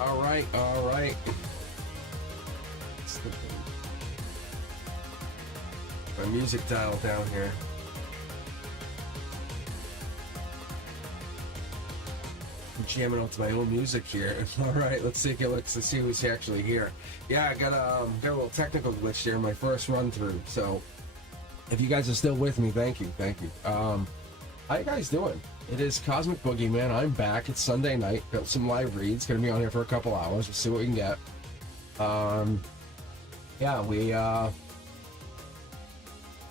All right, all right. My music dial down here. I'm jamming out to my own music here. All right, let's take a look to see who's actually here. Yeah, I got a little technical glitch here, my first run through. So, if you guys are still with me, thank you, thank you. How you guys doing? It is Cosmic Boogeyman. I'm back. It's Sunday night. Got some live reads. Gonna be on here for a couple hours. We'll see what we can get. Yeah,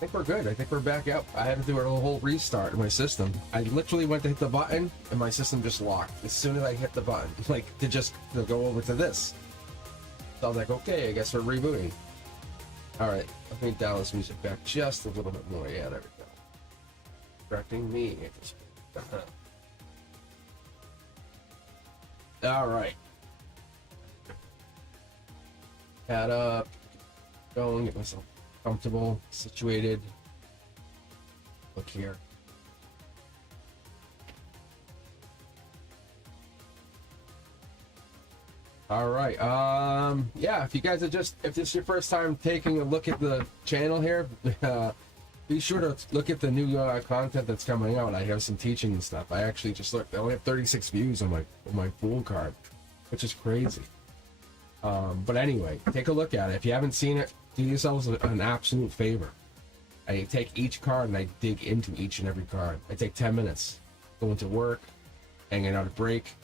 I think we're good. I think we're back up. I had to do a whole restart of my system. I literally went to hit the button and my system just locked as soon as I hit the button, like to go over to this. So I was like, okay, I guess we're rebooting. All right, let me dial this music back just a little bit more. Yeah, there we go. Correcting me. All right. Head up. Going, get myself comfortable, situated. Look here. All right. Yeah, if you guys are if this is your first time taking a look at the channel here, be sure to look at the new content that's coming out. I have some teaching and stuff. I actually just looked. I only have 36 views on my Fool card, which is crazy. But anyway, take a look at it. If you haven't seen it, do yourselves an absolute favor. I take each card and I dig into each and every card. I take 10 minutes, go into work, hanging out a break,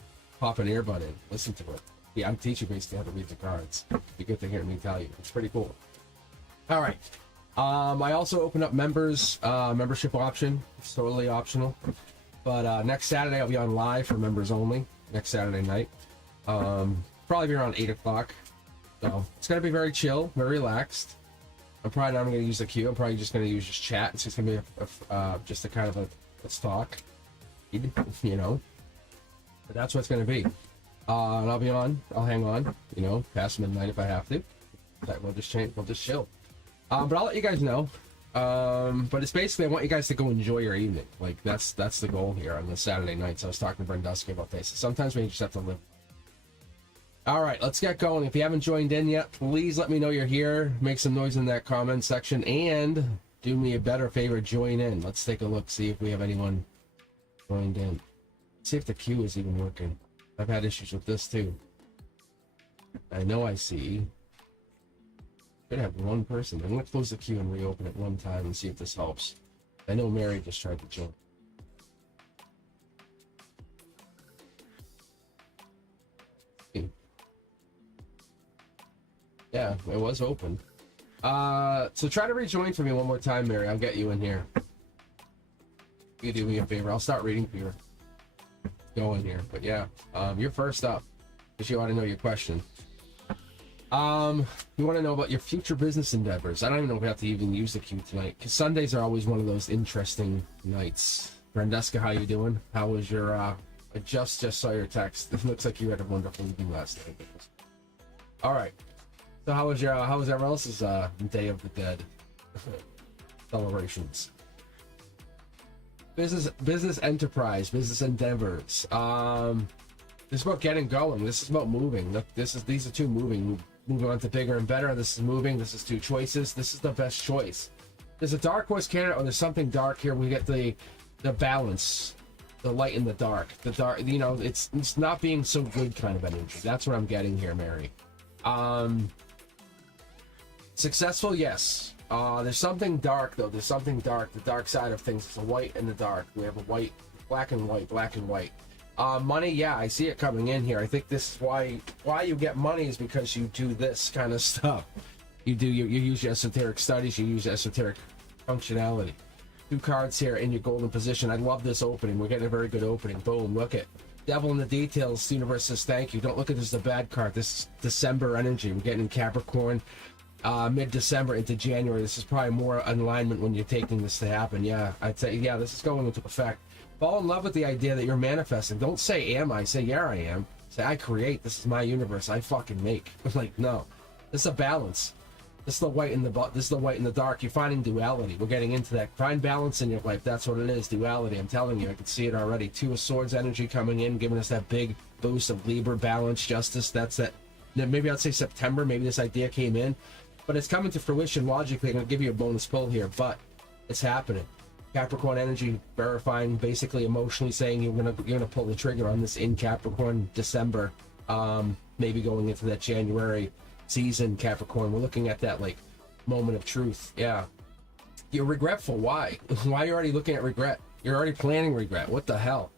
pop an earbud in, listen to it. Yeah, I'm teaching basically how to read the cards. Be good to hear me tell you. It's pretty cool. All right. I also opened up membership option. It's totally optional. But next Saturday I'll be on live for members only. Next Saturday night. Probably be around 8 o'clock. So it's gonna be very chill, very relaxed. I'm probably not gonna use the queue. I'm probably just gonna use chat. It's just gonna be just a kind of a let's talk, you know. But that's what it's gonna be. And I'll be on. I'll hang on. You know, past midnight if I have to. We'll just chill. But I'll let you guys know. But it's basically I want you guys to go enjoy your evening. Like that's the goal here on the Saturday nights. I was talking to Brenduski about this. Sometimes we just have to live. All right, let's get going. If you haven't joined in yet, please let me know you're here. Make some noise in that comment section and do me a better favor, join in. Let's take a look, see if we have anyone joined in. See if the queue is even working. I've had issues with this too. I know I see. Should have one person. I'm gonna close the queue and reopen it one time and see if this helps. I know Mary just tried to join. Yeah, it was open. So try to rejoin for me one more time, Mary. I'll get you in here. You do me a favor. I'll start reading for you. Go in here. But yeah, you're first up. Because you ought to know your question. You want to know about your future business endeavors. I don't even know if we have to even use the queue tonight. Because Sundays are always one of those interesting nights. Brenduska, how you doing? How was your, I just saw your text. It looks like you had a wonderful evening last night. All right. So how was everyone else's Day of the Dead celebrations? Business enterprise, business endeavors. This is about getting going. This is about moving. Look, these are two moving on to bigger and better. This is moving. This is two choices. This is the best choice. There's a dark horse candidate, or there's something dark here. We get the balance, the light and the dark. The dark, you know, it's not being so good kind of energy. That's what I'm getting here, Mary. Successful, yes. There's something dark though. There's something dark. The dark side of things. It's a white and the dark. We have a white, black and white, black and white. Money, yeah, I see it coming in here. I think this is why you get money is because you do this kind of stuff. You use your esoteric studies. You use esoteric functionality. Two cards here in your golden position. I love this opening. We're getting a very good opening. Boom, look at Devil in the details. The universe says thank you. Don't look at this as a bad card. This is December energy. We're getting in Capricorn. Mid-December into January. This is probably more alignment when you're taking this to happen. Yeah, I'd say, yeah, this is going into effect. Fall in love with the idea that you're manifesting. Don't say, am I? Say, yeah, I am. Say, I create. This is my universe. I fucking make. Like, no. This is a balance. This is the white and the dark. You're finding duality. We're getting into that. Find balance in your life. That's what it is. Duality. I'm telling you. I can see it already. Two of Swords energy coming in, giving us that big boost of Libra, balance, justice. That's that. Maybe I'd say September. Maybe this idea came in, but it's coming to fruition logically. I'm gonna give you a bonus pull here, but it's happening. Capricorn energy verifying, basically emotionally saying you're gonna pull the trigger on this in Capricorn December, maybe going into that January season. Capricorn, we're looking at that like moment of truth. Yeah, you're regretful. Why? Why are you already looking at regret? You're already planning regret. What the hell?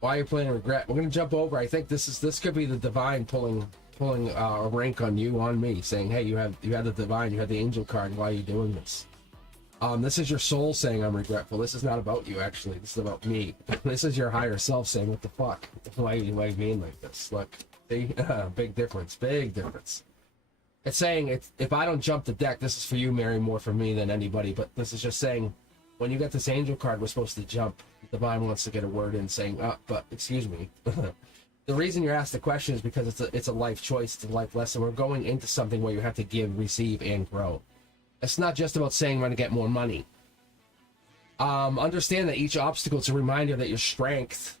Why are you planning regret? We're gonna jump over. I think this could be the divine pulling a rank on you, on me, saying, hey, you had the divine, you had the angel card. Why are you doing this? This is your soul saying I'm regretful. This is not about you, actually. This is about me. This is your higher self saying, what the fuck? Why are you being like this? Look, see? Big difference. Big difference. It's saying, if I don't jump the deck, this is for you, Mary, more for me than anybody. But this is just saying, when you get this angel card, we're supposed to jump. The divine wants to get a word in saying, but excuse me. The reason you're asked the question is because it's a life choice. It's a life lesson. We're going into something where you have to give, receive, and grow. It's not just about saying I'm going to get more money. Understand that each obstacle is a reminder that your strength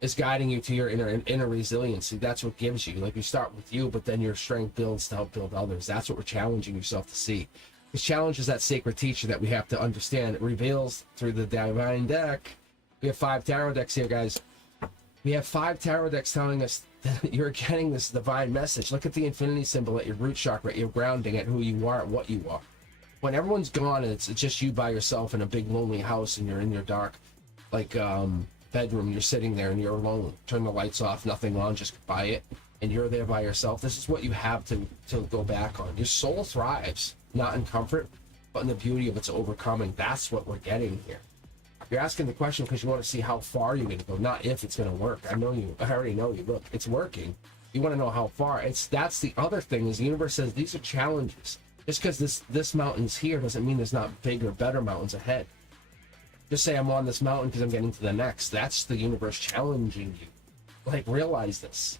is guiding you to your inner resiliency. That's what gives you. Like, you start with you, but then your strength builds to help build others. That's what we're challenging yourself to see. This challenge is that sacred teacher that we have to understand. It reveals through the divine deck. We have 5 tarot decks here, guys. We have 5 tarot decks telling us that you're getting this divine message. Look at the infinity symbol at your root chakra, at your grounding, at who you are, at what you are. When everyone's gone and it's just you by yourself in a big lonely house and you're in your dark bedroom, you're sitting there and you're alone, turn the lights off, nothing on, just quiet, and you're there by yourself, this is what you have to go back on. Your soul thrives, not in comfort, but in the beauty of its overcoming. That's what we're getting here. You're asking the question because you want to see how far you're going to go, not if it's going to work. I already know you. Look, it's working. You want to know how far. That's the other thing, is the universe says these are challenges. Just because this mountain's here doesn't mean there's not bigger, better mountains ahead. Just say I'm on this mountain because I'm getting to the next. That's the universe challenging you. Like, realize this.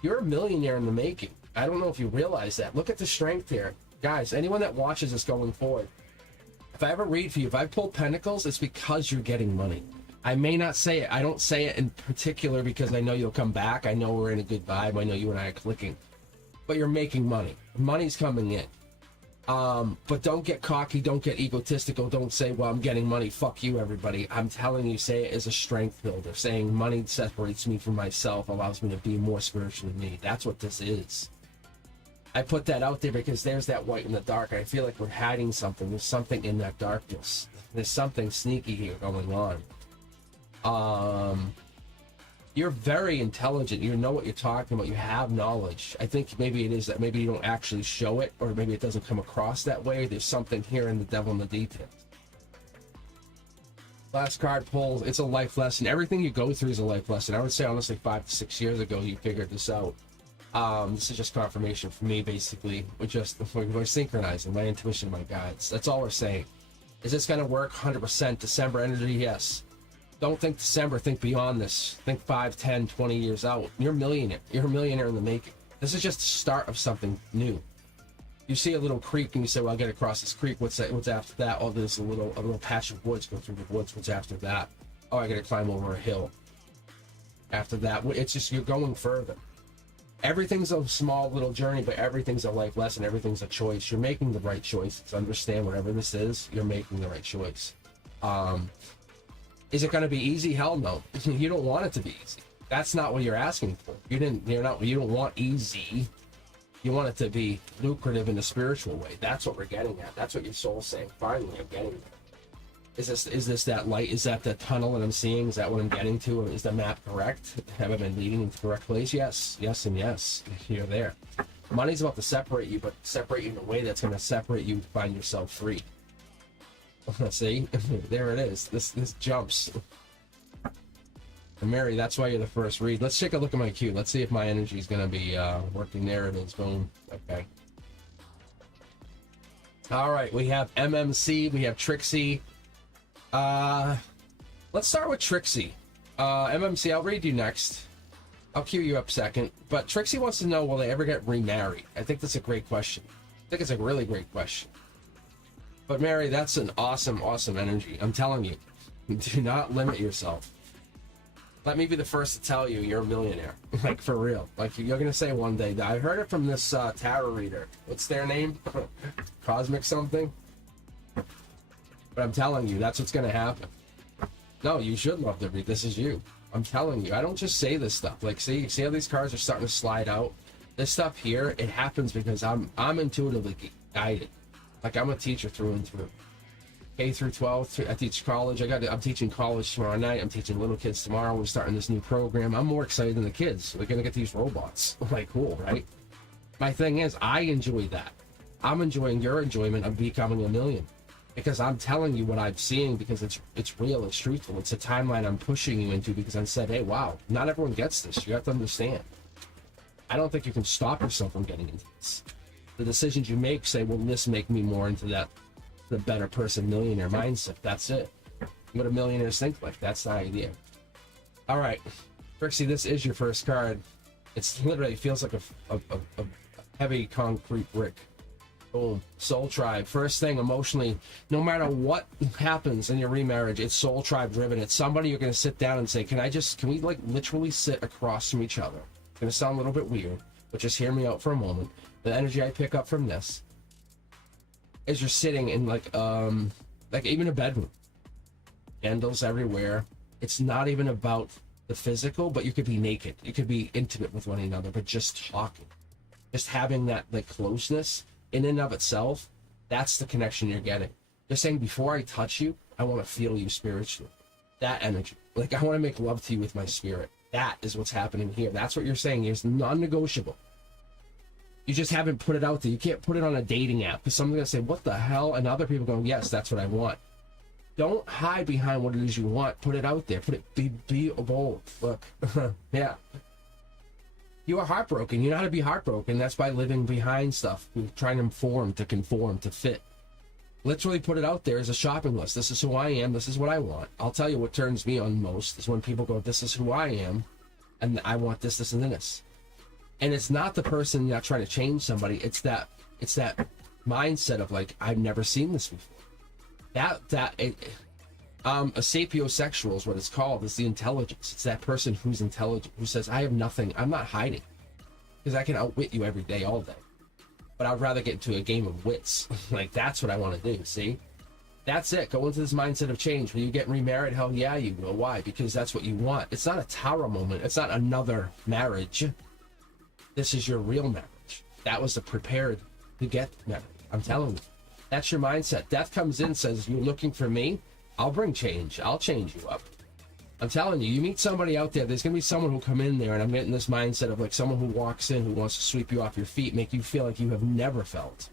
You're a millionaire in the making. I don't know if you realize that. Look at the strength here. Guys, anyone that watches this going forward, if I ever read for you, if I pull pentacles, it's because you're getting money. I may not say it. I don't say it in particular because I know you'll come back. I know we're in a good vibe. I know you and I are clicking. But you're making money. Money's coming in. But don't get cocky. Don't get egotistical. Don't say, well, I'm getting money. Fuck you, everybody. I'm telling you, say it as a strength builder. Saying money separates me from myself, allows me to be more spiritually me. That's what this is. I put that out there because there's that white in the dark. I feel like we're hiding something. There's something in that darkness. There's something sneaky here going on. You're very intelligent. You know what you're talking about. You have knowledge. I think maybe it is that maybe you don't actually show it, or maybe it doesn't come across that way. There's something here in the devil in the details. Last card pulls. It's a life lesson. Everything you go through is a life lesson. I would say, honestly, 5 to 6 years ago, you figured this out. This is just confirmation for me, basically. We're synchronizing my intuition, my guides. That's all we're saying. Is this going to work? 100%. December energy, yes. Don't think December, think beyond this. Think 5, 10, 20 years out. You're a millionaire. You're a millionaire in the making. This is just the start of something new. You see a little creek and you say, well, I'll get across this creek. What's after that? Oh, there's a little patch of woods. Go through the woods. What's after that? Oh, I got to climb over a hill. After that, it's just, you're going further. Everything's a small little journey, but everything's a life lesson. Everything's a choice. You're making the right choice. Understand, whatever this is, you're making the right choice. Is it going to be easy? Hell no. You don't want it to be easy. That's not what you're asking for. You don't want easy. You want it to be lucrative in a spiritual way. That's what we're getting at. That's what your soul's saying. Finally, I'm getting there. Is this that light? Is that the tunnel that I'm seeing? Is that what I'm getting to? Is the map correct? Have I been leading into the correct place? Yes. Yes and yes. You're there. Money's about to separate you, but separate you in a way that's going to separate you to find yourself free. See? There it is. This jumps. And Mary, that's why you're the first read. Let's take a look at my queue. Let's see if my energy is going to be working. There it is. Boom. Okay. All right. We have MMC. We have Trixie. Let's start with Trixie. MMC, I'll read you next. I'll queue you up second. But Trixie wants to know, will they ever get remarried? I think that's a great question. I think it's a really great question. But Mary, that's an awesome, awesome energy. I'm telling you, do not limit yourself. Let me be the first to tell you you're a millionaire. Like, for real. Like, you're gonna say one day. I heard it from this tarot reader. What's their name? Cosmic something? But I'm telling you, that's what's gonna happen. No, you should love to read. This is you. I'm telling you. I don't just say this stuff. Like, see how these cards are starting to slide out? This stuff here, it happens because I'm intuitively guided. Like, I'm a teacher through and through. K through 12. I teach college. I'm teaching college tomorrow night. I'm teaching little kids tomorrow. We're starting this new program. I'm more excited than the kids. We're gonna get these robots. Like, cool, right? My thing is, I enjoy that. I'm enjoying your enjoyment of becoming a million, because I'm telling you what I'm seeing, because it's real, it's truthful. It's a timeline I'm pushing you into, because I said, hey, wow, not everyone gets this. You have to understand. I don't think you can stop yourself from getting into this. The decisions you make say, will this make me more into that, the better person, millionaire mindset? That's it. What do millionaires think like? That's the idea. All right, Trixie, this is your first card. It's literally feels like a heavy concrete brick. Boom. Soul tribe. First thing, emotionally, no matter what happens in your remarriage, it's soul tribe driven. It's somebody you're going to sit down and say, can we like literally sit across from each other? It's going to sound a little bit weird, but just hear me out for a moment. The energy I pick up from this is you're sitting in like even a bedroom, candles everywhere. It's not even about the physical, but you could be naked, you could be intimate with one another, but just talking, just having that like closeness in and of itself. That's the connection you're getting. You're saying, before I touch you, I want to feel you spiritually. That energy, like, I want to make love to you with my spirit. That is what's happening here. That's what you're saying is non-negotiable. You just haven't put it out there. You can't put it on a dating app, because someone's going to say, what the hell? And other people go, yes, that's what I want. Don't hide behind what it is you want. Put it out there. Be bold. Look. Yeah. You are heartbroken. You know how to be heartbroken. That's by living behind stuff. You're trying to conform, to fit. Literally put it out there as a shopping list. This is who I am. This is what I want. I'll tell you what turns me on most is when people go, this is who I am, and I want this, this, and this. And it's not the person not trying to change somebody. It's that mindset of like, I've never seen this before. A sapiosexual is what it's called. It's the intelligence. It's that person who's intelligent, who says, I have nothing. I'm not hiding, because I can outwit you every day, all day. But I'd rather get into a game of wits. Like, that's what I want to do. See, that's it. Go into this mindset of change. When you get remarried, hell yeah, you will. Why? Because that's what you want. It's not a tower moment. It's not another marriage. This is your real marriage. That was the prepared to get married. I'm telling you, that's your mindset. Death comes in, says, you're looking for me. I'll bring change. I'll change you up. I'm telling you, you meet somebody out there, there's going to be someone who'll come in there, and I'm getting this mindset of like someone who walks in, who wants to sweep you off your feet, make you feel like you have never felt.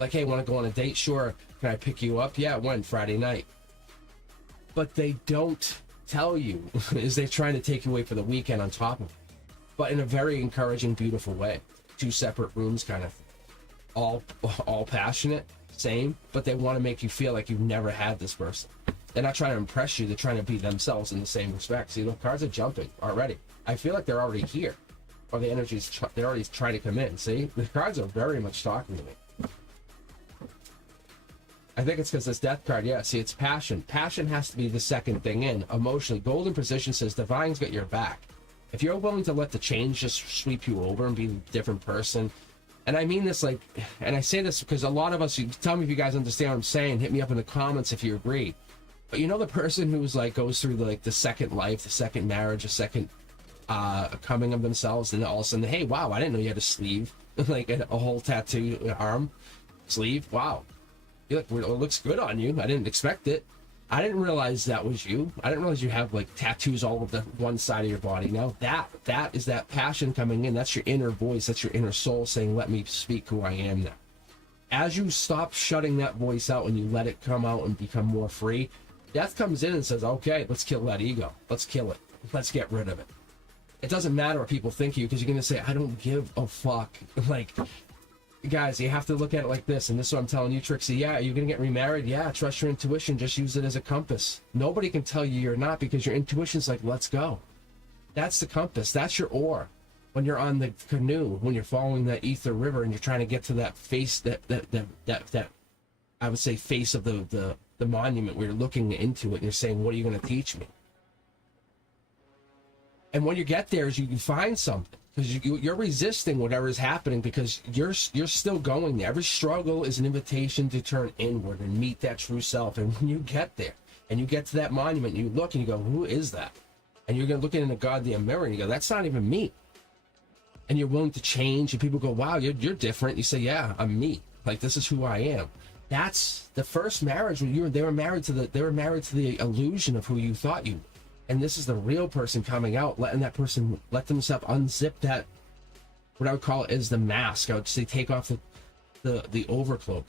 Like, hey, want to go on a date? Sure. Can I pick you up? Yeah, when? Friday night. But they don't tell you, is they're trying to take you away for the weekend on top of it. But in a very encouraging, beautiful way. 2 separate rooms, kind of all passionate, same, but they want to make you feel like you've never had this person. They're not trying to impress you. They're trying to be themselves in the same respect. See, the cards are jumping already. I feel like they're already here, or the energy's they're already trying to come in. See, the cards are very much talking to me. I think it's because this death card, yeah, see, it's passion. Passion has to be the second thing in. Emotionally, golden position says divine's got your back. If you're willing to let the change just sweep you over and be a different person, and I mean this like, and I say this because a lot of us, you tell me if you guys understand what I'm saying, hit me up in the comments if you agree. But you know the person who's like goes through the second life, the second marriage, the second coming of themselves, and all of a sudden, hey, wow, I didn't know you had a sleeve, like a whole tattoo arm sleeve. Wow, you look, it looks good on you. I didn't expect it. I didn't realize that was you. I didn't realize you have like tattoos all over the one side of your body. Now that is that passion coming in. That's your inner voice. That's your inner soul saying, let me speak who I am now. As you stop shutting that voice out and you let it come out and become more free, death comes in and says, okay, let's kill that ego. Let's kill it. Let's get rid of it. It doesn't matter what people think of you, because you're going to say, I don't give a fuck. Like, guys, you have to look at it like this, and this is what I'm telling you, Trixie. Yeah, you're gonna get remarried. Yeah, trust your intuition. Just use it as a compass. Nobody can tell you you're not, because your intuition's like, let's go. That's the compass. That's your oar. When you're on the canoe, when you're following that ether river, and you're trying to get to that face, that I would say face of the monument, where you're looking into it, and you're saying, what are you gonna teach me? And when you get there, is you can find something, because you're resisting whatever is happening, because you're still going there. Every struggle is an invitation to turn inward and meet that true self. And when you get there and you get to that monument, you look and you go, who is that? And you're gonna look in the goddamn mirror and you go, that's not even me. And you're willing to change, and people go, wow, you're different. You say, yeah, I'm me. Like, this is who I am. That's the first marriage, when they were married to the illusion of who you thought you were. And this is the real person coming out, letting that person let themselves unzip that, what I would call is the mask. I would say take off the overcloak.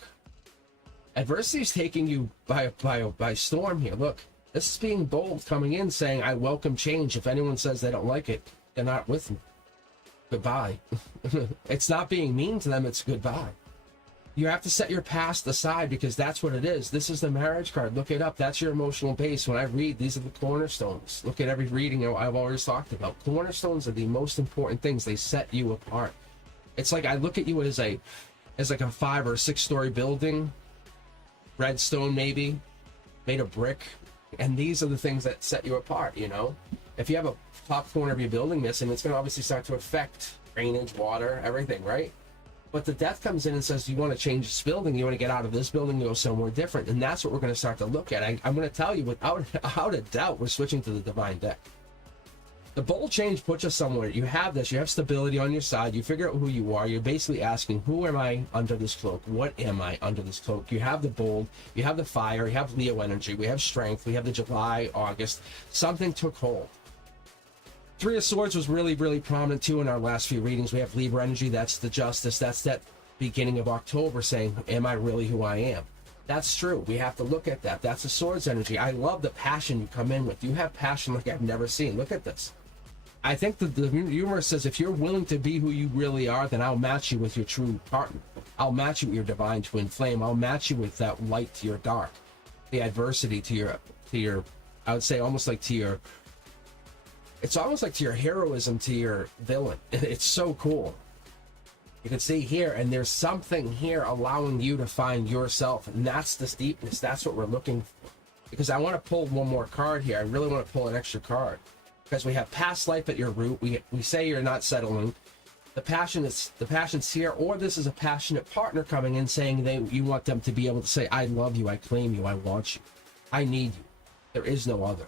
Adversity is taking you by storm here. Look, this is being bold, coming in, saying, I welcome change. If anyone says they don't like it, they're not with me. Goodbye. It's not being mean to them, it's goodbye. You have to set your past aside, because that's what it is. This is the marriage card. Look it up. That's your emotional base. When I read, these are the cornerstones. Look at every reading I've always talked about. Cornerstones are the most important things. They set you apart. It's like, I look at you as like a 5 or 6 story building, red stone maybe, made of brick. And these are the things that set you apart, you know? If you have a top corner of your building missing, it's going to obviously start to affect drainage, water, everything, right? But the death comes in and says, you want to change this building, you want to get out of this building, go somewhere different. And that's what we're going to start to look at. I'm going to tell you, without a doubt, we're switching to the divine deck. The bold change puts us somewhere. You have this, you have stability on your side, you figure out who you are, you're basically asking, who am I under this cloak? What am I under this cloak? You have the bold, you have the fire, you have Leo energy, we have strength, we have the July, August. Something took hold. 3 of Swords was really, really prominent too in our last few readings. We have Libra energy, that's the justice, that's that beginning of October saying, am I really who I am? That's true. We have to look at that. That's the Swords energy. I love the passion you come in with. You have passion like I've never seen. Look at this. I think the universe says, if you're willing to be who you really are, then I'll match you with your true partner. I'll match you with your divine twin flame. I'll match you with that light to your dark, the adversity to your, I would say almost like to your, it's almost like to your heroism, to your villain. It's so cool. You can see here, and there's something here allowing you to find yourself, and that's this deepness. That's what we're looking for. Because I want to pull one more card here. I really want to pull an extra card. Because we have past life at your root. We say you're not settling. The passion's here, or this is a passionate partner coming in saying you want them to be able to say, I love you, I claim you, I want you, I need you. There is no other.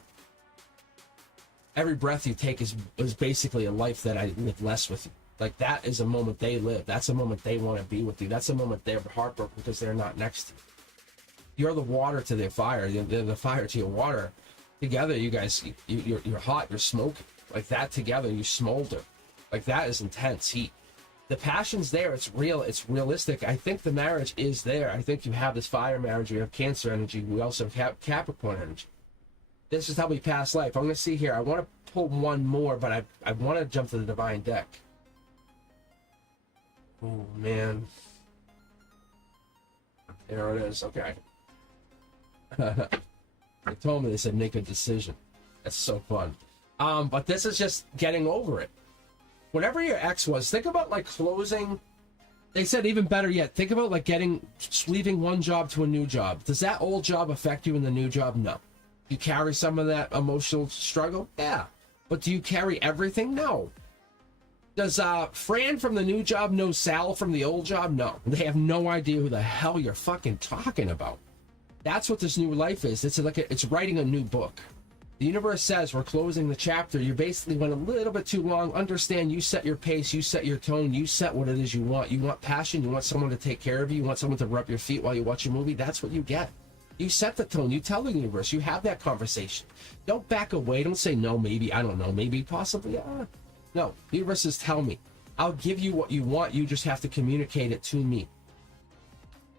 Every breath you take is basically a life that I live less with you. Like, that is a moment they live. That's a moment they want to be with you. That's a moment they're heartbroken because they're not next to you. You're the water to their fire. They're the fire to your water. Together, you guys, you're hot, you're smoking. Like that together, you smolder. Like, that is intense heat. The passion's there. It's real. It's realistic. I think the marriage is there. I think you have this fire marriage. We have Cancer energy. We also have Capricorn energy. This is how we pass life. I'm going to see here. I want to pull one more, but I want to jump to the divine deck. Oh, man. There it is. Okay. They told me, they said, make a decision. That's so fun. But this is just getting over it. Whatever your ex was, think about like closing. They said even better yet, think about like leaving one job to a new job. Does that old job affect you in the new job? No. You carry some of that emotional struggle? Yeah. But do you carry everything? No. Does Fran from the new job know Sal from the old job? No. They have no idea who the hell you're fucking talking about. That's what this new life is. It's writing a new book. The universe says we're closing the chapter. You basically went a little bit too long. Understand, you set your pace, you set your tone, you set what it is you want. You want passion, you want someone to take care of you, you want someone to rub your feet while you watch a movie. That's what you get. You set the tone, you tell the universe, you have that conversation. Don't back away, don't say no, maybe, I don't know, maybe, possibly, No, the universe says tell me. I'll give you what you want, you just have to communicate it to me.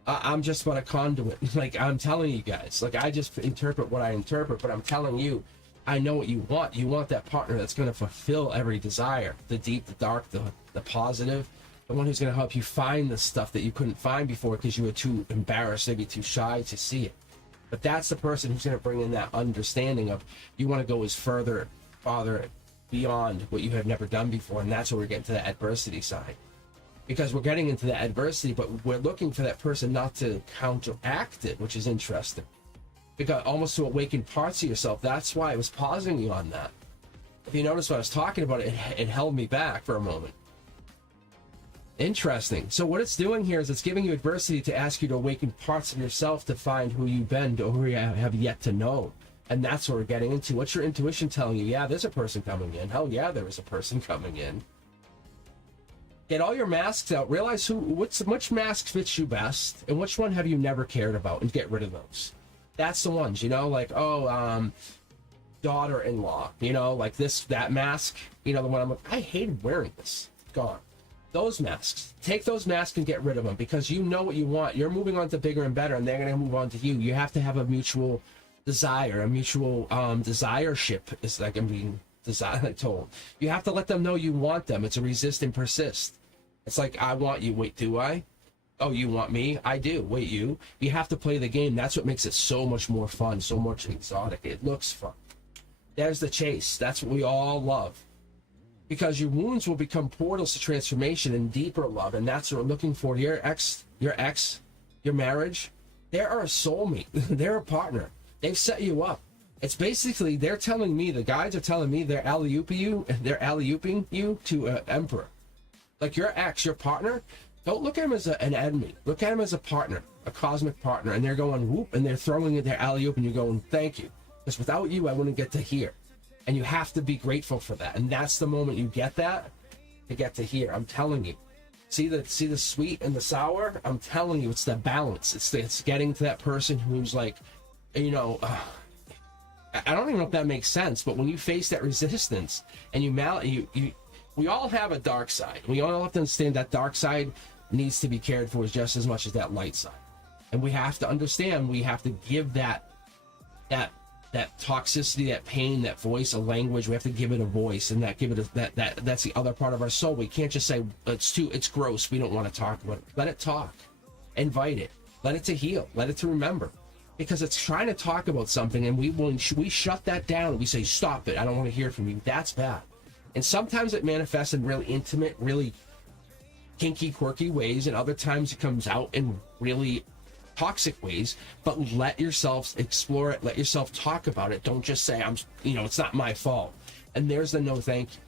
I'm just but a conduit. Like, I'm telling you guys, like, I just interpret what I interpret, but I'm telling you, I know what you want. You want that partner that's going to fulfill every desire, the deep, the dark, the positive, the one who's going to help you find the stuff that you couldn't find before because you were too embarrassed, maybe too shy to see it. But that's the person who's going to bring in that understanding of you want to go as farther beyond what you have never done before, and that's where we're getting to the adversity side. Because we're getting into the adversity, but we're looking for that person not to counteract it, which is interesting. Because almost to awaken parts of yourself. That's why I was pausing you on that. If you notice what I was talking about, it held me back for a moment. Interesting. So what it's doing here is it's giving you adversity to ask you to awaken parts of yourself to find who you've been or who you have yet to know. And that's what we're getting into. What's your intuition telling you? Yeah, there's a person coming in. Hell yeah, there is a person coming in. Get all your masks out. Realize which mask fits you best and which one have you never cared about, and get rid of those. That's the ones, you know, like, daughter-in-law, you know, like that mask, you know, the one I'm like, I hated wearing this. Gone. Those masks. Take those masks and get rid of them, because you know what you want. You're moving on to bigger and better, and they're going to move on to you. You have to have a mutual desire, a mutual desireship, is like I'm being told. You have to let them know you want them. It's a resist and persist. It's like, I want you. Wait, do I? Oh, you want me? I do. Wait, you? You have to play the game. That's what makes it so much more fun, so much exotic. It looks fun. There's the chase. That's what we all love. Because your wounds will become portals to transformation and deeper love, and that's what we're looking for. Your ex, your marriage, they're a soulmate. They're a partner. They've set you up. It's basically, they're telling me, the guides are telling me they're alley-ooping you to an emperor. Like your ex, your partner, don't look at him as an enemy. Look at him as a partner, a cosmic partner, and they're going whoop, and they're throwing it their alley-oop, and you're going, thank you. Because without you, I wouldn't get to here. And you have to be grateful for that. And that's the moment you get that, to get to here. I'm telling you. See the sweet and the sour? I'm telling you, it's the balance. It's getting to that person who's like, you know, I don't even know if that makes sense, but when you face that resistance and we all have a dark side. We all have to understand that dark side needs to be cared for just as much as that light side. And we have to understand, we have to give that toxicity, that pain, that voice, a language. We have to give it a voice, and that's the other part of our soul. We can't just say it's gross, we don't want to talk about it. Let it talk. Invite it. Let it to heal. Let it to remember. Because it's trying to talk about something, and we shut that down, and we say, stop it, I don't want to hear from you. That's bad. And sometimes it manifests in really intimate, really kinky, quirky ways, and other times it comes out in really toxic ways. But let yourself explore it. Let yourself talk about it. Don't just say, it's not my fault. And there's the no thank you.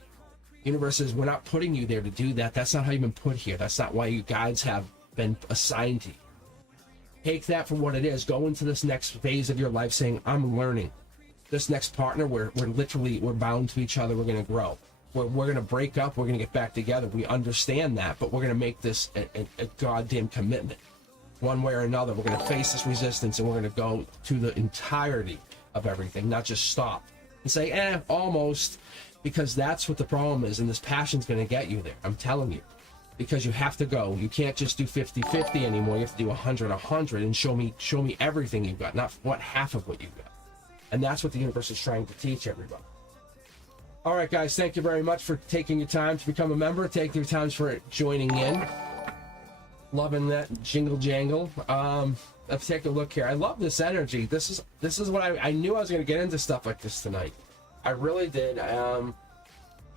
Universe says, we're not putting you there to do that. That's not how you've been put here. That's not why you guides have been assigned to you. Take that for what it is. Go into this next phase of your life saying, I'm learning. This next partner, we're bound to each other. We're going to grow. We're going to break up. We're going to get back together. We understand that, but we're going to make this a goddamn commitment. One way or another, we're going to face this resistance, and we're going to go to the entirety of everything, not just stop and say, almost, because that's what the problem is, and this passion's going to get you there. I'm telling you. Because you have to go. You can't just do 50-50 anymore. You have to do 100-100 and show me everything you've got, not what half of what you've got. And that's what the universe is trying to teach everybody. All right, guys, thank you very much for taking your time to become a member. Take your time for joining in. Loving that jingle jangle. Let's take a look here. I love this energy. This is what I knew I was going to get into stuff like this tonight. I really did.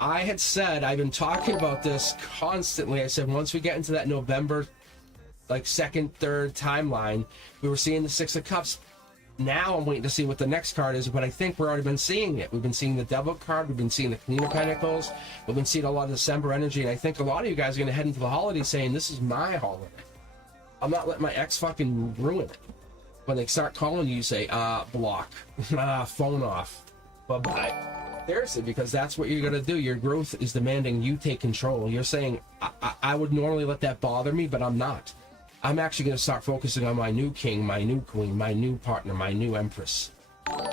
I had said, I've been talking about this constantly. I said, once we get into that November, like second, third timeline, we were seeing the Six of Cups. Now I'm waiting to see what the next card is, but I think we've already been seeing it. We've been seeing the Devil card. We've been seeing the Queen of Pentacles. We've been seeing a lot of December energy, and I think a lot of you guys are going to head into the holiday saying, this is my holiday. I'm not letting my ex fucking ruin it. When they start calling you, say, block, phone off, bye-bye. Seriously, because that's what you're going to do. Your growth is demanding you take control. You're saying, I would normally let that bother me, but I'm not. I'm actually going to start focusing on my new king, my new queen, my new partner, my new empress.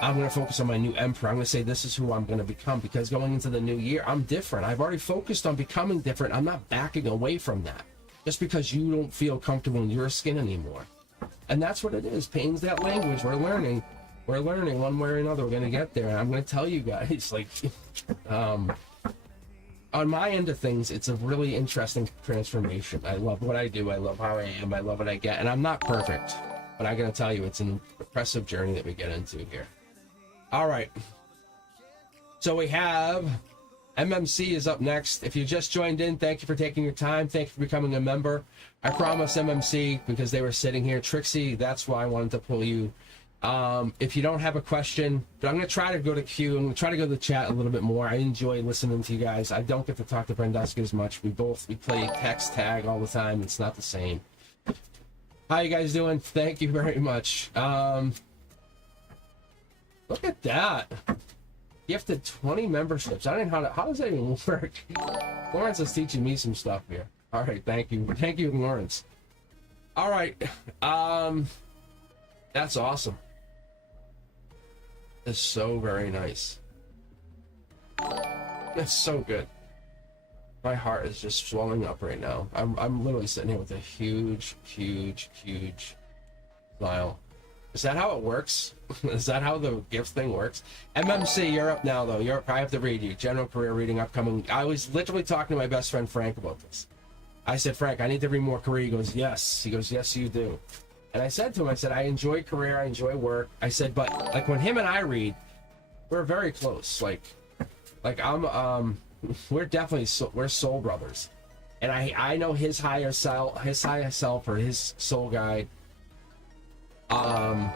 I'm going to focus on my new emperor. I'm going to say, this is who I'm going to become, because going into the new year, I'm different. I've already focused on becoming different. I'm not backing away from that just because you don't feel comfortable in your skin anymore. And that's what it is. Pain's that language. We're learning one way or another. We're going to get there. And I'm going to tell you guys, like, on my end of things, it's a really interesting transformation. I love what I do. I love how I am. I love what I get. And I'm not perfect, but I'm going to tell you, it's an impressive journey that we get into here. All right. So we have MMC is up next. If you just joined in, thank you for taking your time. Thank you for becoming a member. I promised MMC, because they were sitting here. Trixie, that's why I wanted to pull you If you don't have a question, but I'm going to try to go to Q. I'm going to try to go to the chat a little bit more. I enjoy listening to you guys. I don't get to talk to Brenduski as much. We play text tag all the time. It's not the same. How you guys doing? Thank you very much. Look at that. Gifted 20 memberships. I don't know how does that even work? Lawrence is teaching me some stuff here. All right, thank you. Thank you, Lawrence. All right. That's awesome. That's so very nice. That's so good. My heart is just swelling up right now. I'm literally sitting here with a huge smile. Is that how it works? Is that how the gift thing works? MMC, you're up now though. I have to read you. General career reading upcoming. I was literally talking to my best friend Frank about this. I said, Frank, I need to read more career. He goes, yes. He goes, yes, you do. And I said to him, I said, I enjoy career, I enjoy work. I said, but like when him and I read, we're very close. Like we're definitely we're soul brothers. And I know his higher self or his soul guide. I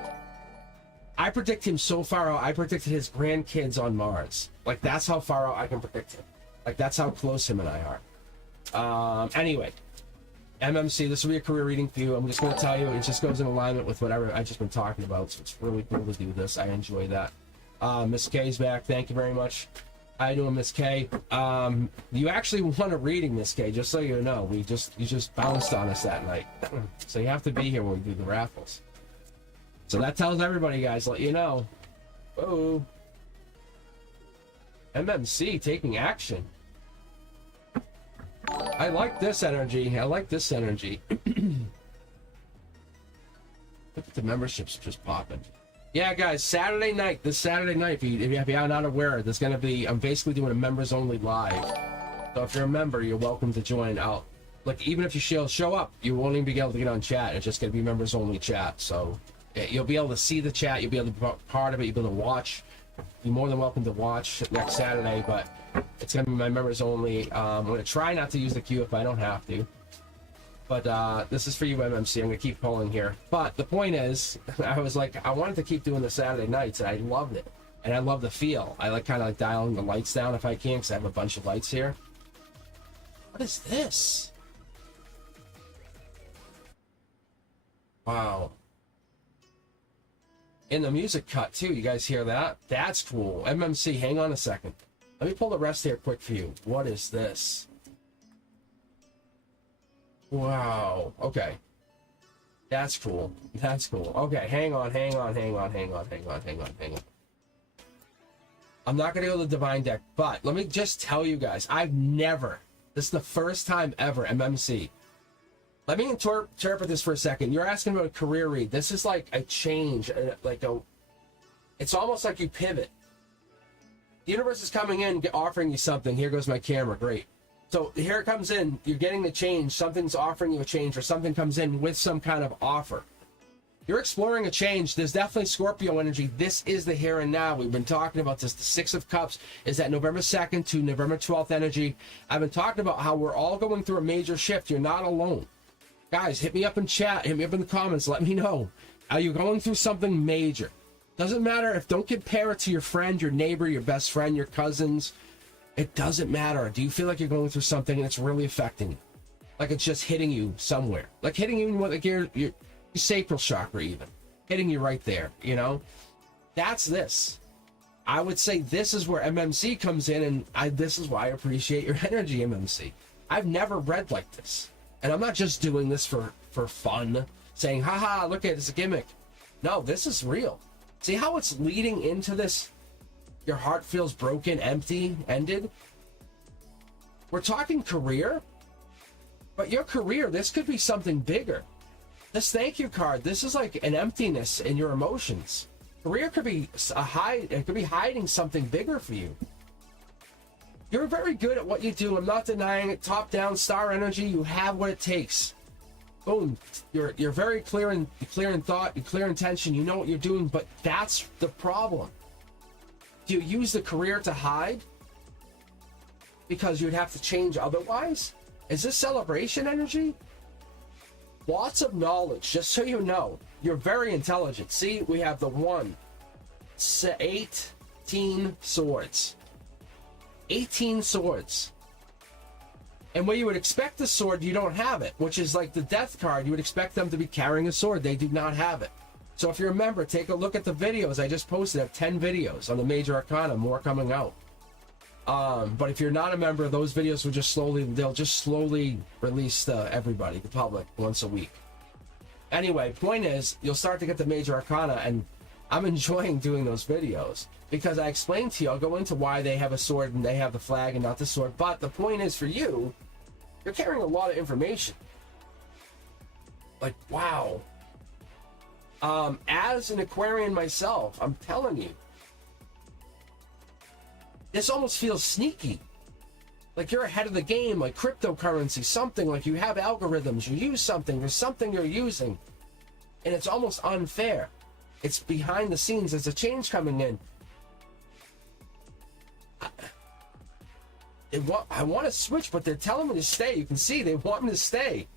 predict him so far out. I predicted his grandkids on Mars. Like that's how far out I can predict him. Like that's how close him and I are. Anyway. MMC, this will be a career reading for you. I'm just going to tell you, it just goes in alignment with whatever I've just been talking about, so it's really cool to do this. I enjoy that. Miss K's back. Thank you very much. How you doing, Miss K? You actually won a reading, Miss K, just so you know. You just bounced on us that night. So you have to be here when we do the raffles. So that tells everybody, guys, let you know. Whoa. MMC taking action. I like this energy. I like this energy. Look at the memberships just popping. Yeah, guys, Saturday night. This Saturday night, if you're not aware, there's going to be, I'm basically doing a members only live. So if you're a member, you're welcome to join out. Like, even if you show up, you won't even be able to get on chat. It's just going to be members only chat. So you'll be able to see the chat. You'll be able to be part of it. You'll be able to watch. You're more than welcome to watch next Saturday, but it's going to be my members only. I'm going to try not to use the queue if I don't have to. But this is for you, MMC. I'm going to keep pulling here. But the point is, I was like, I wanted to keep doing the Saturday nights, and I loved it. And I love the feel. I like kind of like dialing the lights down if I can, because I have a bunch of lights here. What is this? Wow. In the music cut too, you guys hear that? That's cool. MMC, hang on a second. Let me pull the rest here quick for you. What is this? Wow. Okay. That's cool. That's cool. Okay, hang on. I'm not gonna go to the Divine deck, but let me just tell you guys, this is the first time ever, MMC. Let me interpret this for a second. You're asking about a career read. This is like a change, it's almost like you pivot. The universe is coming in, offering you something. Here goes my camera, great. So here it comes in, you're getting the change, something's offering you a change, or something comes in with some kind of offer. You're exploring a change. There's definitely Scorpio energy. This is the here and now. We've been talking about this. The Six of Cups is that November 2nd to November 12th energy. I've been talking about how we're all going through a major shift. You're not alone. Guys, hit me up in chat, hit me up in the comments, let me know. Are you going through something major? Doesn't matter if, don't compare it to your friend, your neighbor, your best friend, your cousins. It doesn't matter. Do you feel like you're going through something and it's really affecting you? Like it's just hitting you somewhere. Like hitting you in like your sacral chakra even. Hitting you right there, you know? That's this. I would say this is where MMC comes in, and this is why I appreciate your energy, MMC. I've never read like this. And I'm not just doing this for fun, saying, haha, look at it, it's a gimmick. No, this is real. See how it's leading into this? Your heart feels broken, empty, ended. We're talking career, but your career, this could be something bigger. This thank you card, this is like an emptiness in your emotions. Career could be it could be hiding something bigger for you. You're very good at what you do. I'm not denying it. Top down, star energy. You have what it takes. Boom. You're very clear in thought, clear intention. You know what you're doing, but that's the problem. Do you use the career to hide? Because you'd have to change otherwise? Is this celebration energy? Lots of knowledge, just so you know. You're very intelligent. See, we have the 18 swords. 18 swords. And where you would expect the sword, you don't have it, which is like the death card. You would expect them to be carrying a sword. They do not have it. So if you're a member, take a look at the videos I just posted. I have 10 videos on the Major Arcana, more coming out. But if you're not a member, those videos will they'll just slowly release to everybody, the public, once a week. Anyway, point is, you'll start to get the Major Arcana, and I'm enjoying doing those videos because I explained to you, I'll go into why they have a sword and they have the flag and not the sword. But the point is, for you, you're carrying a lot of information. Like, wow. As an Aquarian myself, I'm telling you, this almost feels sneaky. Like you're ahead of the game, like cryptocurrency, something like you have algorithms, you use something, there's something you're using, and it's almost unfair. It's behind the scenes, there's a change coming in. I want to switch, but they're telling me to stay. You can see they want me to stay.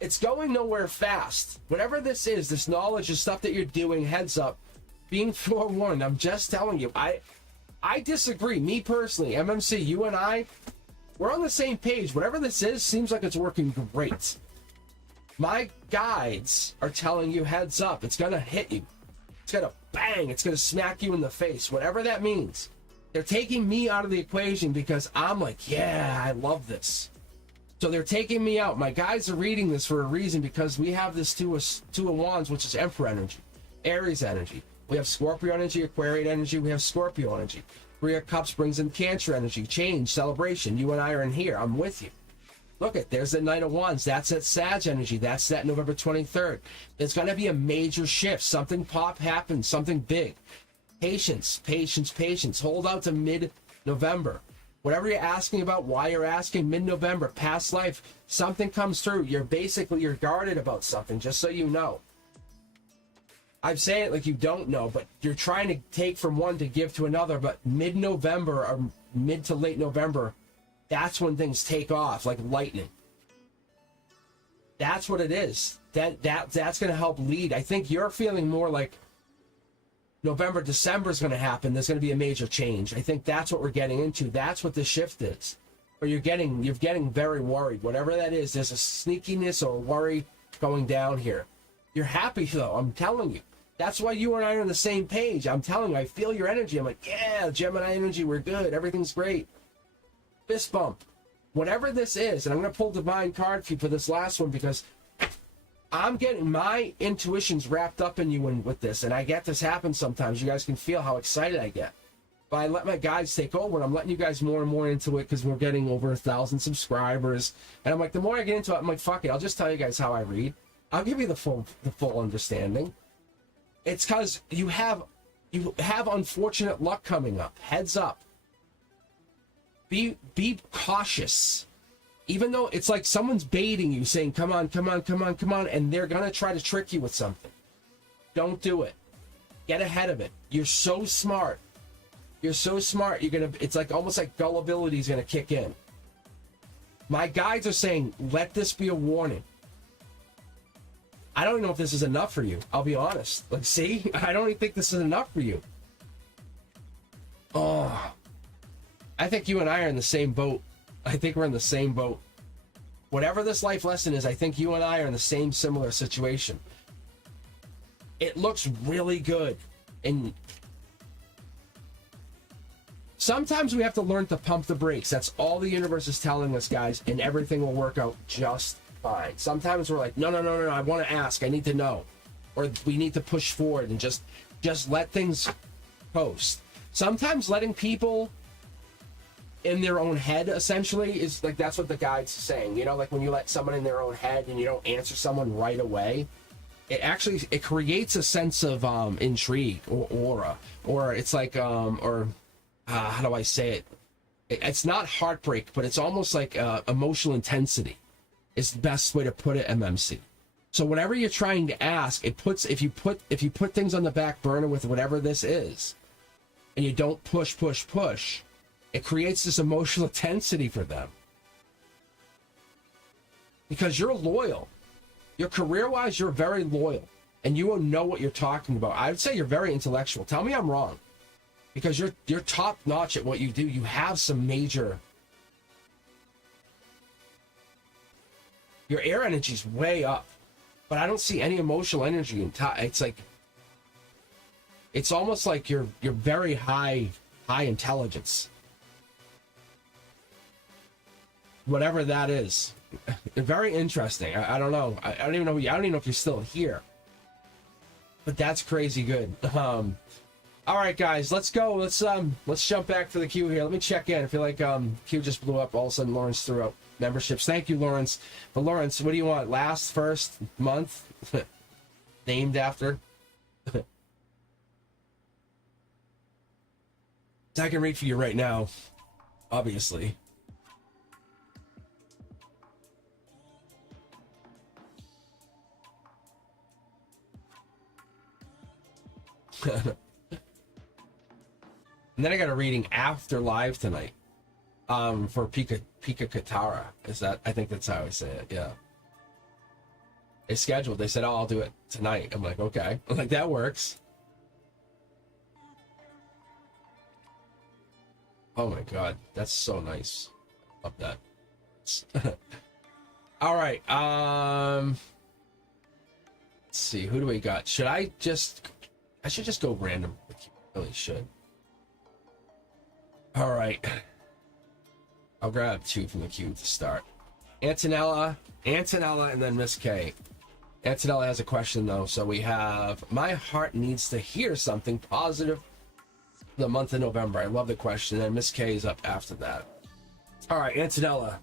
It's going nowhere fast. Whatever this is, this knowledge, is stuff that you're doing, heads up, being forewarned. I'm just telling you, I disagree. Me personally, MMC, you and I, we're on the same page. Whatever this is, seems like it's working great. My guides are telling you, heads up, it's gonna hit you. It's gonna bang, it's gonna smack you in the face, whatever that means. They're taking me out of the equation because I'm like, yeah, I love this. So they're taking me out. My guides are reading this for a reason because we have this two of wands, which is Emperor energy, Aries energy. We have Scorpio energy, Aquarian energy. We have Scorpio energy. Three of Cups brings in Cancer energy, change, celebration. You and I are in here. I'm with you. Look at, there's the Knight of Wands. That's that Sag energy. That's that November 23rd. There's going to be a major shift. Something pop happens. Something big. Patience, patience, patience. Hold out to mid-November. Whatever you're asking about, why you're asking, mid-November, past life, something comes through. You're guarded about something, just so you know. I'm saying it like you don't know, but you're trying to take from one to give to another. But mid-November or mid to late November, that's when things take off like lightning. That's what it is. That's going to help lead. I think you're feeling more like November, December is going to happen. There's going to be a major change. I think that's what we're getting into. That's what the shift is. Or you're getting very worried. Whatever that is, there's a sneakiness or worry going down here. You're happy though. I'm telling you. That's why you and I are on the same page. I'm telling you, I feel your energy. I'm like, yeah, Gemini energy, we're good. Everything's great. Fist bump. Whatever this is, and I'm going to pull Divine card for you for this last one because I'm getting my intuitions wrapped up in you with this, and I get this happen sometimes. You guys can feel how excited I get. But I let my guides take over, and I'm letting you guys more and more into it because we're getting over 1,000 subscribers. And I'm like, the more I get into it, I'm like, fuck it. I'll just tell you guys how I read. I'll give you the full understanding. It's because you have unfortunate luck coming up. Heads up. Be cautious. Even though it's like someone's baiting you, saying, come on, come on, come on, come on, and they're going to try to trick you with something. Don't do it. Get ahead of it. You're so smart. You're so smart. It's like almost like gullibility is going to kick in. My guides are saying, let this be a warning. I don't know if this is enough for you. I'll be honest. Like, see? I don't even think this is enough for you. Oh. I think you and I are in the same boat. I think we're in the same boat. Whatever this life lesson is, I think you and I are in the same similar situation. It looks really good. And sometimes we have to learn to pump the brakes. That's all the universe is telling us, guys, and everything will work out just fine. Sometimes we're like, no, I want to ask, I need to know. Or we need to push forward and just let things post. Sometimes letting people in their own head, essentially, is like, that's what the guide's saying. You know, like when you let someone in their own head and you don't answer someone right away, it creates a sense of intrigue or aura, or it's like how do I say it? It's not heartbreak, but it's almost like emotional intensity. Is the best way to put it, MMC. So whatever you're trying to ask, if you put things on the back burner with whatever this is, and you don't push, it creates this emotional intensity for them. because you're loyal. Your career-wise, you're very loyal, and you will know what you're talking about. I would say you're very intellectual. Tell me I'm wrong, because you're top-notch at what you do. You have some major. Your air energy's way up, but I don't see any emotional energy in top. It's like, it's almost like you're very high intelligence. Whatever that is. Very interesting. I don't know. I don't even know. I don't even know if you're still here. But that's crazy good. All right, guys, let's go. Let's jump back to the queue here. Let me check in. I feel like queue just blew up. All of a sudden, Lawrence threw out memberships. Thank you, Lawrence. But Lawrence, what do you want? Last, first, month, named after. I can read for you right now, obviously. And then I got a reading after live tonight, for Pika Katara. Is that? I think that's how I say it. Yeah. They scheduled. They said, "Oh, I'll do it tonight." I'm like, okay. I'm like, that works. Oh my god, that's so nice. Love that. All right. Let's see. Who do we got? Should I just? I should just go random. I really should. All right. I'll grab two from the queue to start. Antonella, and then Miss K. Antonella has a question though, so we have: my heart needs to hear something positive the month of November. I love the question. And Miss K is up after that. All right, Antonella.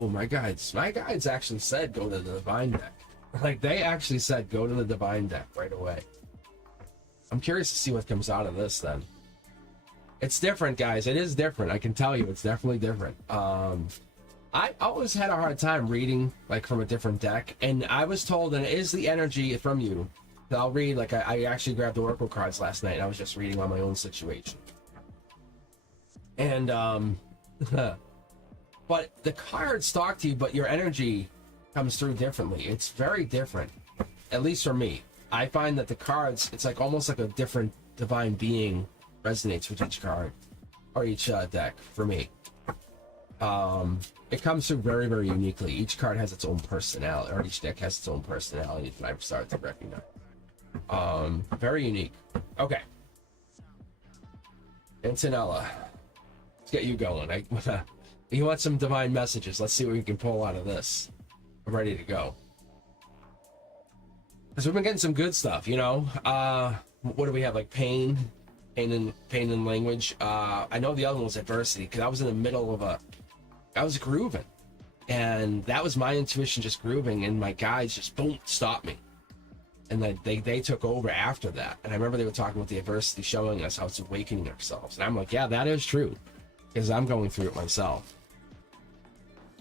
Oh, my guides actually said go to the divine deck. Like, they actually said go to the divine deck right away. I'm curious to see what comes out of this then. It's different, guys. It is different. I can tell you, it's definitely different. I always had a hard time reading like from a different deck, and I was told, and it is the energy from you. I'll read, like, I actually grabbed the Oracle cards last night, and I was just reading on my own situation. And, but the cards talk to you, but your energy comes through differently. It's very different, at least for me. I find that the cards, it's like almost like a different divine being resonates with each card, or each deck, for me. It comes through very, very uniquely. Each card has its own personality, or each deck has its own personality that I've started to recognize. Very unique. Okay. Antonella, let's get you going. You want some divine messages? Let's see what we can pull out of this. I'm ready to go. Because we've been getting some good stuff, you know. What do we have? Like pain in language. I know the other one was adversity, because I was in the middle of I was grooving, and that was my intuition just grooving, and my guides just boom stopped me. And then they took over after that. And I remember they were talking about the adversity, showing us how it's awakening ourselves. And I'm like, yeah, that is true, because I'm going through it myself.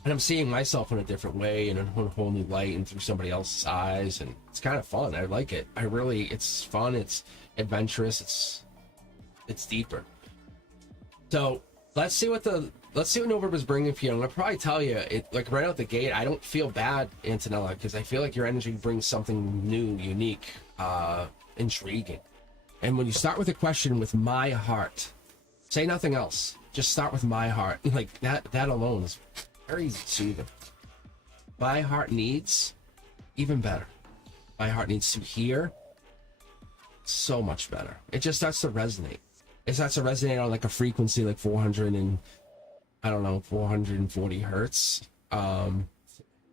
And I'm seeing myself in a different way, and in a whole new light, and through somebody else's eyes. And it's kind of fun. I like it. It's fun. It's adventurous. It's deeper. So let's see what November's bringing for you. I'm gonna probably tell you it, like right out the gate. I don't feel bad, Antonella, because I feel like your energy brings something new, unique, intriguing. And when you start with a question with my heart, say nothing else. Just start with my heart. Like that alone is very soothing. My heart needs, even better. My heart needs to hear so much better. It just starts to resonate. It starts to resonate on like a frequency like 440 hertz. And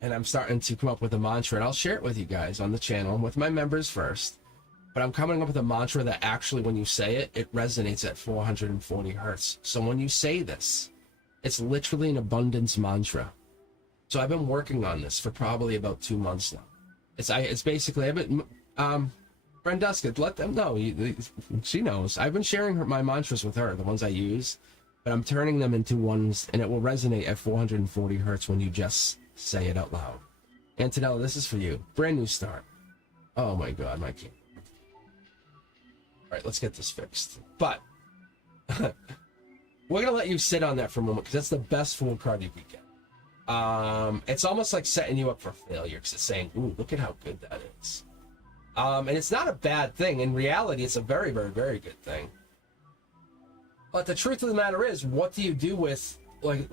I'm starting to come up with a mantra, and I'll share it with you guys on the channel with my members first. But I'm coming up with a mantra that actually, when you say it, it resonates at 440 hertz. So when you say this, it's literally an abundance mantra. So I've been working on this for probably about 2 months now. It's basically, I've been, Brenduska, let them know. She knows. I've been sharing my mantras with her, the ones I use, but I'm turning them into ones, and it will resonate at 440 hertz when you just say it out loud. Antonella, this is for you. Brand new start. Oh my god, my king. All right, let's get this fixed. But we're gonna let you sit on that for a moment, because that's the best Fool card you could get. It's almost like setting you up for failure because it's saying, ooh, look at how good that is. And it's not a bad thing. In reality, it's a very, very, very good thing. But the truth of the matter is, what do you do with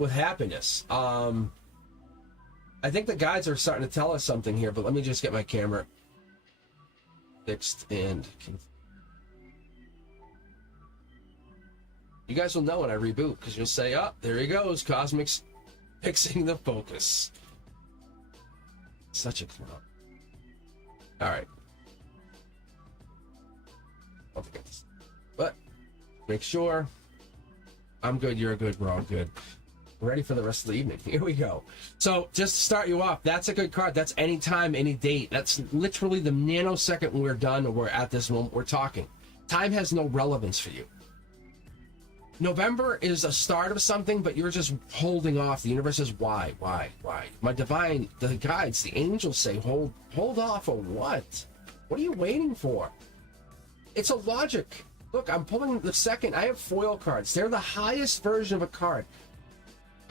happiness? I think the guides are starting to tell us something here, but let me just get my camera fixed and you guys will know when I reboot because you'll say, oh, there he goes, Cosmic's fixing the focus. Such a clown. All right. I'll forget this. But make sure I'm good, you're good, we're all good. We're ready for the rest of the evening. Here we go. So just to start you off, that's a good card. That's any time, any date. That's literally the nanosecond when we're done or we're at this moment we're talking. Time has no relevance for you. November is a start of something, but you're just holding off. The universe says, why? My divine, the guides, the angels say, hold off, or what? What are you waiting for? It's a logic. Look, I'm pulling the second. I have foil cards. They're the highest version of a card.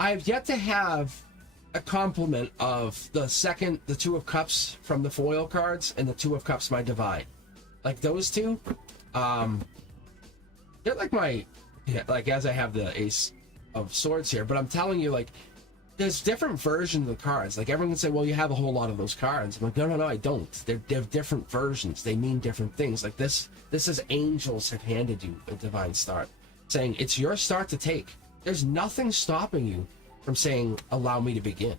I have yet to have a complement of the second, the Two of Cups from the foil cards, and the Two of Cups, my divine. Like those two, they're like my... Yeah, like as I have the Ace of Swords here, but I'm telling you, like, there's different versions of the cards. Like everyone can say, well, you have a whole lot of those cards. I'm like, no, I don't. They're different versions. They mean different things. Like this is angels have handed you a divine start, saying it's your start to take. There's nothing stopping you from saying, allow me to begin.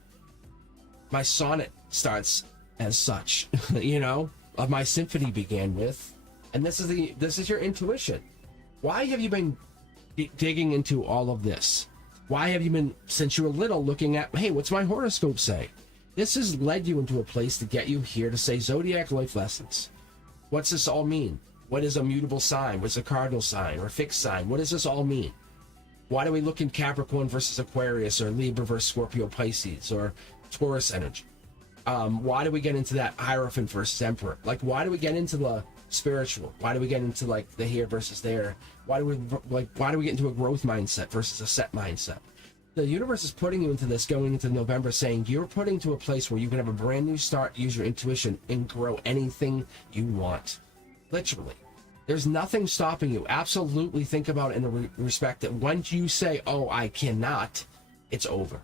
My sonnet starts as such, you know, my symphony began with, and this is your intuition. Why have you been digging into all of this? Why have you been, since you were little, looking at, hey, what's my horoscope say? This has led you into a place to get you here to say zodiac life lessons. What's this all mean? What is a mutable sign? What's a cardinal sign or a fixed sign? What does this all mean? Why do we look in Capricorn versus Aquarius, or Libra versus Scorpio Pisces, or Taurus energy? Why do we get into that Hierophant versus Emperor? Like, why do we get into the spiritual? Why do we get into like the here versus there? Why do we get into a growth mindset versus a set mindset? The universe is putting you into this going into November, saying you're putting to a place where you can have a brand new start, use your intuition, and grow anything you want. Literally. There's nothing stopping you. Absolutely think about it in the respect that once you say, oh, I cannot, it's over.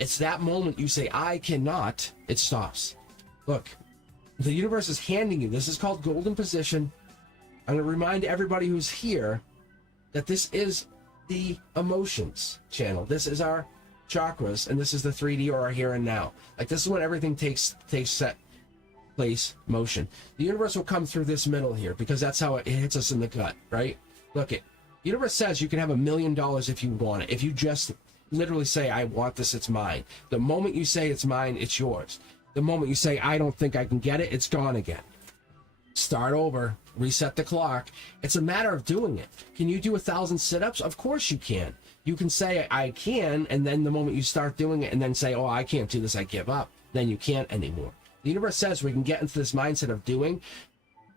It's that moment you say, I cannot, it stops. Look, the universe is handing you, this is called golden position. I'm going to remind everybody who's here that this is the emotions channel. This is our chakras, and this is the 3D, or our here and now. Like, this is when everything takes set place motion. The universe will come through this middle here because that's how it hits us in the gut, right? Look, the universe says you can have $1 million if you want it. If you just literally say, I want this, it's mine. The moment you say it's mine, it's yours. The moment you say, I don't think I can get it, it's gone again. Start over, reset the clock. It's a matter of doing it. Can you do 1,000 sit-ups? Of course you can. You can say, I can, and then the moment you start doing it and then say, oh, I can't do this, I give up, then you can't anymore. The universe says we can get into this mindset of doing.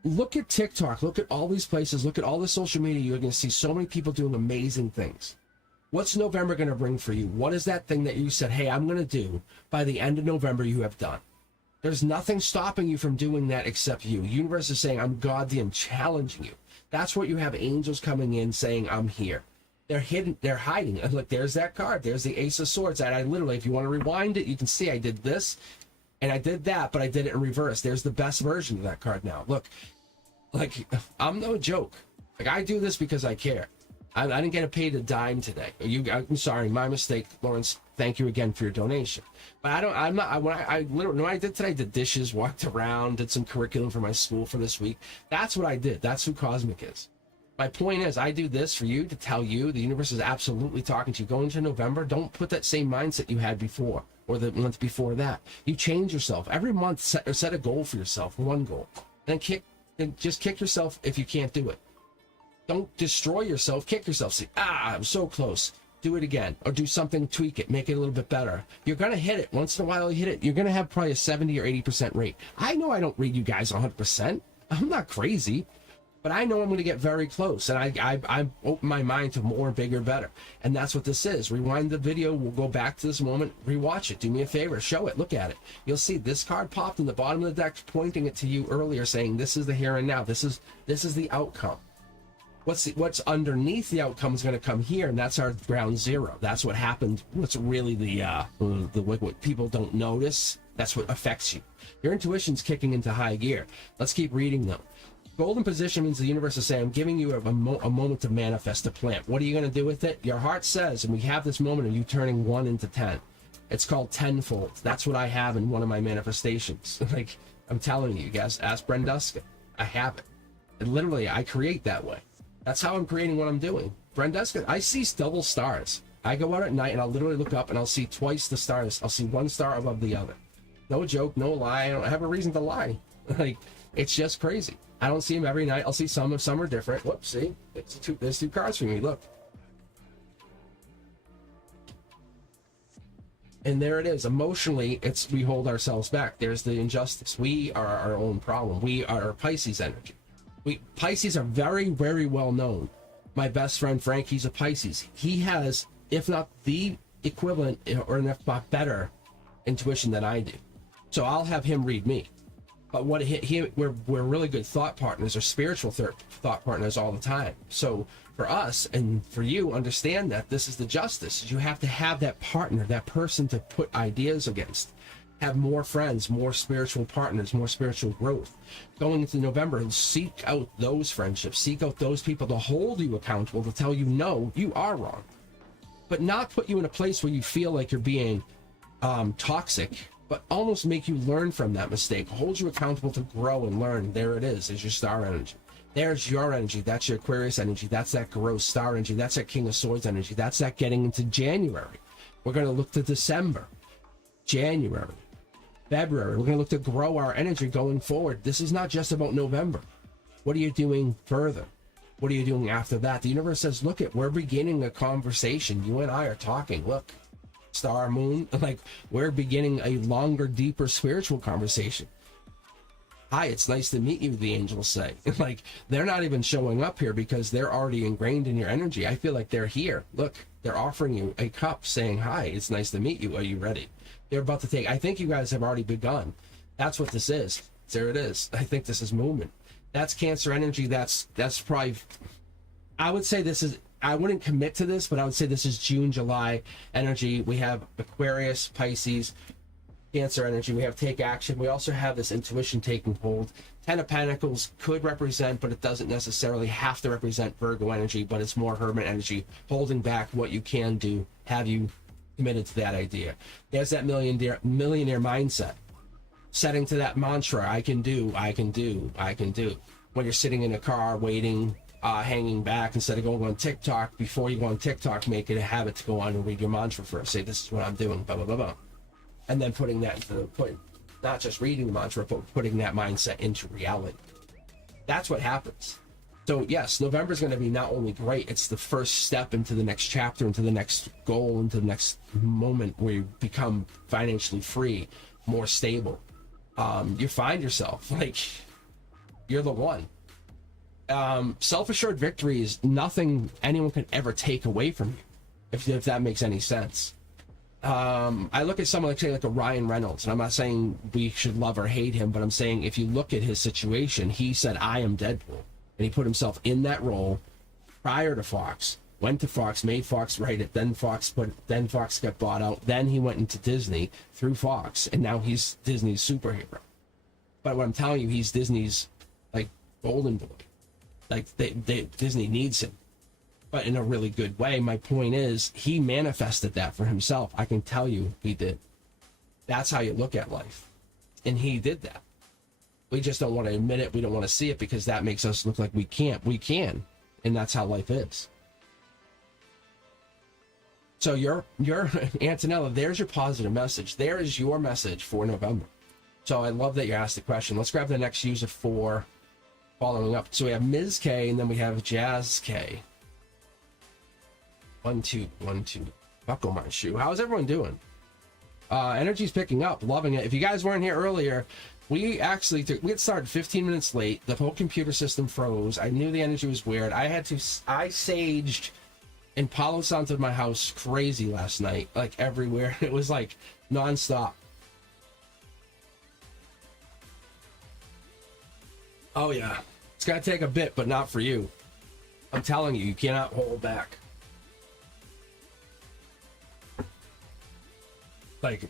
Look at TikTok, look at all these places, look at all the social media. You're going to see so many people doing amazing things. What's November going to bring for you? What is that thing that you said, hey, I'm going to do by the end of November you have done? There's nothing stopping you from doing that except you. The universe is saying, I'm goddamn challenging you. That's what you have angels coming in saying, I'm here. They're hidden, they're hiding. And look, there's that card. There's the Ace of Swords. And I literally, if you want to rewind it, you can see I did this and I did that, but I did it in reverse. There's the best version of that card now. Look, like, I'm no joke. Like, I do this because I care. I didn't get paid a dime today. I'm sorry, my mistake, Lawrence. Thank you again for your donation. But when I did today, I did dishes, walked around, did some curriculum for my school for this week. That's what I did. That's who Cosmic is. My point is, I do this for you to tell you the universe is absolutely talking to you. Going into November, don't put that same mindset you had before or the month before that. You change yourself. Every month, set a goal for yourself, one goal. Then just kick yourself if you can't do it. Don't destroy yourself, kick yourself. Say, I'm so close. Do it again. Or do something, tweak it, make it a little bit better. You're going to hit it. Once in a while you hit it, you're going to have probably a 70 or 80% rate. I know I don't read you guys 100%. I'm not crazy. but I know I'm going to get very close, and I open my mind to more, bigger, better. And that's what this is. Rewind the video. We'll go back to this moment, rewatch it. Do me a favor, show it, look at it. You'll see this card popped in the bottom of the deck, pointing it to you earlier, saying this is the here and now. This is the outcome. What's underneath the outcome is going to come here, and that's our ground zero. That's what happened. What's really what people don't notice. That's what affects you. Your intuition's kicking into high gear. Let's keep reading them. Golden position means the universe is saying, I'm giving you a moment to manifest a plant. What are you going to do with it? Your heart says, and we have this moment of you turning 1 into 10. It's called tenfold. That's what I have in one of my manifestations. Like, I'm telling you guys, ask Brenduska. I have it. And literally, I create that way. That's how I'm creating what I'm doing. Brenduska, I see double stars. I go out at night and I'll literally look up and I'll see twice the stars. I'll see one star above the other. No joke, no lie. I don't have a reason to lie. Like, it's just crazy. I don't see them every night. I'll see some if some are different. Whoops, see? There's two cards for me. Look. And there it is. Emotionally, we hold ourselves back. There's the injustice. We are our own problem. We are Pisces energy. Pisces are very, very well known. My best friend Frank, he's a Pisces. He has, if not the equivalent, or if not better, intuition than I do. So I'll have him read me. But we're really good thought partners, or spiritual thought partners all the time. So for us and for you, understand that this is the justice. You have to have that partner, that person to put ideas against. Have more friends, more spiritual partners, more spiritual growth. Going into November, seek out those friendships, seek out those people to hold you accountable, to tell you, no, you are wrong. But not put you in a place where you feel like you're being toxic, but almost make you learn from that mistake, hold you accountable to grow and learn. There it is your star energy. There's your energy. That's your Aquarius energy. That's that gross star energy. That's that King of Swords energy. That's that getting into January. We're going to look to December, January, February. We're going to look to grow our energy going forward. This is not just about November. What are you doing further? What are you doing after that? The universe says, look, we're beginning a conversation. You and I are talking. Look, star, moon, like we're beginning a longer, deeper spiritual conversation. Hi, it's nice to meet you, the angels say. Like, they're not even showing up here because they're already ingrained in your energy. I feel like they're here. Look, they're offering you a cup saying, hi, it's nice to meet you. Are you ready? They're about to take, I think you guys have already begun. That's what this is. There it is. I think this is movement. That's Cancer energy. That's probably, I would say this is, I wouldn't commit to this, but I would say this is June, July energy. We have Aquarius, Pisces, Cancer energy. We have take action. We also have this intuition taking hold. 10 of Pentacles could represent, but it doesn't necessarily have to represent Virgo energy, but it's more Hermit energy, holding back what you can do. Have you committed to that idea? There's that millionaire mindset. Setting to that mantra, I can do, I can do, I can do. When you're sitting in a car waiting, hanging back, instead of going on TikTok, before you go on TikTok, make it a habit to go on and read your mantra first. Say, this is what I'm doing, blah, blah, blah, blah. And then putting that into the, not just reading the mantra, but putting that mindset into reality. That's what happens. So yes, November is going to be not only great, it's the first step into the next chapter, into the next goal, into the next moment where you become financially free, more stable. You find yourself like you're the one. Self-assured victory is nothing anyone can ever take away from you, if that makes any sense. I look at someone like, say, like a Ryan Reynolds, and I'm not saying we should love or hate him, but I'm saying if you look at his situation, he said, I am Deadpool. And he put himself in that role prior to Fox, went to Fox, made Fox write it, then Fox got bought out, then he went into Disney through Fox, and now he's Disney's superhero. But what I'm telling you, he's Disney's, like, golden boy. Like, Disney needs him, but in a really good way. My point is, he manifested that for himself. I can tell you he did. That's how you look at life. And he did that. We just don't want to admit it. We don't want to see it because that makes us look like we can't. We can. And that's how life is. So your Antonella, there's your positive message. There is your message for November. So I love that you asked the question. Let's grab the next user for following up. So we have Ms. K, and then we have Jazz K. 1, 2, 1, 2. Buckle my shoe. How's everyone doing? Energy's picking up, loving it. If you guys weren't here earlier, we actually we had started 15 minutes late. The whole computer system froze. I knew the energy was weird. I saged in Palo Santo, my house, crazy last night, like everywhere. It was like nonstop. Oh yeah, it's gonna take a bit, but not for you. I'm telling you, you cannot hold back. Like,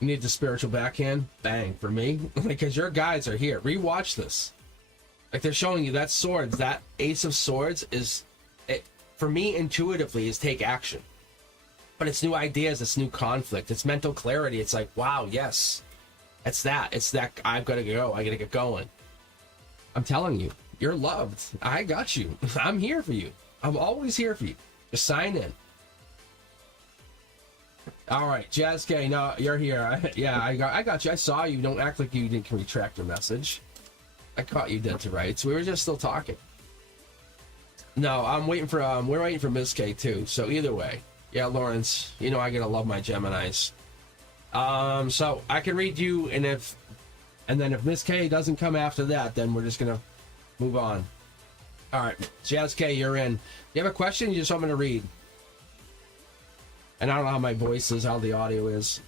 you need the spiritual backhand, bang, for me. Because your guides are here. Rewatch this. Like, they're showing you that swords, that Ace of Swords is, it, for me, intuitively, is take action. But it's new ideas, it's new conflict, it's mental clarity. It's like, wow, yes. It's that, I've got to go, I got to get going. I'm telling you, you're loved. I got you. I'm here for you. I'm always here for you. Just sign in. All right, Jazz K, no, you're here. Yeah, I got you. I saw you. Don't act like you didn't retract your message. I caught you dead to rights. We were just still talking. No, I'm waiting for we're waiting for Miss K too. So either way, yeah, Lawrence, you know I gotta love my Geminis. So I can read you, and then if Miss K doesn't come after that, then we're just gonna move on. All right, Jazz K, you're in. You have a question? You just want me to read? And I don't know how my voice is, how the audio is.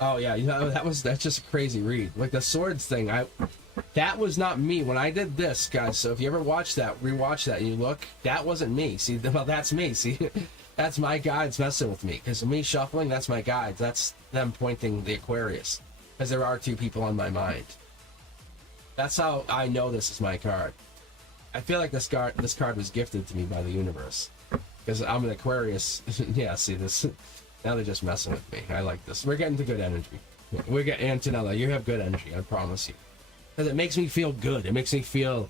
Oh yeah, you know, that's just a crazy read. Like the swords thing, that was not me when I did this, guys. So if you ever watch that, rewatch that, and you look, that wasn't me. See, well, that's me. See, that's my guides messing with me. Because me shuffling, that's my guides. That's them pointing the Aquarius. Because there are two people on my mind. That's how I know this is my card. I feel like this card was gifted to me by the universe. Because I'm an Aquarius. Yeah, see this. Now they're just messing with me. I like this. We're getting to good energy. We're getting, Antonella, you have good energy, I promise you. Because it makes me feel good. It makes me feel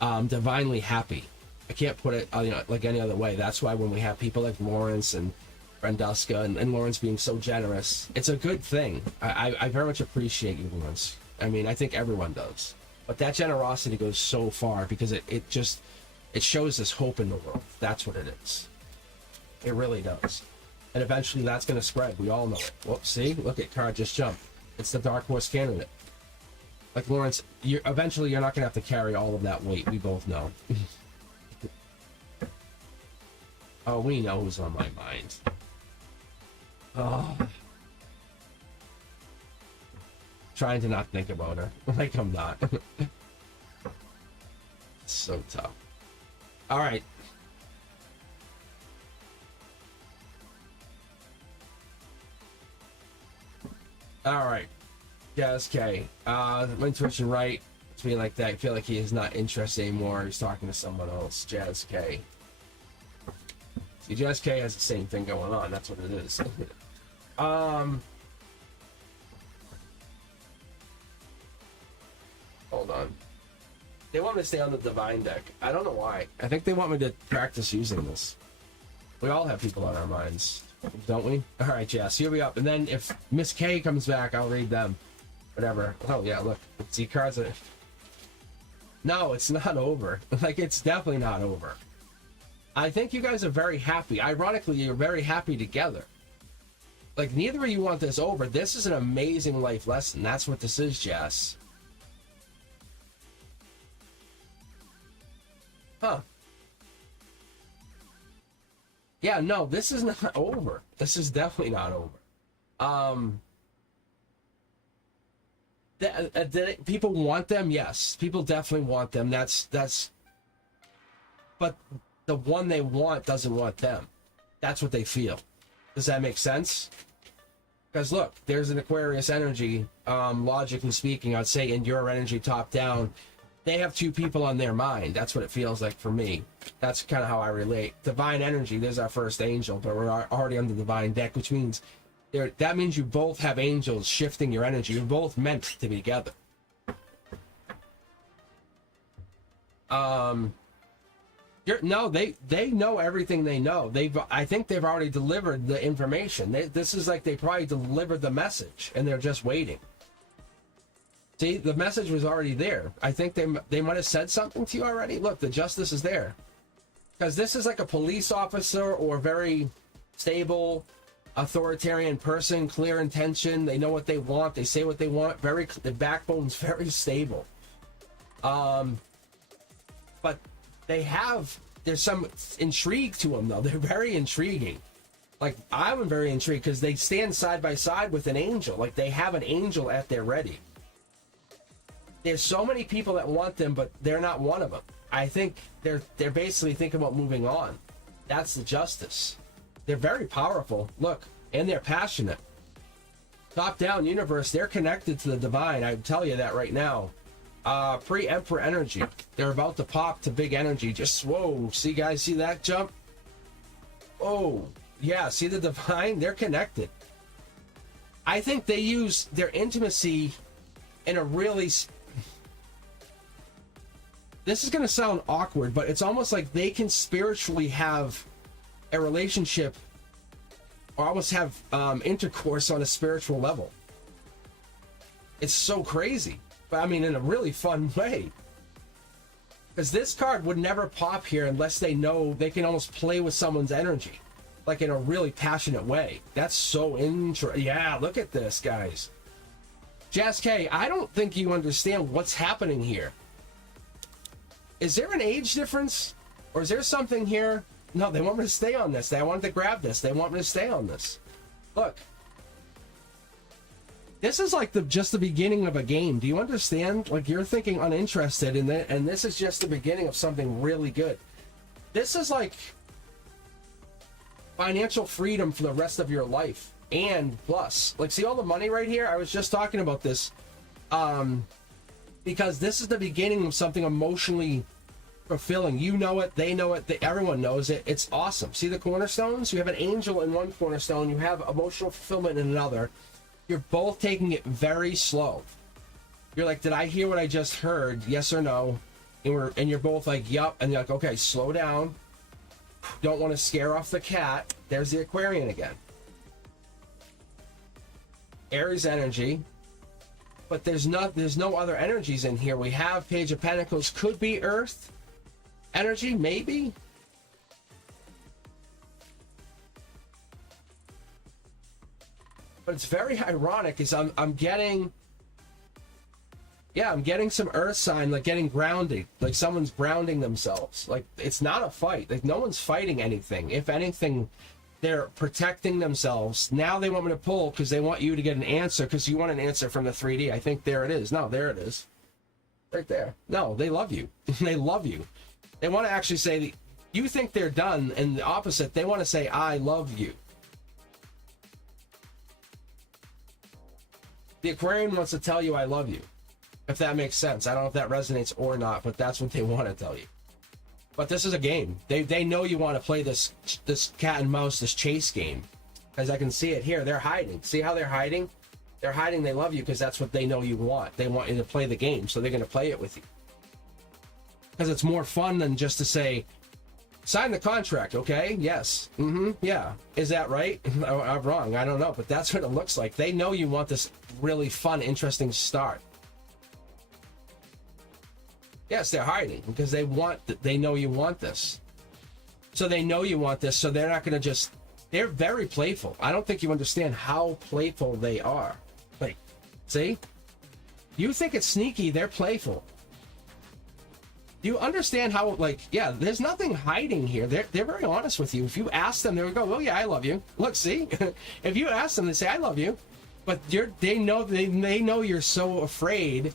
divinely happy. I can't put it like any other way. That's why when we have people like Lawrence and Brenduska and Lawrence being so generous, it's a good thing. I very much appreciate you, Lawrence. I mean, I think everyone does. But that generosity goes so far because it shows us hope in the world. That's what it is. It really does. And eventually that's going to spread. We all know it. Whoops, see? Look at card just jumped. It's the Dark Horse candidate. Like, Lawrence, eventually you're not going to have to carry all of that weight. We both know. Oh, we know who's on my mind. Oh. Trying to not think about her. Like I'm not. It's so tough. All right. All right. Jazz K. My intuition right. It's being like that. I feel like he is not interested anymore. He's talking to someone else. Jazz K. See, Jazz K has the same thing going on. That's what it is. Hold on. They want me to stay on the Divine deck. I don't know why. I think they want me to practice using this. We all have people on our minds, don't we? All right, Jess, you'll be up. And then if Miss K comes back, I'll read them. Whatever. Oh, yeah, look. See, cards are... No, it's not over. Like, it's definitely not over. I think you guys are very happy. Ironically, you're very happy together. Like, neither of you want this over. This is an amazing life lesson. That's what this is, Jess. Huh. Yeah, no, this is not over. This is definitely not over. People want them, yes. People definitely want them. That's. But the one they want doesn't want them. That's what they feel. Does that make sense? Because look, there's an Aquarius energy. Logically speaking, I'd say in your energy top down. They have two people on their mind. That's what it feels like for me. That's kind of how I relate. Divine energy, there's our first angel, but we're already on the Divine deck, which means that means you both have angels shifting your energy. You're both meant to be together. No, they know everything they know. I think they've already delivered the information. This is like they probably delivered the message, and they're just waiting. See, the message was already there. I think they might have said something to you already. Look, the justice is there. Because this is like a police officer or very stable, authoritarian person, clear intention. They know what they want. They say what they want. The backbone's very stable. But there's some intrigue to them, though. They're very intriguing. Like, I'm very intrigued because they stand side by side with an angel. Like, they have an angel at their ready. There's so many people that want them, but they're not one of them. I think they're basically thinking about moving on. That's the justice. They're very powerful. Look, and they're passionate. Top-down universe, they're connected to the divine. I tell you that right now. Pre-Emperor energy. They're about to pop to big energy. Just, whoa. See, guys, see that jump? Oh, yeah. See the divine? They're connected. I think they use their intimacy in a really... This is going to sound awkward, but it's almost like they can spiritually have a relationship or almost have intercourse on a spiritual level. It's so crazy. But I mean, in a really fun way. Because this card would never pop here unless they know they can almost play with someone's energy. Like in a really passionate way. That's so interesting. Yeah, look at this, guys. Jazz K, I don't think you understand what's happening here. Is there an age difference? Or is there something here? No, they want me to stay on this. They want to grab this. They want me to stay on this. Look. This is like just the beginning of a game. Do you understand? Like, you're thinking uninterested, and this is just the beginning of something really good. This is like financial freedom for the rest of your life. And plus, like, see all the money right here? I was just talking about this. Because this is the beginning of something emotionally fulfilling. You know it, they know it, everyone knows it. It's awesome. See the cornerstones? You have an angel in one cornerstone, you have emotional fulfillment in another. You're both taking it very slow. You're like, did I hear what I just heard? Yes or no? And you're both like, yup. And you're like, okay, slow down. Don't want to scare off the cat. There's the Aquarian again. Aries energy. But there's no other energies in here. We have Page of Pentacles. Could be Earth energy, maybe. But it's very ironic. Is I'm getting some Earth sign, like getting grounded, like someone's grounding themselves. Like, it's not a fight. Like, no one's fighting anything. If anything, they're protecting themselves. Now they want me to pull because they want you to get an answer, because you want an answer from the 3D. I think there it is. No, there it is. Right there. No, they love you. They love you. They want to actually say, you think they're done, and the opposite, they want to say, I love you. The Aquarian wants to tell you, I love you. If that makes sense. I don't know if that resonates or not, but that's what they want to tell you. But this is a game. They know you want to play this cat and mouse, this chase game. As I can see it here, they're hiding. See how they're hiding? They're hiding, they love you because that's what they know you want. They want you to play the game, so they're going to play it with you. Because it's more fun than just to say, sign the contract, okay? Yes. Yeah. Is that right? I'm wrong. I don't know, but that's what it looks like. They know you want this really fun, interesting start. Yes, they're hiding because they know you want this. So they know you want this, so they're not going to they're very playful. I don't think you understand how playful they are. Like, see? You think it's sneaky, they're playful. Do you understand how, like, yeah, there's nothing hiding here. They're very honest with you. If you ask them, they'll go, oh yeah, I love you. Look, see? If you ask them, they say, I love you. But they know you're so afraid.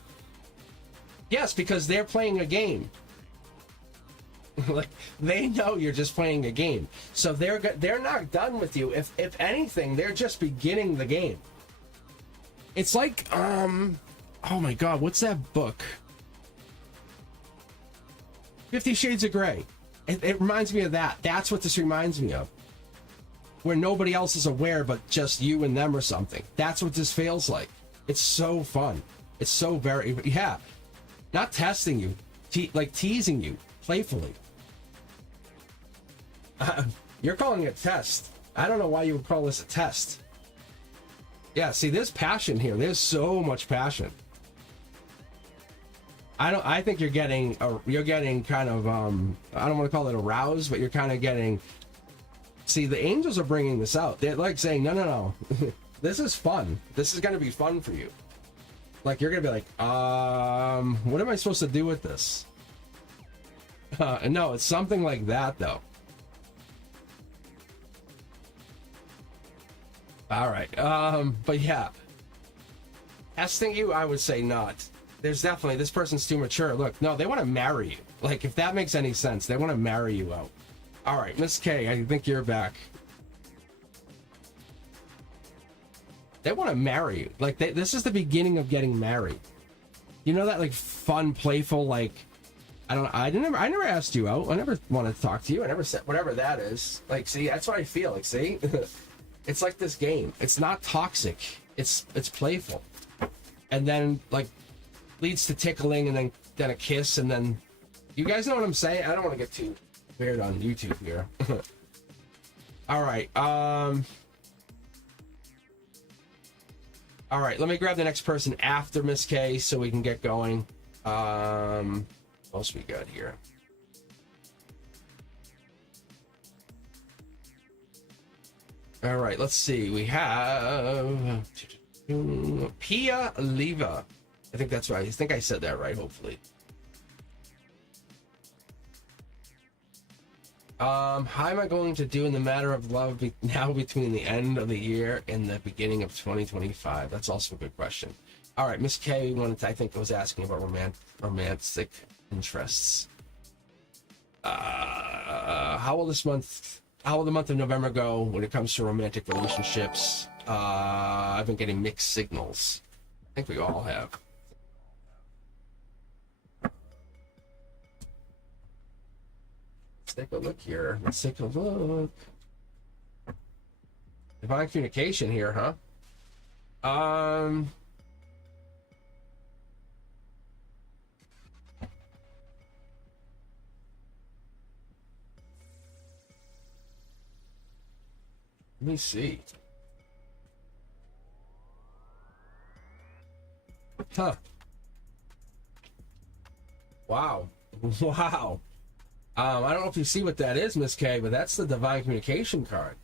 Yes, because they're playing a game. Like, they know you're just playing a game. So they're not done with you. If anything, they're just beginning the game. It's like, oh my God, what's that book? 50 Shades of Grey. It reminds me of that. That's what this reminds me of. Where nobody else is aware but just you and them or something. That's what this feels like. It's so fun. It's so very, yeah. Not testing you, like teasing you, playfully. You're calling it a test. I don't know why you would call this a test. Yeah, see, there's passion here. There's so much passion. I think you're getting kind of I don't want to call it aroused, but you're kind of getting. See, the angels are bringing this out. They're like saying, no. This is fun. This is going to be fun for you. Like, you're going to be like, what am I supposed to do with this? No, it's something like that, though. All right. But yeah. Testing you, I would say not. There's definitely, this person's too mature. Look, no, they want to marry you. Like, if that makes any sense, they want to marry you out. All right, Miss K, I think you're back. They want to marry you. Like, this is the beginning of getting married. You know that, like, fun, playful, like, I never asked you out. I never wanted to talk to you. I never said whatever that is. Like, see, that's what I feel. Like, see, it's like this game. It's not toxic. It's playful, and then like leads to tickling, and then a kiss, and then you guys know what I'm saying. I don't want to get too weird on YouTube here. All right. All right, let me grab the next person after Miss K so we can get going. What else we got here? All right, let's see. We have Pia Leva. I think that's right. I think I said that right, hopefully. How am I going to do in the matter of love now between the end of the year and the beginning of 2025? That's also a good question. All right, Miss K I think was asking about romantic interests. How will the month of November go when it comes to romantic relationships? I've been getting mixed signals. I think we all have. Let's take a look here. Let's take a look. Divine communication here, huh? Let me see. Huh. Wow. Wow. I don't know if you see what that is, Miss K, but that's the divine communication card.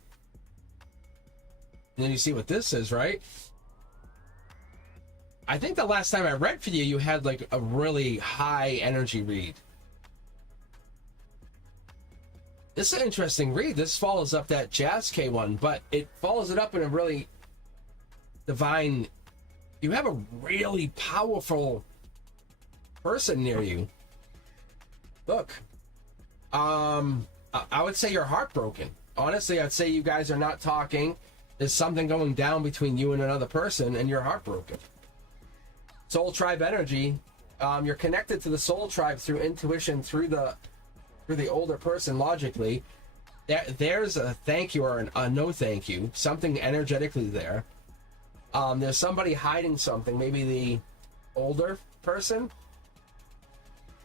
And then you see what this is, right? I think the last time I read for you, you had like a really high energy read. This is an interesting read. This follows up that Jazz K one, but it follows it up in a really divine. You have a really powerful person near you. Look, I would say you're heartbroken. Honestly, I'd say you guys are not talking. There's something going down between you and another person, and you're heartbroken. Soul tribe energy. You're connected to the soul tribe through intuition, through the older person logically. There's a thank you or a no thank you, something energetically there. There's somebody hiding something, maybe the older person,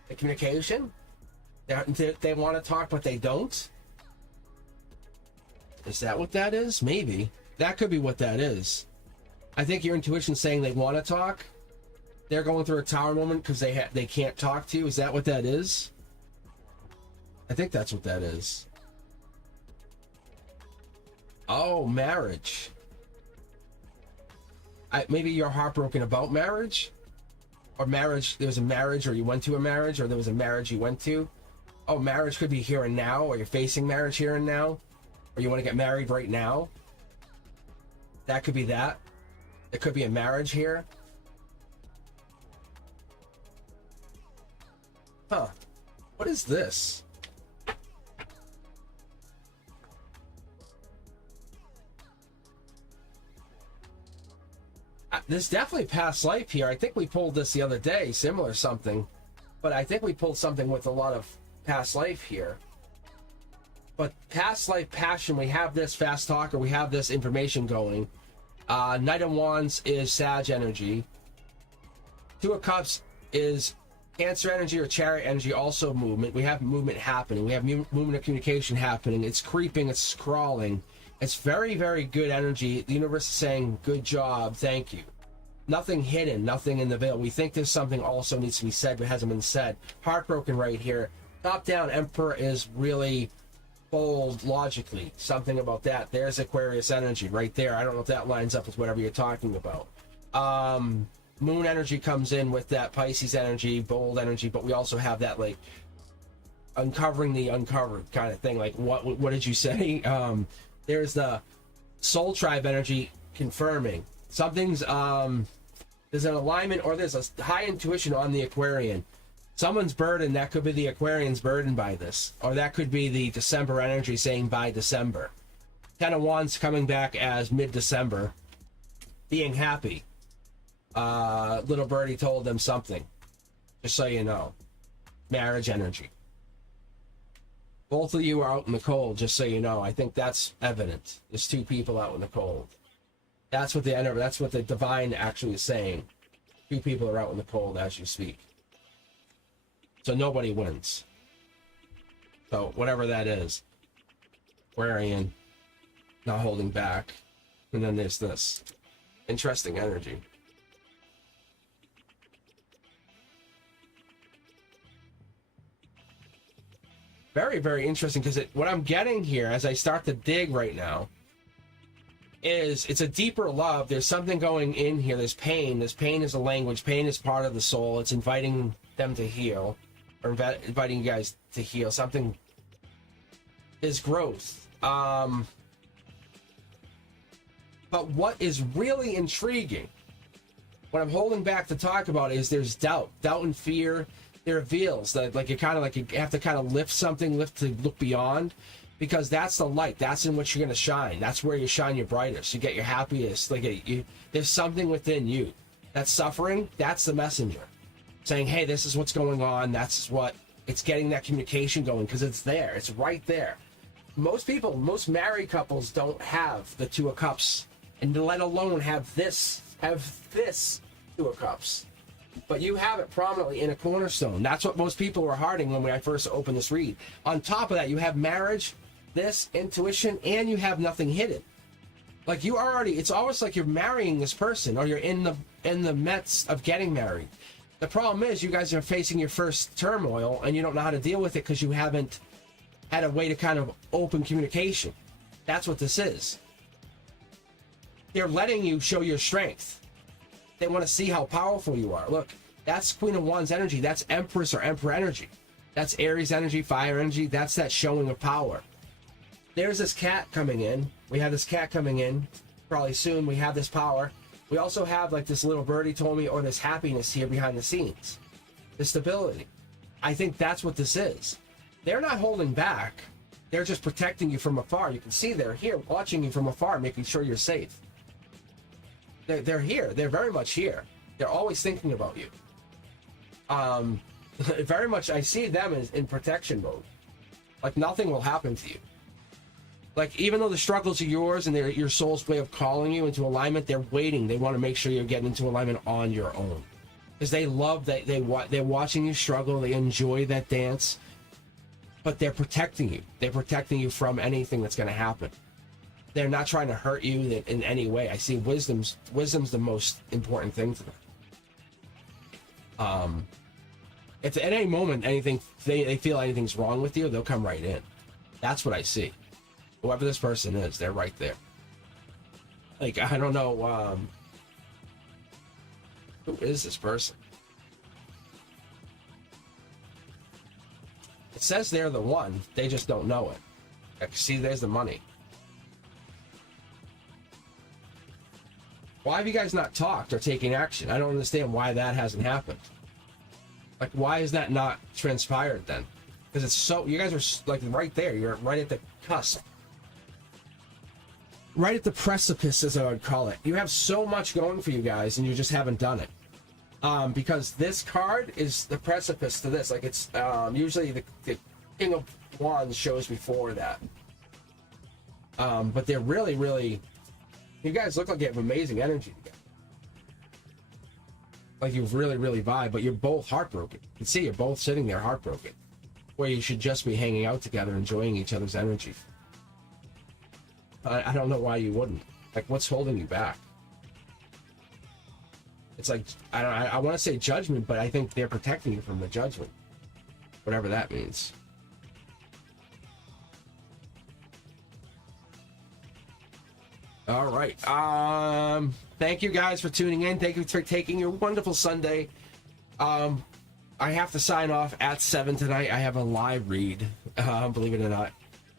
the communication. They want to talk, but they don't. Is that what that is? Maybe. That could be what that is. I think your intuition's saying they want to talk. They're going through a tower moment because they can't talk to you. Is that what that is? I think that's what that is. Oh, marriage. Maybe you're heartbroken about marriage? Or marriage, there was a marriage, or you went to a marriage, or there was a marriage you went to. Oh, marriage could be here and now, or you're facing marriage here and now. Or you want to get married right now. That could be that. It could be a marriage here. Huh. What is this? There's definitely past life here. I think we pulled this the other day, similar something. But I think we pulled something with a lot of past life here. But past life passion, we have this fast talker, we have this information going. Knight of Wands is Sag energy. Two of Cups is Cancer energy or Chariot energy, also movement. We have movement happening. We have movement of communication happening. It's creeping, it's scrawling. It's very, very good energy. The universe is saying, good job, thank you. Nothing hidden, nothing in the veil. We think there's something also needs to be said but hasn't been said. Heartbroken right here. Top down, Emperor is really bold logically. Something about that. There's Aquarius energy right there. I don't know if that lines up with whatever you're talking about. Moon energy comes in with that Pisces energy, bold energy, but we also have that like uncovering the uncovered kind of thing. Like what did you say? There's the Soul Tribe energy confirming something's there's an alignment, or there's a high intuition on the Aquarian. Someone's burdened. That could be the Aquarian's burdened by this, or that could be the December energy saying by December. Ten of Wands coming back as mid-December, being happy. Little birdie told them something, just so you know. Marriage energy. Both of you are out in the cold, just so you know. I think that's evident. There's two people out in the cold. That's what the divine actually is saying. Two people are out in the cold as you speak. So nobody wins. So whatever that is. Aquarian, not holding back. And then there's this. Interesting energy. Very, very interesting, because what I'm getting here as I start to dig right now is it's a deeper love. There's something going in here. There's pain. This pain is a language. Pain is part of the soul. It's inviting them to heal, or inviting you guys to heal. Something is growth. But what is really intriguing, what I'm holding back to talk about, is there's doubt and fear. There reveals that like you have to kind of lift to look beyond. Because that's the light. That's in which you're going to shine. That's where you shine your brightest. You get your happiest. There's something within you. That suffering, that's the messenger. Saying, hey, this is what's going on. That's what, it's getting that communication going, because it's there. It's right there. Most married couples don't have the Two of Cups, and let alone have this Two of Cups. But you have it prominently in a cornerstone. That's what most people were hearting when I first opened this read. On top of that, you have marriage, this intuition, and you have nothing hidden. Like it's almost like you're marrying this person, or you're in the midst of getting married. The problem is you guys are facing your first turmoil, and you don't know how to deal with it because you haven't had a way to kind of open communication. That's what this is. They're letting you show your strength. They want to see how powerful you are. Look, that's Queen of Wands energy. That's Empress or Emperor energy. That's Aries energy, fire energy. That's that showing of power. There's this cat coming in. We have this cat coming in. Probably soon we have this power. We also have like this little birdie told me, or this happiness here behind the scenes. The stability. I think that's what this is. They're not holding back. They're just protecting you from afar. You can see they're here watching you from afar, making sure you're safe. They're here. They're very much here. They're always thinking about you. Very much, I see them in protection mode. Like nothing will happen to you. Like even though the struggles are yours and they're your soul's way of calling you into alignment, they're waiting. They want to make sure you're getting into alignment on your own, because they love that they're watching you struggle. They enjoy that dance, but they're protecting you. They're protecting you from anything that's going to happen. They're not trying to hurt you in any way. I see wisdom's the most important thing to them. If at any moment they feel anything's wrong with you, they'll come right in. That's what I see. Whoever this person is, they're right there. Like, I don't know, who is this person? It says they're the one, they just don't know it. Like, see, there's the money. Why have you guys not talked or taken action? I don't understand why that hasn't happened. Like, why is that not transpired then? Because it's so, you guys are like right there. You're right at the cusp. Right at the precipice, as I would call it. You have so much going for you guys, and you just haven't done it. Because this card is the precipice to this. Like, it's usually the King of Wands shows before that. But they're really, really... You guys look like you have amazing energy together. Like you really, really vibe, but you're both heartbroken. You can see you're both sitting there heartbroken. Where you should just be hanging out together, enjoying each other's energy. I don't know why you wouldn't. Like, what's holding you back? It's like, I want to say judgment, but I think they're protecting you from the judgment, whatever that means. All right. Thank you guys for tuning in. Thank you for taking your wonderful Sunday. I have to sign off at 7 tonight. I have a live read, believe it or not,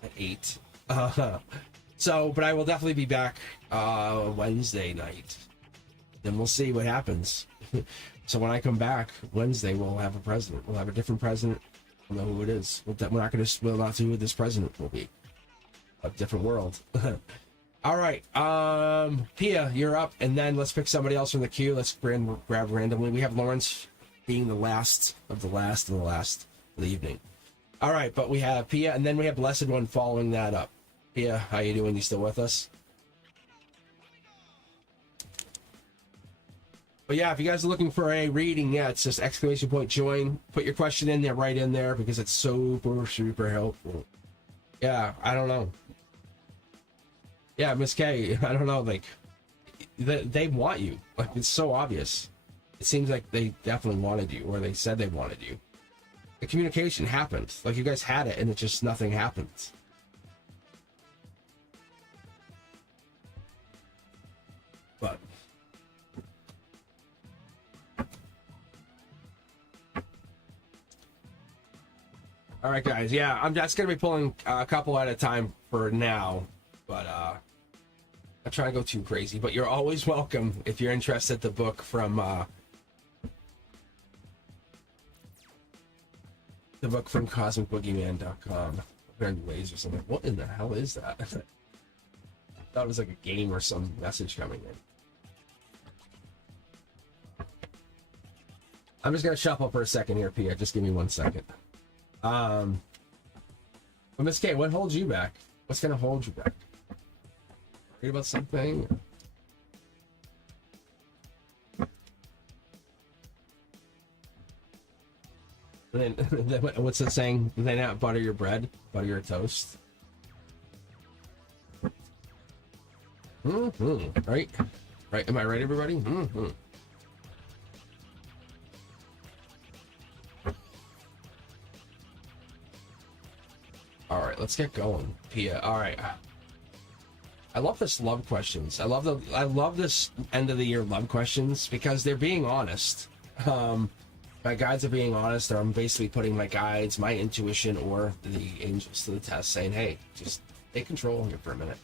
at 8. So, but I will definitely be back Wednesday night. Then we'll see what happens. So when I come back Wednesday, we'll have a president. We'll have a different president. We'll know who it is. We'll not see who this president will be. A different world. All right, Pia, you're up, and then let's pick somebody else from the queue. Let's grab randomly. We have Lawrence being the last of the last of the evening. All right, but we have Pia, and then we have Blessed One following that up. Pia, how you doing? You still with us? But yeah, if you guys are looking for a reading, yeah, it's just ! join. Put your question in there, right in there, because it's super helpful. Yeah, I don't know. Yeah, Miss K, I don't know, like, they want you. Like, it's so obvious. It seems like they definitely wanted you, or they said they wanted you. The communication happened. Like, you guys had it, and it just, nothing happened. But all right, guys. Yeah, I'm just going to be pulling a couple at a time for now. But I'm trying to go too crazy. But you're always welcome if you're interested. The book from CosmicBoogeyman.com. Apparently lasers. I'm like, what in the hell is that? I thought it was like a game or some message coming in. I'm just gonna shuffle for a second here, Pia. Just give me 1 second. Well, Miss K, what holds you back? What's gonna hold you back? Worried about something? And then what's the saying? They not butter your bread, butter your toast. Right? Right? Am I right, everybody? All right, let's get going, Pia. All right. I love this love questions. I love this end of the year love questions because they're being honest. My guides are being honest, or I'm basically putting my guides, my intuition, or the angels to the test, saying, "Hey, just take control here for a minute."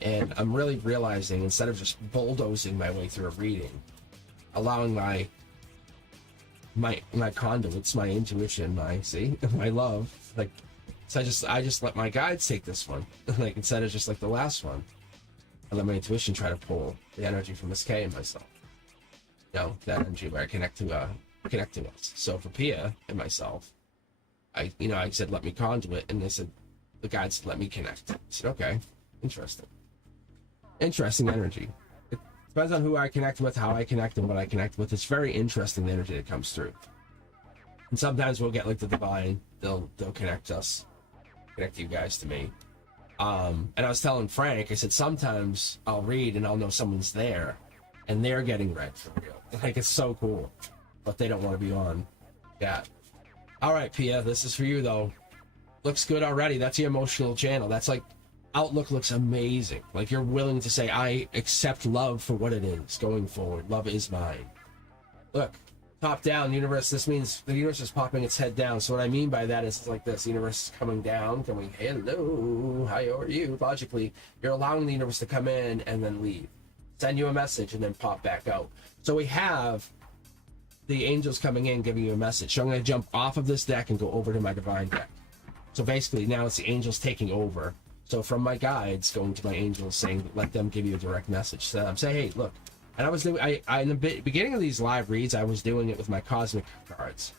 And I'm really realizing, instead of just bulldozing my way through a reading, allowing my conduits, my intuition, my love, like. So I just let my guides take this one, like instead of just like the last one. I let my intuition try to pull the energy from Miss K and myself. You know, that energy where I connect to us. So for Pia and myself, I said let me conduit, and they said the guides let me connect. I said okay, interesting energy. It depends on who I connect with, how I connect, and what I connect with. It's very interesting, the energy that comes through. And sometimes we'll get like the divine. They'll connect us. Connect you guys to me. And I was telling Frank, I said sometimes I'll read and I'll know someone's there and they're getting read for real. Like, it's so cool, but they don't want to be on that. All right, Pia, this is for you though. Looks good already. That's your emotional channel. That's like, outlook looks amazing. Like, you're willing to say, I accept love for what it is going forward. Love is mine. Look, top down, universe. This means the universe is popping its head down. So what I mean by that is like this: the universe is coming down, going, hello, how are you? Logically, you're allowing the universe to come in and then leave, send you a message, and then pop back out. So we have the angels coming in, giving you a message. So I'm going to jump off of this deck and go over to my divine deck. So basically, now it's the angels taking over. So from my guides, going to my angels, saying, let them give you a direct message. So I'm saying, hey, look. And I was doing, I in the beginning of these live reads, I was doing it with my cosmic cards,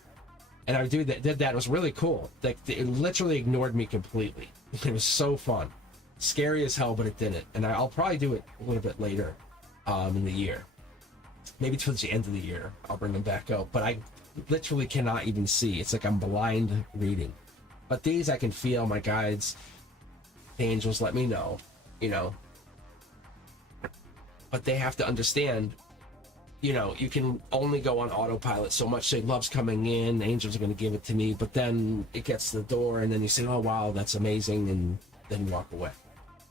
and I did that. It was really cool. Like, it literally ignored me completely. It was so fun, scary as hell, but it didn't. And I'll probably do it a little bit later, in the year, maybe towards the end of the year. I'll bring them back out. But I literally cannot even see. It's like I'm blind reading. But these I can feel. My guides, the angels, let me know. But they have to understand, you know, you can only go on autopilot so much. Say love's coming in, angels are going to give it to me, but then it gets to the door and then you say, oh wow, that's amazing, and then you walk away.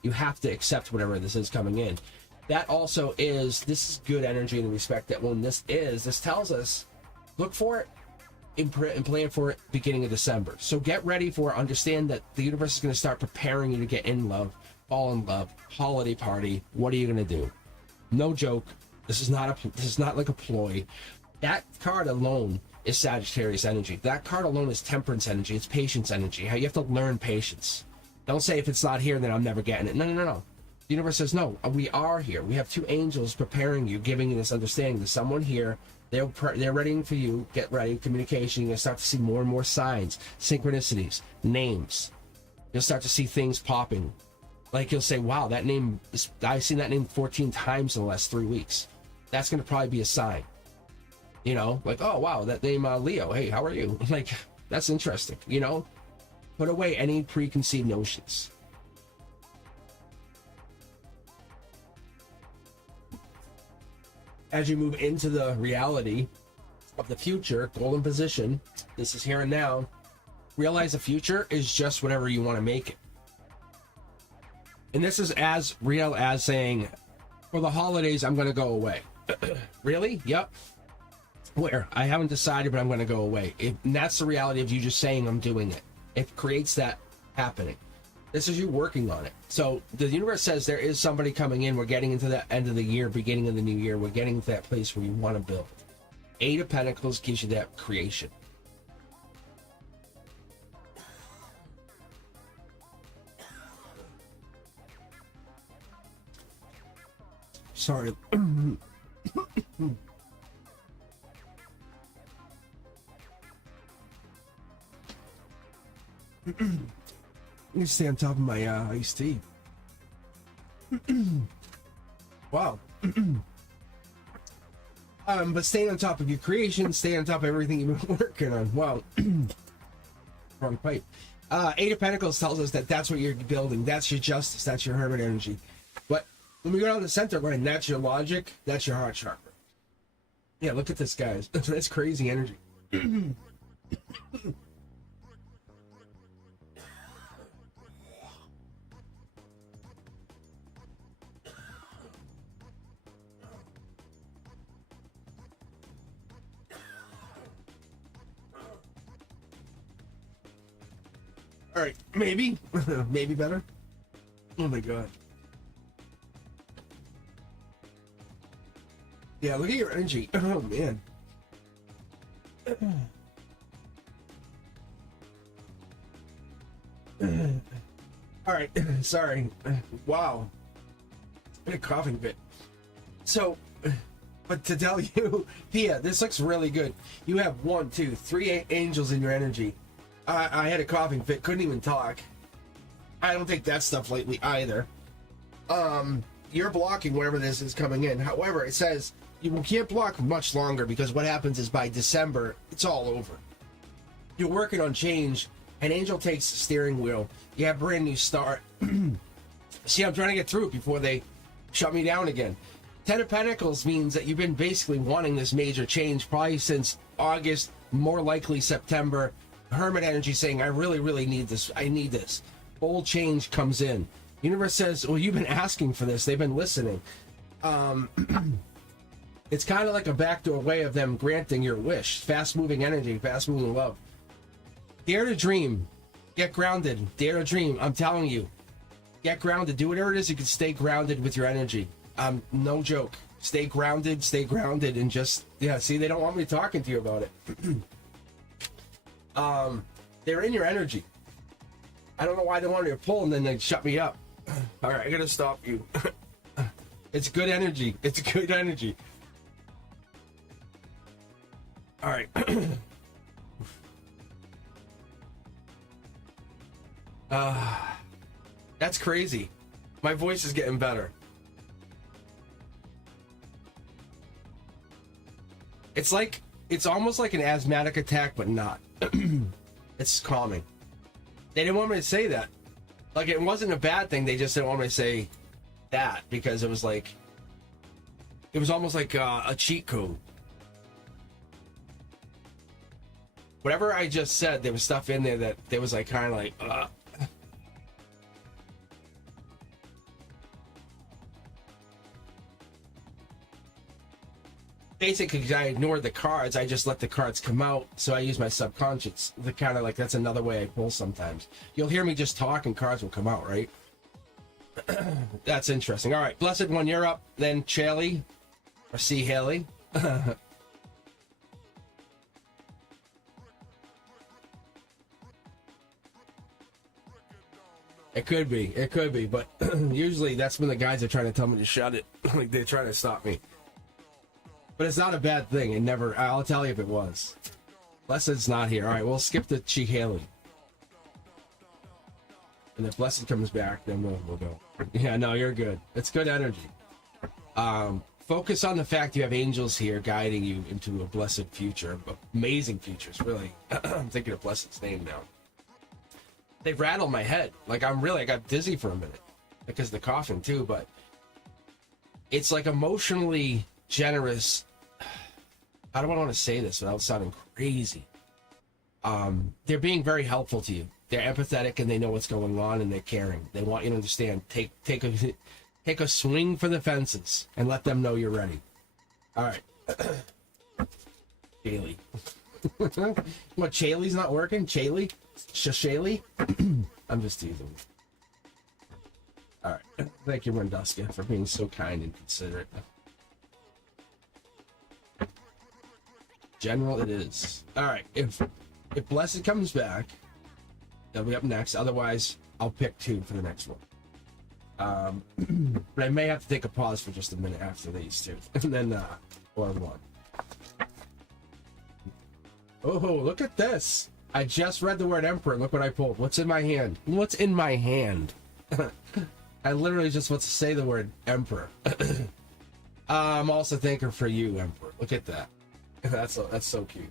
You have to accept whatever this is coming in. That also is, this is good energy in the respect that when this tells us, look for it and plan for it beginning of December. So get ready for it. Understand that the universe is going to start preparing you to get in love, fall in love, holiday party. What are you going to do? No joke. This is not like a ploy. That card alone is Sagittarius energy. That card alone is Temperance energy. It's patience energy. How you have to learn patience. Don't say if it's not here, then I'm never getting it. No. The universe says, no, we are here. We have two angels preparing you, giving you this understanding. There's someone here. They're ready for you. Get ready. Communication. You're going to start to see more and more signs, synchronicities, names. You'll start to see things popping. Like you'll say, wow, that name, I've seen that name 14 times in the last 3 weeks. That's going to probably be a sign. You know, like, oh, wow, that name Leo. Hey, how are you? Like, that's interesting. You know, put away any preconceived notions. As you move into the reality of the future, golden position, this is here and now, realize the future is just whatever you want to make it. And this is as real as saying, for the holidays, I'm going to go away. Really? Yep. Where? I haven't decided, but I'm going to go away. And that's the reality of you just saying I'm doing it. It creates that happening. This is you working on it. So the universe says there is somebody coming in. We're getting into the end of the year, beginning of the new year. We're getting to that place where you want to build. 8 of Pentacles gives you that creation. Sorry. Let me stay on top of my iced tea. Wow. But staying on top of your creation, staying on top of everything you've been working on. Wow. Wrong pipe. 8 of Pentacles tells us that that's what you're building. That's your justice. That's your hermit energy. But when we go down the center line, that's your logic. That's your heart chakra. Yeah, look at this, guys. That's crazy energy. All right, maybe, maybe better. Oh my god. Yeah, look at your energy. Oh man. All right, sorry. Wow. A coughing fit. So, but to tell you, Thea, this looks really good. You have 1, 2, 3 angels in your energy. I had a coughing fit, couldn't even talk. I don't take that stuff lightly either. You're blocking whatever this is coming in. However, it says you can't block much longer because what happens is by December, it's all over. You're working on change. An angel takes the steering wheel. You have a brand new start. See, I'm trying to get through it before they shut me down again. 10 of Pentacles means that you've been basically wanting this major change probably since August, more likely September. Hermit energy saying, I really, really need this. I need this. Bold change comes in. Universe says, well, you've been asking for this. They've been listening. It's kind of like a backdoor way of them granting your wish. Fast-moving energy, fast-moving love. Dare to dream. Get grounded. Dare to dream. I'm telling you. Get grounded. Do whatever it is you can stay grounded with your energy. No joke. Stay grounded, and just, yeah, see, they don't want me talking to you about it. They're in your energy. I don't know why they wanted to pull and then they shut me up. All right, I gotta stop you. It's good energy. It's good energy. All right. That's crazy. My voice is getting better. It's almost like an asthmatic attack, but not. It's calming. They didn't want me to say that. Like, it wasn't a bad thing. They just didn't want me to say that because it was like, It was almost like a cheat code. Whatever I just said, there was stuff in there that there was like kind of like, Basically, because I ignored the cards, I just let the cards come out, so I use my subconscious. The kind of like, that's another way I pull sometimes. You'll hear me just talk and cards will come out, right? That's interesting. All right, Blessed One, you're up. Then Chaley, or C. Haley. It could be, but usually that's when the guys are trying to tell me to shut it. Like they're trying to stop me. But it's not a bad thing. It never, I'll tell you if it was. Blessed's not here. All right, we'll skip the Chi Haley. And if Blessed comes back, then we'll go. Yeah, no, you're good. It's good energy. Focus on the fact you have angels here guiding you into a blessed future. Amazing futures, really. I'm thinking of Blessed's name now. They've rattled my head. Like, I got dizzy for a minute. Because of the coughing, too, but it's like emotionally generous. How do I want to say this without sounding crazy? They're being very helpful to you. They're empathetic and they know what's going on and they're caring. They want you to understand. Take a swing for the fences and let them know you're ready. All right. Chaley. What, Chaley's not working? Chaley? Shashaley? I'm just teasing. All right. Thank you, Renduska, for being so kind and considerate. General it is. All right. If Blessed comes back, they'll be up next. Otherwise, I'll pick two for the next one. But I may have to take a pause for just a minute after these two, and then or one. Oh, look at this! I just read the word Emperor. Look what I pulled. What's in my hand? What's in my hand? I literally just want to say the word Emperor. I'm also thinking for you, Emperor. Look at that. That's so cute.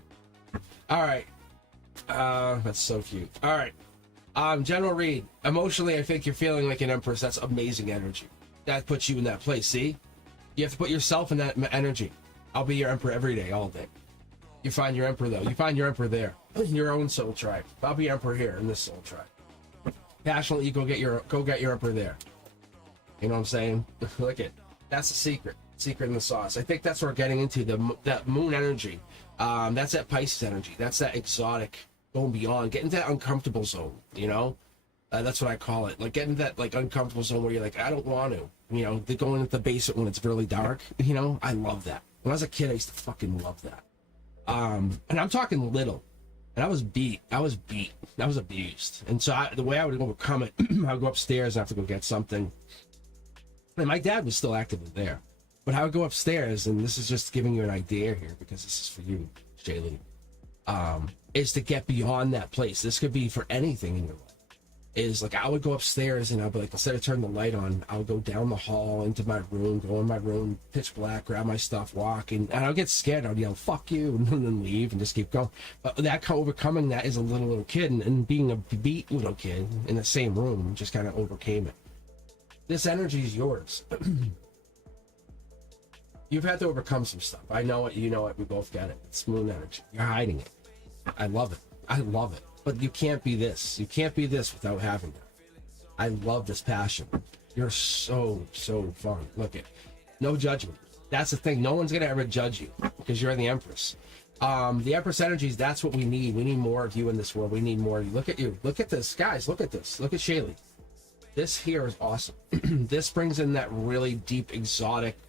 All right. That's so cute. All right. General Reed, emotionally, I think you're feeling like an empress. That's amazing energy. That puts you in that place. See? You have to put yourself in that energy. I'll be your emperor every day, all day. You find your emperor, though. You find your emperor there. Your own soul tribe. I'll be emperor here in this soul tribe. Passionately, you go get your emperor there. You know what I'm saying? Look at that's the secret. Secret in the sauce. I think that's what we're getting into. That moon energy. That's that Pisces energy. That's that exotic. Going beyond, get into that uncomfortable zone, you know? That's what I call it. Like, get into that, like, uncomfortable zone where you're like, I don't want to. You know, going into the basement when it's really dark, you know? I love that. When I was a kid, I used to fucking love that. And I'm talking little. And I was beat. I was abused. And so the way I would overcome it, I would go upstairs and have to go get something. And my dad was still actively there. But I would go upstairs, and this is just giving you an idea here, because this is for you, Shailene. Is to get beyond that place. This could be for anything in your life. Is like I would go upstairs and I'd be like, instead of turning the light on, I would go down the hall into my room, go in my room, pitch black, grab my stuff, walk, and I would get scared. I'd yell, "Fuck you," and then leave and just keep going. But that overcoming that as a little kid and being a beat little kid in the same room just kind of overcame it. This energy is yours. You've had to overcome some stuff. I know it. You know it. We both get it. It's moon energy. You're hiding it. I love it. I love it. But you can't be this. You can't be this without having it. I love this passion. You're so fun. Look at no judgment. That's the thing. No one's gonna ever judge you because you're the Empress. The Empress energies. That's what we need. We need more of you in this world. We need more of you. Look at you. Look at this, guys. Look at this. Look at Shaylee. This here is awesome. This brings in that really deep, exotic.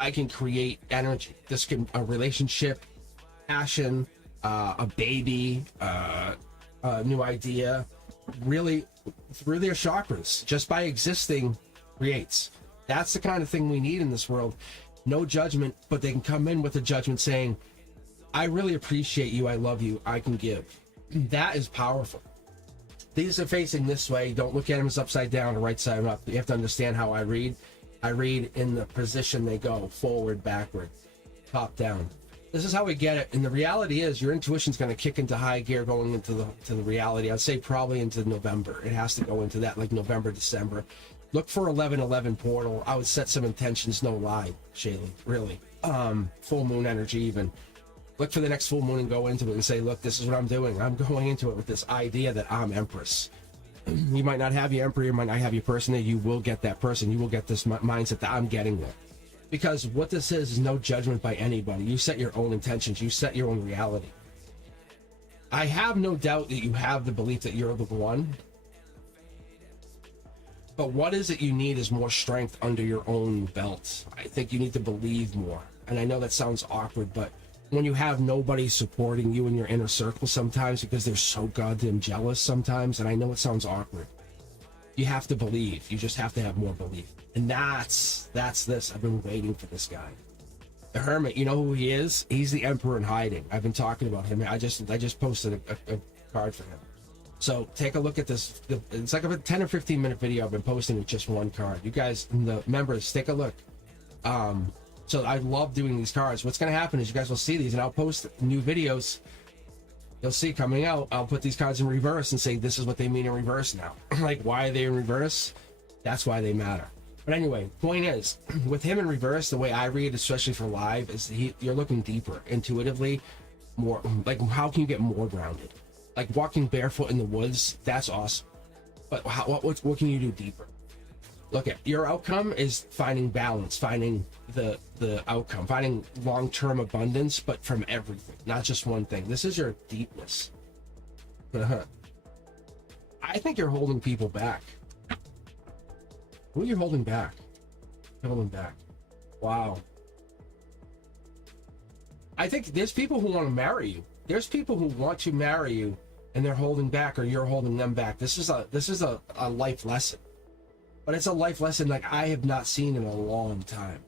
I can create energy. This can a relationship, passion, a baby, a new idea. Really, through their chakras, just by existing, creates. That's the kind of thing we need in this world. No judgment, but they can come in with a judgment saying, "I really appreciate you. I love you. I can give." That is powerful. These are facing this way. Don't look at them as upside down or right side up. You have to understand how I read. I read in the position they go, forward, backward, top down. This is how we get it. And the reality is your intuition's going to kick into high gear going into the reality. I'd say probably into November. It has to go into that, like November, December. Look for 1111 portal. I would set some intentions, no lie, Shaylee, really. Full moon energy even. Look for the next full moon and go into it and say, look, this is what I'm doing. I'm going into it with this idea that I'm Empress. You might not have your Emperor, you might not have your person there. You will get that person. You will get this mindset that I'm getting there. Because what this is no judgment by anybody. You set your own intentions. You set your own reality. I have no doubt that you have the belief that you're the one. But what is it you need is more strength under your own belt. I think you need to believe more. And I know that sounds awkward, but when you have nobody supporting you in your inner circle sometimes because they're so goddamn jealous sometimes, and I know it sounds awkward, you have to believe. You just have to have more belief. And that's this. I've been waiting for this guy. The Hermit, you know who he is? He's the Emperor in hiding. I've been talking about him. I just posted a card for him. So take a look at this. It's like a 10 or 15 minute video. I've been posting with just one card. You guys, the members, take a look. So I love doing these cards. What's going to happen is you guys will see these, and I'll post new videos. You'll see coming out. I'll put these cards in reverse and say, this is what they mean in reverse now. Like, why are they in reverse? That's why they matter. But anyway, point is, with him in reverse, the way I read, especially for live, is you're looking deeper, intuitively, more, like, how can you get more grounded? Like, walking barefoot in the woods, that's awesome. But what can you do deeper? Look at your outcome is finding balance, finding the outcome, finding long-term abundance, but from everything, not just one thing. This is your deepness. I think you're holding people back. Who are you holding back? You're holding back. Wow. I think there's people who want to marry you. There's people who want to marry you, and they're holding back, or you're holding them back. This is a life lesson. But it's a life lesson like I have not seen in a long time.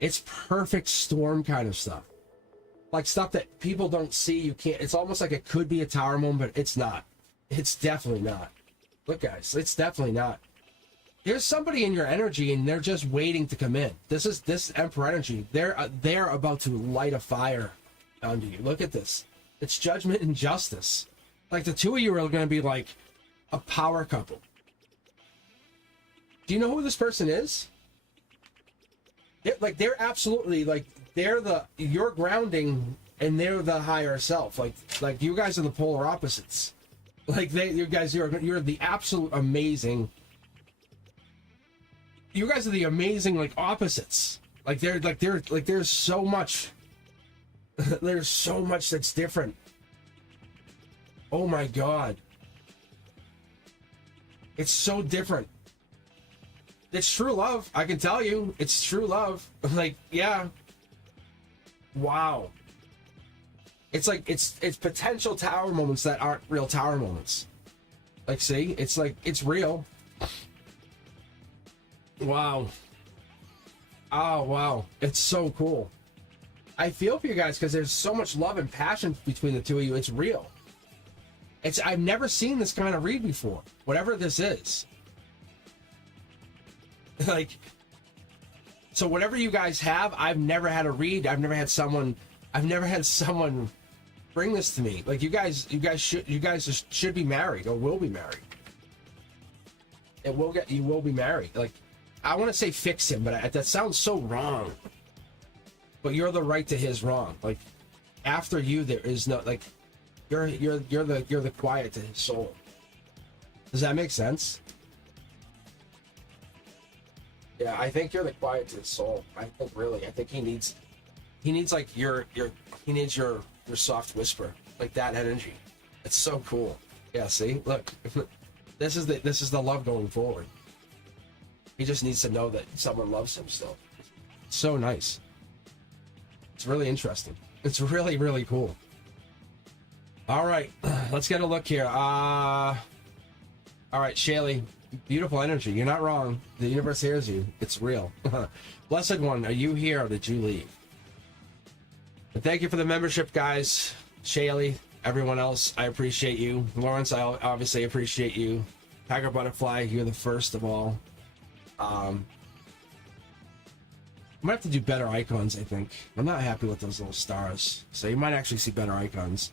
It's perfect storm kind of stuff. Like stuff that people don't see, you can't. It's almost like it could be a tower moment, but it's not. It's definitely not. Look, guys, it's definitely not. There's somebody in your energy, and they're just waiting to come in. This Emperor energy. They're about to light a fire under you. Look at this. It's judgment and justice. Like the two of you are going to be like a power couple. Do you know who this person is? They're absolutely like you're grounding, and they're the higher self. Like you guys are the polar opposites. Like you're the absolute amazing. You guys are the amazing like opposites. There's so much. There's so much that's different. Oh my God. It's so different. It's true love. I can tell you, it's true love. Like, yeah. Wow. It's like it's potential tower moments that aren't real tower moments. Like, see, it's like it's real. Wow. Oh wow, it's so cool. I feel for you guys because there's so much love and passion between the two of you. It's real. I've never seen this kind of read before. Whatever this is. Like, so whatever you guys have, I've never had a read. I've never had someone bring this to me. Like you guys should be married or will be married. You will be married. Like, I want to say fix him, but that sounds so wrong. But you're the right to his wrong. Like, after you, there is no, like, you're the quiet to his soul. Does that make sense? Yeah, I think you're the quiet to his soul. I think he needs like your soft whisper, like that energy. It's so cool. Yeah, see, look, this is the love going forward. He just needs to know that someone loves him still. It's so nice. It's really interesting. It's really, really cool. All right, let's get a look here. All right, Shaylee, beautiful energy. You're not wrong. The universe hears you. It's real. Blessed One, are you here or did you leave? And thank you for the membership, guys. Shaylee, everyone else, I appreciate you. Lawrence, I obviously appreciate you. Tiger Butterfly, you're the first of all. I'm gonna have to do better icons, I think. I'm not happy with those little stars. So you might actually see better icons.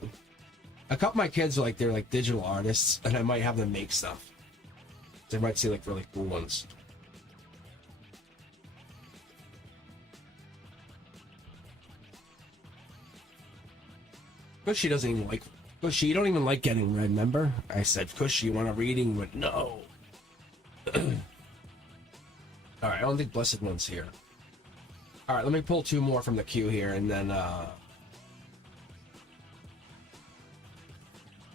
A couple of my kids are they're digital artists, and I might have them make stuff. They might see like really cool ones. Cushy doesn't even like... Cushy, you don't even like getting read, remember? I said, Cushy, you want a reading? But no. Alright, I don't think Blessed One's here. Alright, let me pull 2 more from the queue here, and then, And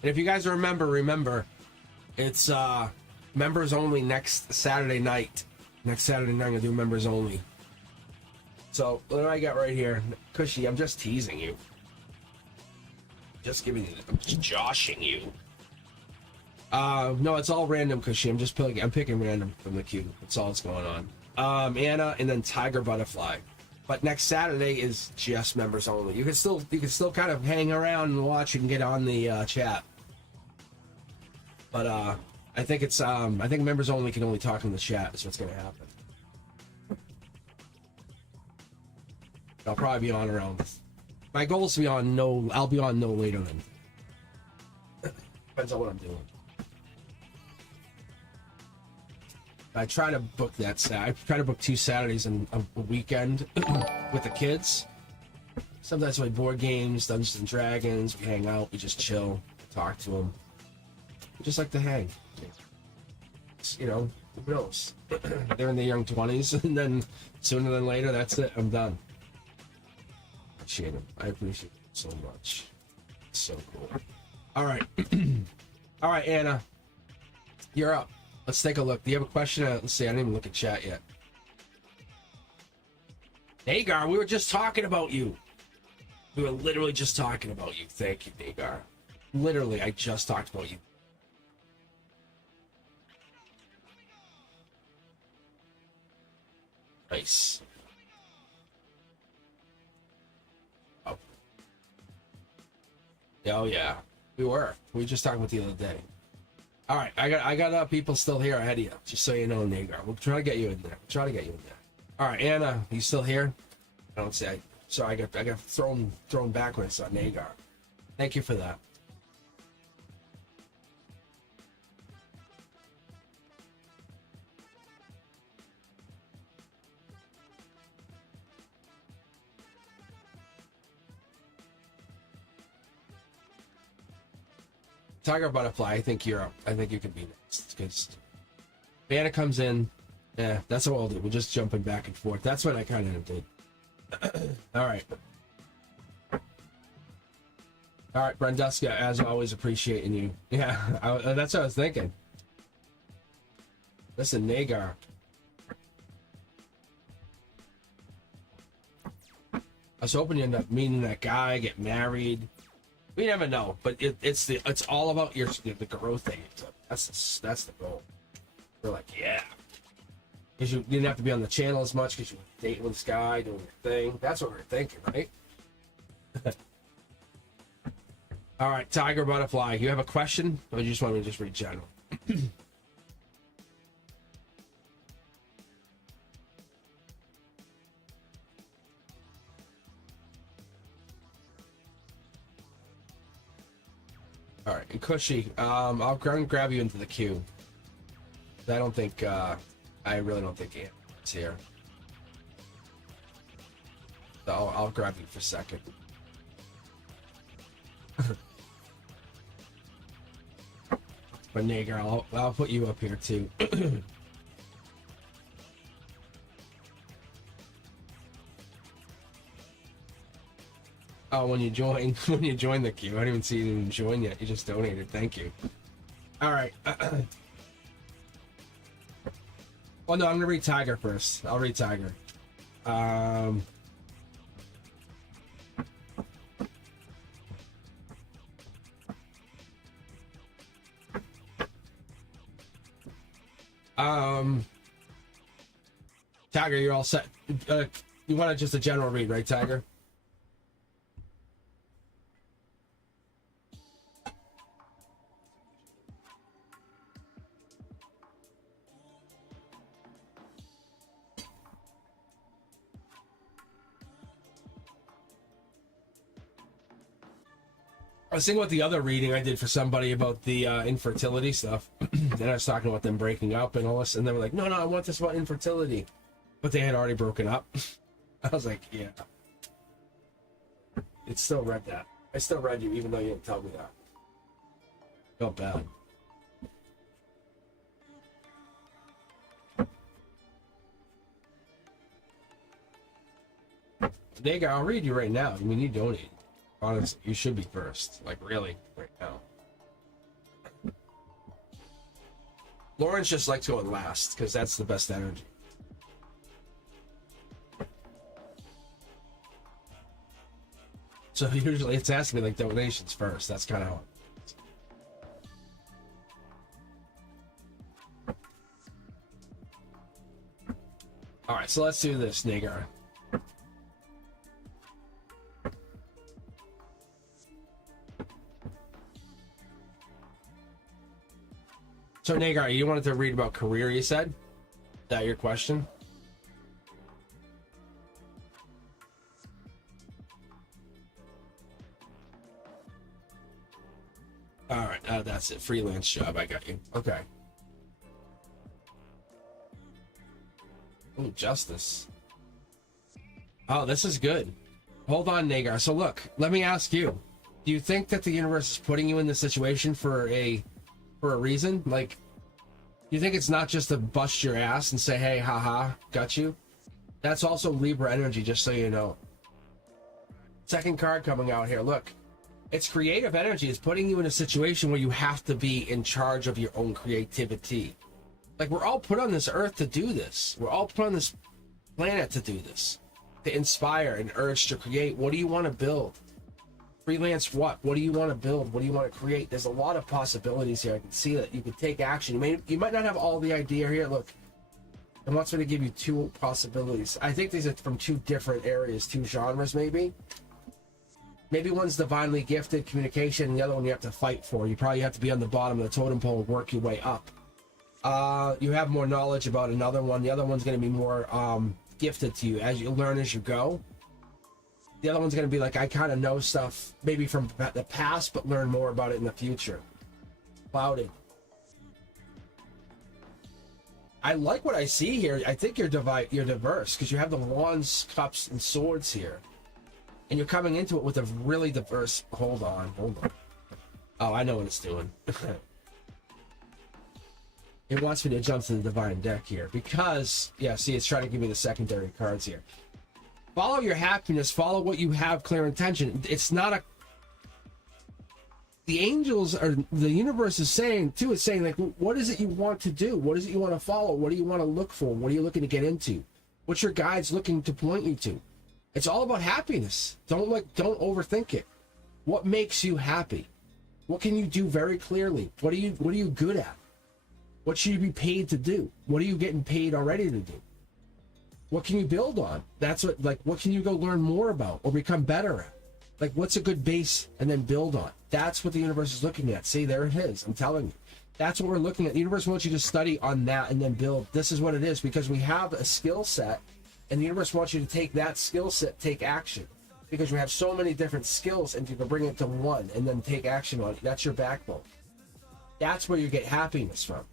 if you guys remember, it's, members only next Saturday night. Next Saturday night, I'm gonna do members only. So, what do I got right here? Cushy, I'm just teasing you. Just giving you, I'm just joshing you. No, it's all random, Cushy. I'm picking random from the queue. That's all that's going on. Anna, and then Tiger Butterfly. But next Saturday is just members only. You can still kind of hang around and watch and get on the chat. But I think it's I think members only can only talk in the chat. That's what's gonna happen. I'll probably be on around. My goal is to be on no. I'll be on no later than. Depends on what I'm doing. I try to book that. I try to book 2 Saturdays and a weekend with the kids. Sometimes we play board games, Dungeons and Dragons. We hang out. We just chill, talk to them. We just like to hang. You know, who knows? They're in their young 20s, and then sooner than later, that's it. I'm done. Appreciate it. I appreciate it so much. It's so cool. All right. All right, Anna. You're up. Let's take a look. Do you have a question? Let's see. I didn't even look at chat yet. Nagar, we were just talking about you. We were literally just talking about you. Thank you, Nagar. Literally, I just talked about you. Nice. Oh. Oh yeah, we were just talking about the other day. All right, I got people still here ahead of you, just so you know, Nagar. We'll try to get you in there. All right, Anna, you still here? I don't say. Sorry, I got thrown backwards on Nagar. Thank you for that. Tiger Butterfly, I think you're up. I think you can be next. Because Banner comes in. Yeah, that's what we'll do. We're just jumping back and forth. That's what I kind of did. All right. All right, Brenduska, as always, appreciating you. Yeah, that's what I was thinking. Listen, Nagar. I was hoping you end up meeting that guy, get married. We never know, but it's all about the growth thing. That's the goal. We're like, yeah, because you didn't have to be on the channel as much because you were dating with this guy, doing your thing. That's what we're thinking, right? All right, Tiger Butterfly, you have a question, or you just want me to just read general? All right, and Cushy, I'll grab you into the queue. I don't think, I really don't think Anna's here. So I'll grab you for a second. But Nagar, I'll put you up here too. Oh, when you join the queue. I didn't even see you didn't join yet. You just donated. Thank you. All right. Well, no, I'm gonna read Tiger first. I'll read Tiger. Tiger, you're all set. You want just a general read, right, Tiger? I was thinking about the other reading I did for somebody about the infertility stuff. Then I was talking about them breaking up and all this, and they were like, no, I want this about infertility. But they had already broken up. I was like, yeah. It still read that. I still read you, even though you didn't tell me that. Felt bad. Nigga, I'll read you right now. I mean, you donate. Honestly, you should be first. Like, really, right now. Lawrence just likes going last, because that's the best energy. So usually it's asking me, like, donations first. That's kind of how it is. Alright, so let's do this, Nagar. So, Nagar, you wanted to read about career, you said? Is that your question? Alright, that's it. Freelance job, I got you. Okay. Oh, justice. Oh, this is good. Hold on, Nagar. So look, let me ask you. Do you think that the universe is putting you in this situation for a reason? Like, do you think it's not just to bust your ass and say, hey, haha, got you? That's also Libra energy, just so you know. Second card coming out here. Look, it's creative energy. It's putting you in a situation where you have to be in charge of your own creativity. Like, we're all put on this earth to do this. We're all put on this planet to do this. To inspire and urge to create. What do you want to build? Freelance what? What do you want to build? What do you want to create? There's a lot of possibilities here. I can see that you could take action. You might not have all the idea here. Look, it wants me to give you two possibilities. I think these are from two different areas, two genres maybe. Maybe one's divinely gifted communication, and the other one you have to fight for. You probably have to be on the bottom of the totem pole and work your way up. You have more knowledge about another one. The other one's going to be more gifted to you as you learn as you go. The other one's going to be like, I kind of know stuff maybe from the past, but learn more about it in the future. Clouded. I like what I see here. I think you're diverse because you have the wands, cups, and swords here. And you're coming into it with a really diverse... Hold on. Oh, I know what it's doing. It wants me to jump to the divine deck here because, yeah, see, it's trying to give me the secondary cards here. Follow your happiness. Follow what you have clear intention. It's not a... The angels or the universe is saying, too, it's saying, like, what is it you want to do? What is it you want to follow? What do you want to look for? What are you looking to get into? What's your guides looking to point you to? It's all about happiness. Don't overthink it. What makes you happy? What can you do very clearly? What are you good at? What should you be paid to do? What are you getting paid already to do? What can you build on? That's what can you go learn more about or become better at? Like, what's a good base and then build on? That's what the universe is looking at. See, there it is. I'm telling you. That's what we're looking at. The universe wants you to study on that and then build. This is what it is because we have a skill set and the universe wants you to take that skill set, take action. Because you have so many different skills and you can bring it to one and then take action on it. That's your backbone. That's where you get happiness from.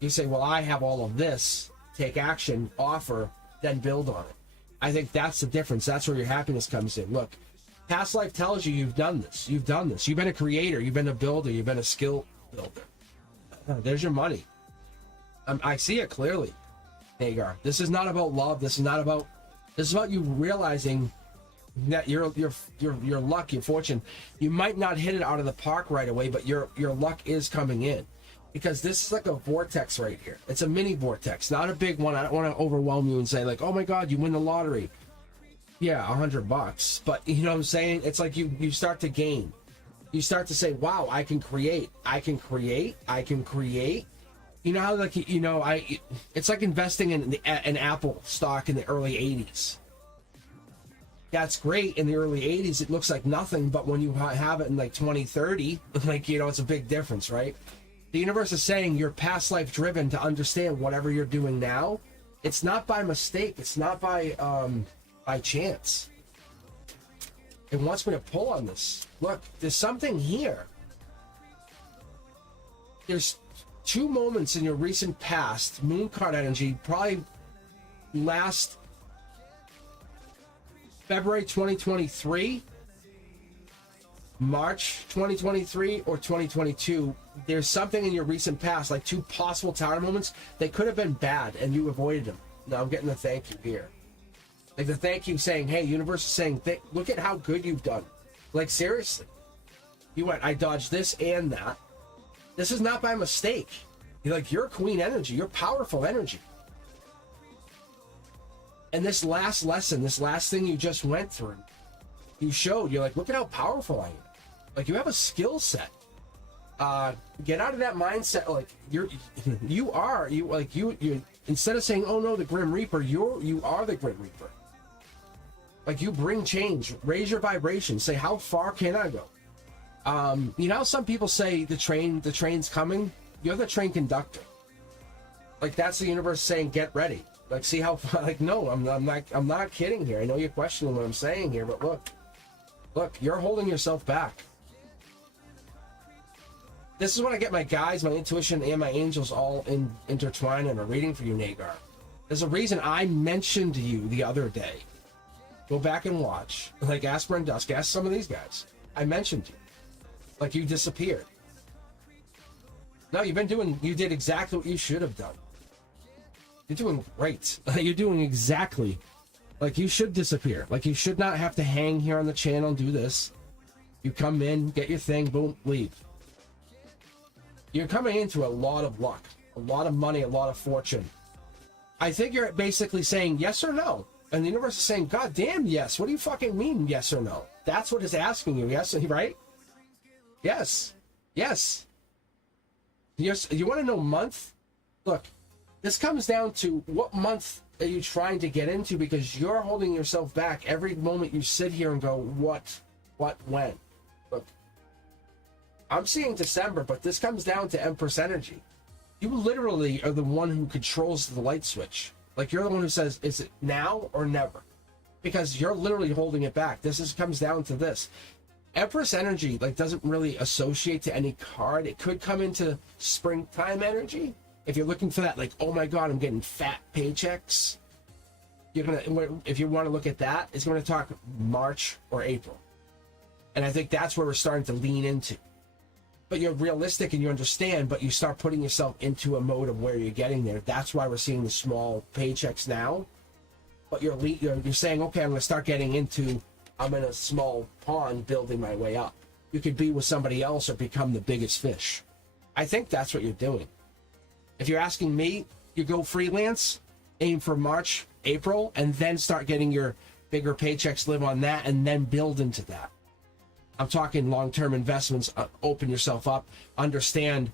You say, well, I have all of this. Take action, offer, then build on it. I think that's the difference. That's where your happiness comes in. Look, past life tells you you've done this. You've done this. You've been a creator. You've been a builder. You've been a skill builder. There's your money. I see it clearly, Hagar. This is not about love. This is about you realizing that your luck, your fortune, you might not hit it out of the park right away, but your luck is coming in. Because this is like a vortex right here. It's a mini vortex, not a big one. I don't want to overwhelm you and say, like, oh my God, you win the lottery. Yeah, $100. But you know what I'm saying? It's like you start to gain. You start to say, wow, I can create. You know how, like, it's like investing in an Apple stock in the early 80s. That's great in the early 80s. It looks like nothing, but when you have it in like 2030, like, it's a big difference, right? The universe is saying you're past life driven to understand whatever you're doing now. It's not by mistake. It's not by chance. It wants me to pull on this. Look, there's something here. There's two moments in your recent past, moon card energy, probably last February 2023 March 2023 or 2022, there's something in your recent past, like 2 possible tower moments, that could have been bad and you avoided them. Now I'm getting the thank you here. Like the thank you saying, hey, universe is saying, look at how good you've done. Like seriously. You went, I dodged this and that. This is not by mistake. You're queen energy. You're powerful energy. And this last lesson, this last thing you just went through, you showed, you're like, look at how powerful I am. Like you have a skill set. Get out of that mindset. Like you instead of saying, oh no, the Grim Reaper, you are the Grim Reaper. Like you bring change, raise your vibration, say, how far can I go? You know how some people say the train's coming? You're the train conductor. Like that's the universe saying, get ready. Like see how far, like no, I'm not kidding here. I know you're questioning what I'm saying here, but look, you're holding yourself back. This is when I get my guides, my intuition, and my angels all intertwined in a reading for you, Nagar. There's a reason I mentioned you the other day. Go back and watch. Like ask Brent Dusk, ask some of these guys. I mentioned you. Like you disappeared. No, you did exactly what you should have done. You're doing great. You're doing exactly like you should disappear. Like you should not have to hang here on the channel and do this. You come in, get your thing, boom, leave. You're coming into a lot of luck, a lot of money, a lot of fortune. I think you're basically saying yes or no. And the universe is saying, God damn, yes. What do you fucking mean, yes or no? That's what it's asking you, yes, right? Yes. Yes. Yes. You want to know month? Look, this comes down to what month are you trying to get into, because you're holding yourself back every moment you sit here and go, what, when? Look, I'm seeing December, but this comes down to Empress energy. You literally are the one who controls the light switch. Like you're the one who says, is it now or never? Because you're literally holding it back. Comes down to this. Empress energy doesn't really associate to any card. It could come into springtime energy. If you're looking for that, like, oh my God, I'm getting fat paychecks. If you want to look at that, it's going to talk March or April. And I think that's where we're starting to lean into. But you're realistic and you understand, but you start putting yourself into a mode of where you're getting there. That's why we're seeing the small paychecks now. But you're saying, okay, I'm going to start getting into, I'm in a small pond building my way up. You could be with somebody else or become the biggest fish. I think that's what you're doing. If you're asking me, you go freelance, aim for March, April, and then start getting your bigger paychecks, live on that, and then build into that. I'm talking long-term investments, open yourself up, understand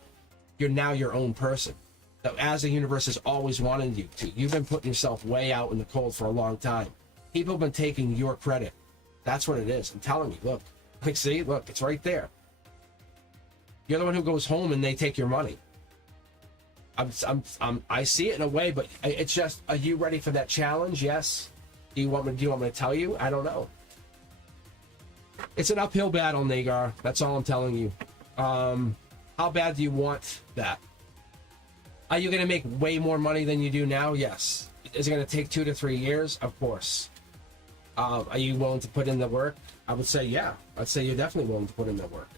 you're now your own person. So as the universe has always wanted you to. You've been putting yourself way out in the cold for a long time. People have been taking your credit. That's what it is. I'm telling you, look, it's right there. You're the one who goes home and they take your money. I see it in a way, but it's just, are you ready for that challenge? Yes. Do you want me to tell you? I don't know. It's an uphill battle, Nagar. That's all I'm telling you. How bad do you want that? Are you going to make way more money than you do now? Yes. Is it going to take 2 to 3 years? Of course. Are you willing to put in the work? I would say, yeah. I'd say you're definitely willing to put in the work.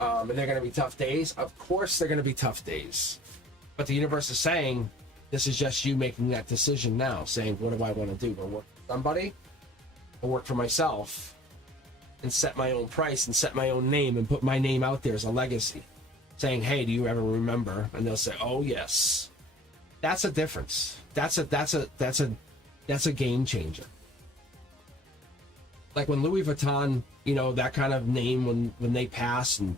And they're going to be tough days. Of course they're going to be tough days. But the universe is saying, this is just you making that decision now, saying, what do I want to do? Go work for somebody? Or work for myself? And set my own price and set my own name and put my name out there as a legacy, saying, hey, do you ever remember? And they'll say, oh yes. That's a difference. That's a game changer. Like when Louis Vuitton, that kind of name, when they pass and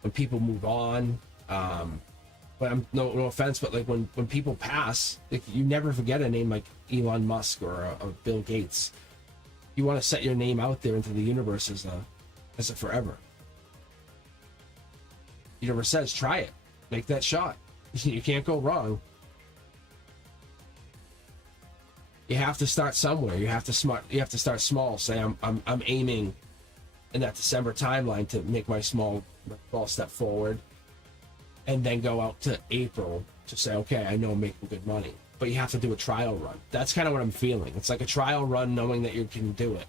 when people move on, but I'm no offense, but like when people pass, you never forget a name like Elon Musk or Bill Gates. You want to set your name out there into the universe as a forever. The universe says, try it, make that shot. You can't go wrong. You have to start somewhere. You have to start small. Say, I'm aiming in that December timeline to make my small step forward, and then go out to April to say, okay, I know I'm making good money. But you have to do a trial run. That's kind of what I'm feeling. It's like a trial run, knowing that you can do it.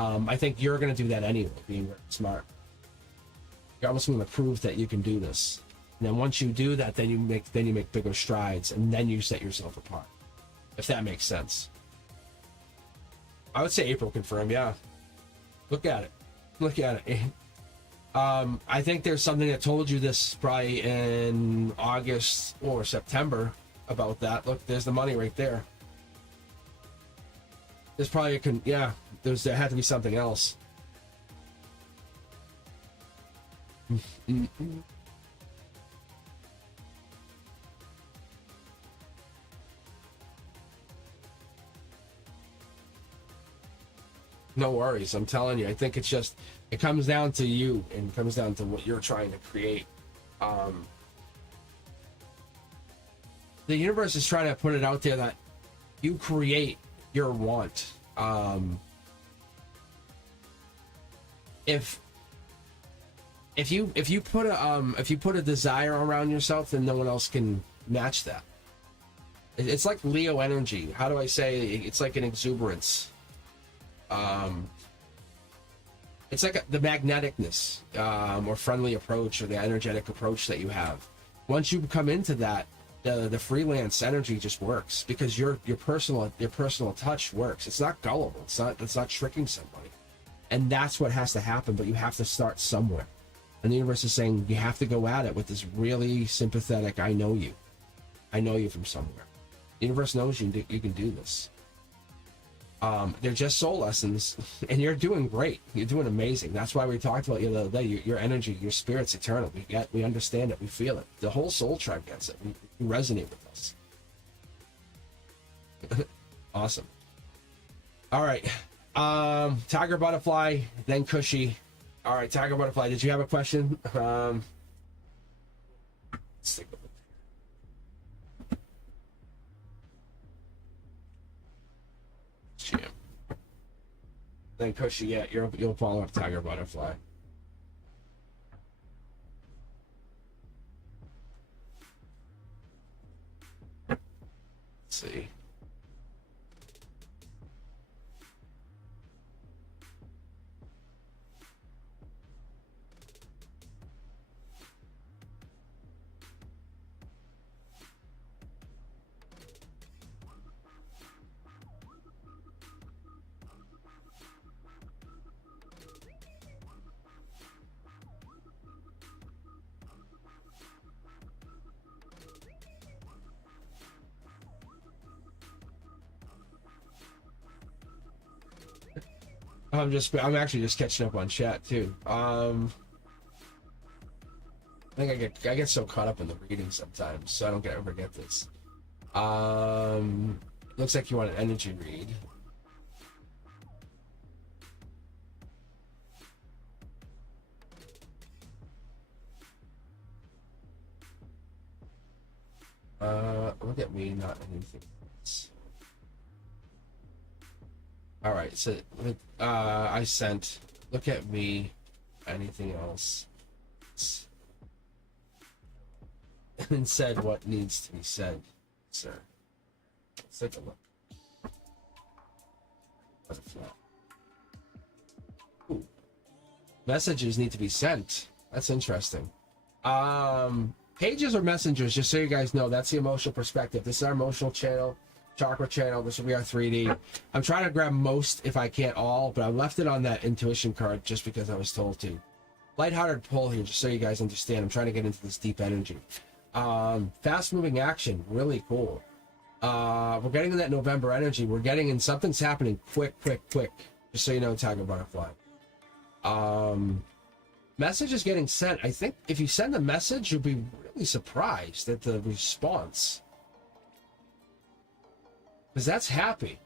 I think you're going to do that anyway, being very smart. You're almost going to prove that you can do this. And then once you do that, then you make bigger strides, and then you set yourself apart. If that makes sense. I would say April confirmed, yeah. Look at it. Look at it. I think there's something that told you this probably in August or September about that. Look, there's the money right there. There's probably there had to be something else. No worries, I'm telling you. I think it's just, it comes down to you, and it comes down to what you're trying to create. The universe is trying to put it out there that you create your want. If you put a desire around yourself, then no one else can match that. It's like Leo energy. How do I say? It's like an exuberance. It's like the magneticness, or friendly approach, or the energetic approach that you have. Once you come into that, the freelance energy just works, because your personal touch works. It's not gullible. It's not tricking somebody, and that's what has to happen. But you have to start somewhere, and the universe is saying you have to go at it with this really sympathetic. I know you from somewhere. The universe knows you can do this. They're just soul lessons, and you're doing great. You're doing amazing. That's why we talked about you the other day. Your energy, your spirit's eternal. We understand it. We feel it. The whole soul tribe gets it. We resonate with us. Awesome. All right. Tiger Butterfly, then Cushy. All right, Tiger Butterfly, did you have a question? Let's take a look. Then Cushy, yeah, you'll follow up Tiger Butterfly. Let's see. I'm actually just catching up on chat too. I think I get so caught up in the reading sometimes, so I don't ever get this. Looks like you want an energy read. Look at me, not anything else. All right, so I sent. Look at me. Anything else? And said what needs to be said, sir. Let's take a look. Ooh. Messages need to be sent. That's interesting. Pages or messengers, just so you guys know, that's the emotional perspective. This is our emotional channel. Chakra channel. This will be our 3D. I'm trying to grab most, if I can't all, but I left it on that intuition card just because I was told to. Lighthearted pull here, just so you guys understand. I'm trying to get into this deep energy. Fast moving action, really cool. We're getting in that November energy. We're getting in, something's happening quick. Just so you know, Tiger Butterfly. Message is getting sent. I think if you send a message, you'll be really surprised at the response. Because that's happy.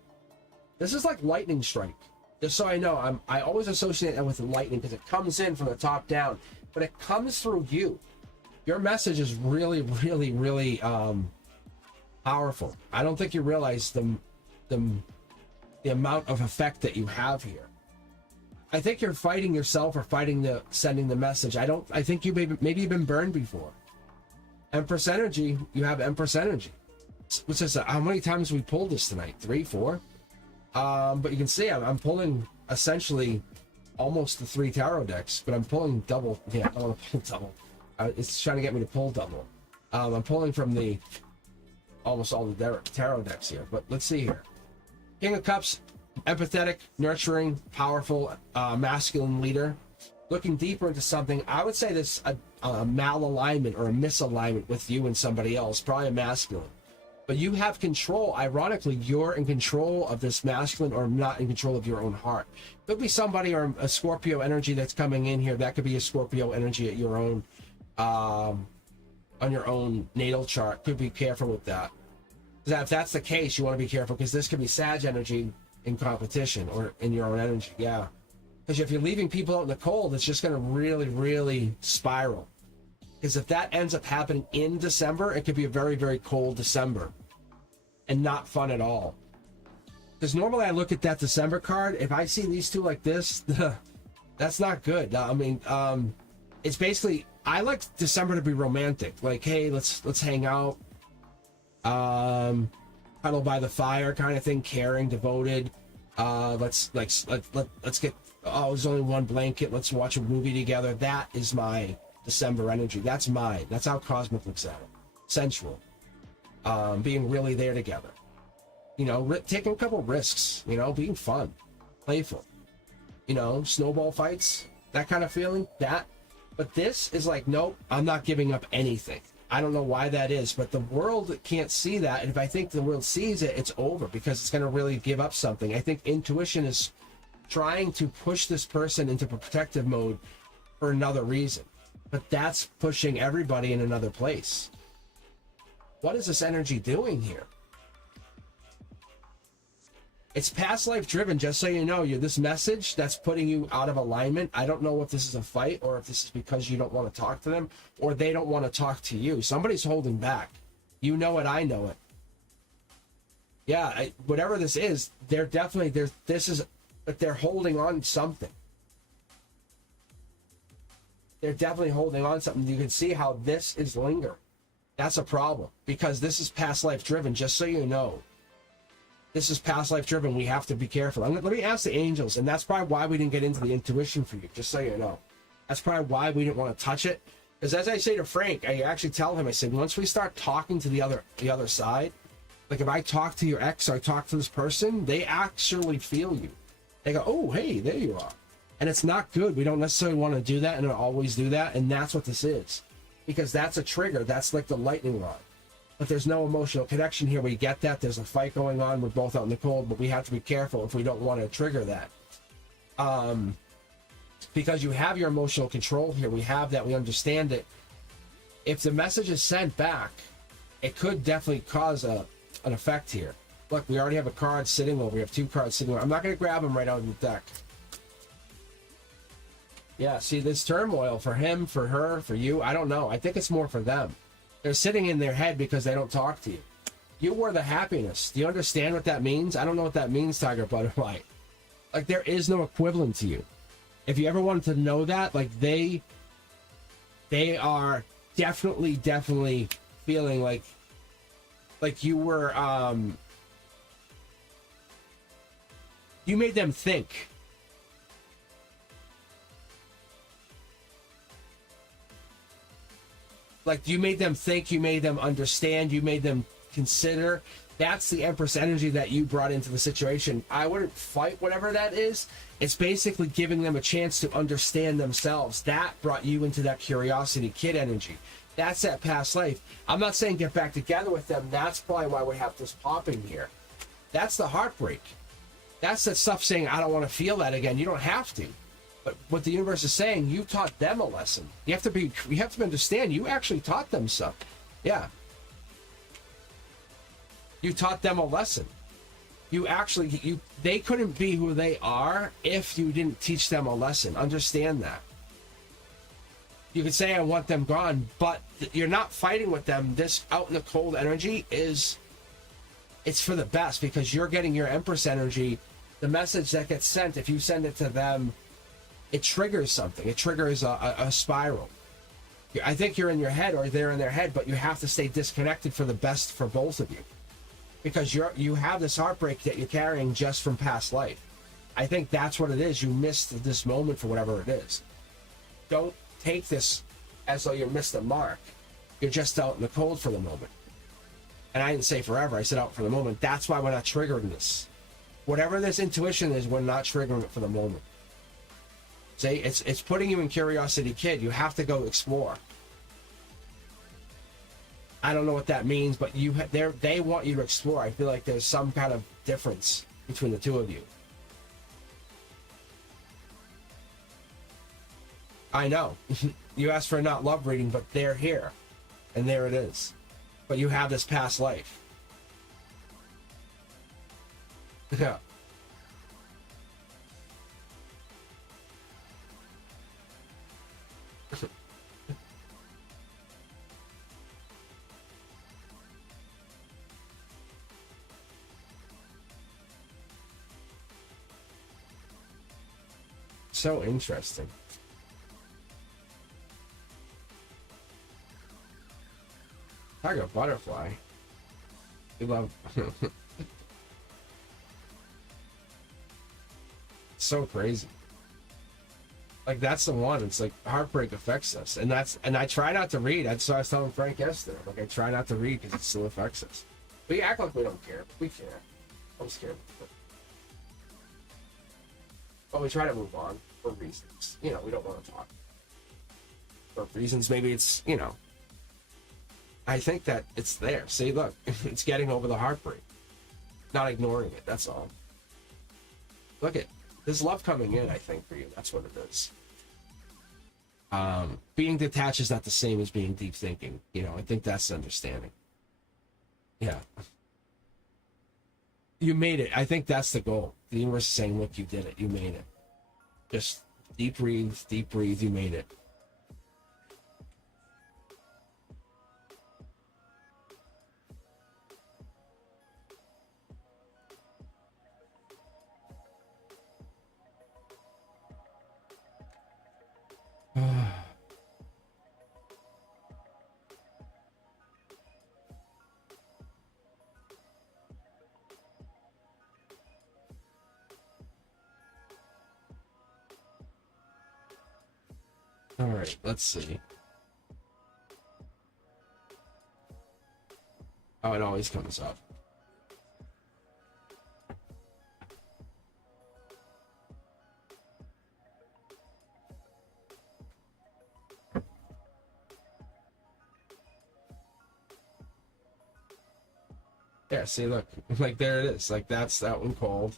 This is like lightning strike. Just so I know, I always associate that with lightning because it comes in from the top down, but it comes through you. Your message is really powerful. I don't think you realize the amount of effect that you have here. I think you're fighting yourself or fighting sending the message. I think you maybe you've been burned before. Empress energy, you have Empress energy. Which is how many times we pulled this tonight? 3, 4. But you can see I'm pulling essentially almost the 3 tarot decks, but I'm pulling double. Yeah, I don't want to pull double. It's trying to get me to pull double. I'm pulling from the almost all the tarot decks here, but let's see here. King of Cups, empathetic, nurturing, powerful, masculine leader. Looking deeper into something, I would say this a malalignment or a misalignment with you and somebody else, probably a masculine. But you have control. Ironically, you're in control of this masculine or not in control of your own heart. Could be somebody or a Scorpio energy that's coming in here. That could be a Scorpio energy at your own, on your own natal chart. Could be careful with that. If that's the case, you want to be careful because this could be Sag energy in competition or in your own energy. Yeah. Because if you're leaving people out in the cold, it's just going to really, really spiral. Because if that ends up happening in December, it could be a very, very cold December and not fun at all. Because normally I look at that December card. If I see these two like this, that's not good. I mean, it's basically, I like December to be romantic. Like, hey, let's hang out, cuddle by the fire kind of thing, caring, devoted. Let's get, oh, there's only one blanket. Let's watch a movie together. That is my December energy. That's mine. That's how Cosmic looks at it. Sensual. Being really there together. You know, taking a couple risks. You know, being fun, playful. You know, snowball fights. That kind of feeling. That. But this is like, nope, I'm not giving up anything. I don't know why that is, but the world can't see that. And if I think the world sees it, it's over because it's going to really give up something. I think intuition is trying to push this person into protective mode for another reason. But that's pushing everybody in another place. What is this energy doing here? It's past life driven, just so you know. This message that's putting you out of alignment. I don't know if this is a fight or if this is because you don't want to talk to them or they don't want to talk to you. Somebody's holding back. You know it, I know it. Yeah, whatever this is, they're definitely, but they're holding on to something. They're definitely holding on to something. You can see how this is lingering. That's a problem because this is past life driven, just so you know. This is past life driven. We have to be careful. Let me ask the angels, and that's probably why we didn't get into the intuition for you, just so you know. That's probably why we didn't want to touch it. Because as I say to Frank, I actually tell him, I said, once we start talking to the other side, like if I talk to your ex or I talk to this person, they actually feel you. They go, oh, hey, there you are. And it's not good. We don't necessarily want to do that and always do that. And that's what this is. Because that's a trigger. That's like the lightning rod. But there's no emotional connection here. We get that. There's a fight going on. We're both out in the cold, but we have to be careful if we don't want to trigger that. Because you have your emotional control here. We have that. We understand it. If the message is sent back, it could definitely cause an effect here. Look, we already have a card sitting over. We have 2 cards sitting over. I'm not going to grab them right out of the deck. Yeah, see, this turmoil for him, for her, for you, I don't know. I think it's more for them. They're sitting in their head because they don't talk to you. You were the happiness. Do you understand what that means? I don't know what that means, Tiger Butterfly. Like, there is no equivalent to you. If you ever wanted to know that, like, they are definitely feeling like you were, you made them think. Like, you made them think, you made them understand, you made them consider. That's the Empress energy that you brought into the situation. I wouldn't fight whatever that is. It's basically giving them a chance to understand themselves. That brought you into that curiosity kid energy. That's that past life. I'm not saying get back together with them. That's probably why we have this popping here. That's the heartbreak. That's that stuff saying, I don't want to feel that again. You don't have to. But what the universe is saying, you taught them a lesson. You have to understand, you actually taught them something. Yeah. You taught them a lesson. They couldn't be who they are if you didn't teach them a lesson. Understand that. You could say, I want them gone, but you're not fighting with them. This out in the cold energy it's for the best because you're getting your Empress energy. The message that gets sent, if you send it to them, it triggers something. It triggers a spiral. I think you're in your head or they're in their head, but you have to stay disconnected for the best for both of you. Because you have this heartbreak that you're carrying just from past life. I think that's what it is. You missed this moment for whatever it is. Don't take this as though you missed a mark. You're just out in the cold for the moment. And I didn't say forever. I said out for the moment. That's why we're not triggering this. Whatever this intuition is, we're not triggering it for the moment. See, it's putting you in Curiosity Kid. You have to go explore. I don't know what that means, but they want you to explore. I feel like there's some kind of difference between the two of you. I know. You asked for a not love reading, but they're here. And there it is. But you have this past life. Yeah. So interesting. Tiger butterfly. You love. So crazy. Like that's the one. It's like heartbreak affects us, and I try not to read. That's what I was telling Frank yesterday. Like I try not to read because it still affects us. We act like we don't care. We care. I'm scared. But we try to move on for reasons. You know, we don't want to talk. For reasons, maybe it's, you know. I think that it's there. See, look, it's getting over the heartbreak. Not ignoring it, that's all. Look at, there's love coming in, I think, for you. That's what it is. Being detached is not the same as being deep thinking. You know, I think that's the understanding. Yeah. You made it. I think that's the goal. The universe is saying, look, you did it. You made it. Just deep breathe, you made it. All right, let's see. Oh, it always comes up. Yeah, see, look, like there it is. Like that's that one called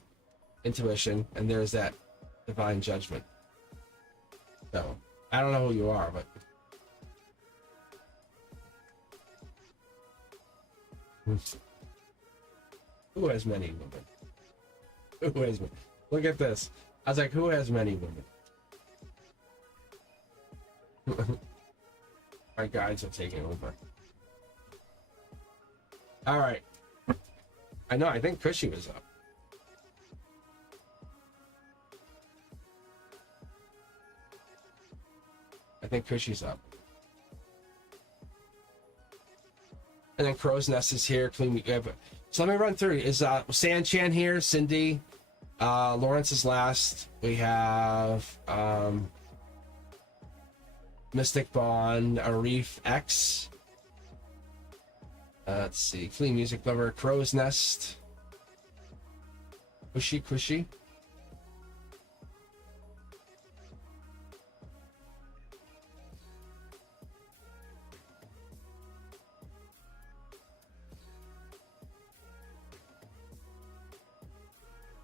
intuition, and there's that divine judgment. So I don't know who you are, but who has many women? Who has many? Look at this. I was like, who has many women? My guides are taking over. All right. I know. I think Cushy was up. I think Cushy's up. And then Crow's Nest is here. So let me run through. Is San Chan here? Cindy. Lawrence is last. We have Mystic Bond, Arif X. Let's see. Clean Music Lover, Crow's Nest. Cushy.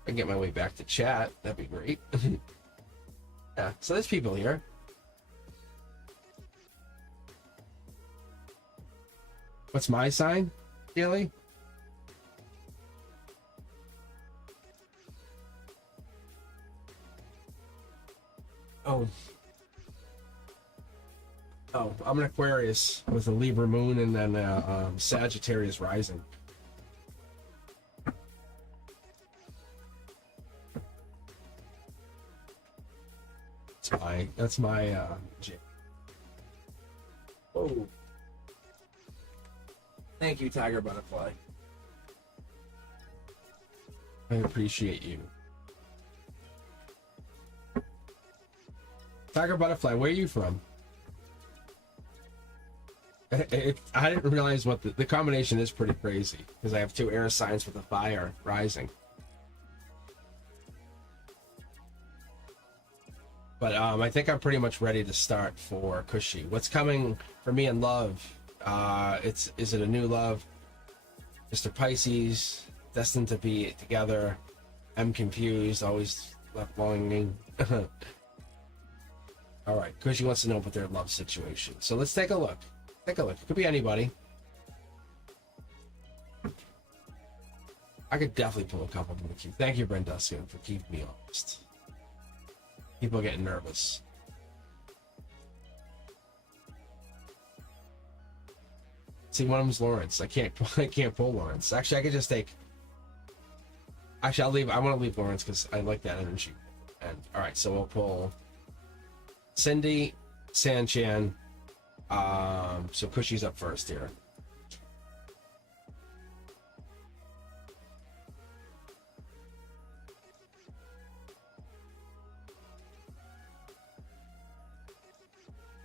I can get my way back to chat. That'd be great. Yeah, so there's people here. What's my sign, Daily? Oh, I'm an Aquarius with a Libra moon and then Sagittarius rising. That's my oh. Thank you, Tiger Butterfly. I appreciate you. Tiger Butterfly, where are you from? I didn't realize what the combination is pretty crazy because I have 2 air signs with the fire rising. But I think I'm pretty much ready to start for Cushy. What's coming for me in love? Is it a new love? Mr. Pisces, destined to be together. I'm confused, always left longing. All right, Cushy wants to know about their love situation. So let's take a look. Take a look. It could be anybody. I could definitely pull a couple from the queue. Thank you, Brendusian, for keeping me honest. People are getting nervous. See, one of them's Lawrence. I can't pull Lawrence. Actually, I could just take. Actually, I'll leave. I want to leave Lawrence because I like that energy. And all right, so we'll pull Cindy, Sanchan. So Cushy's up first here.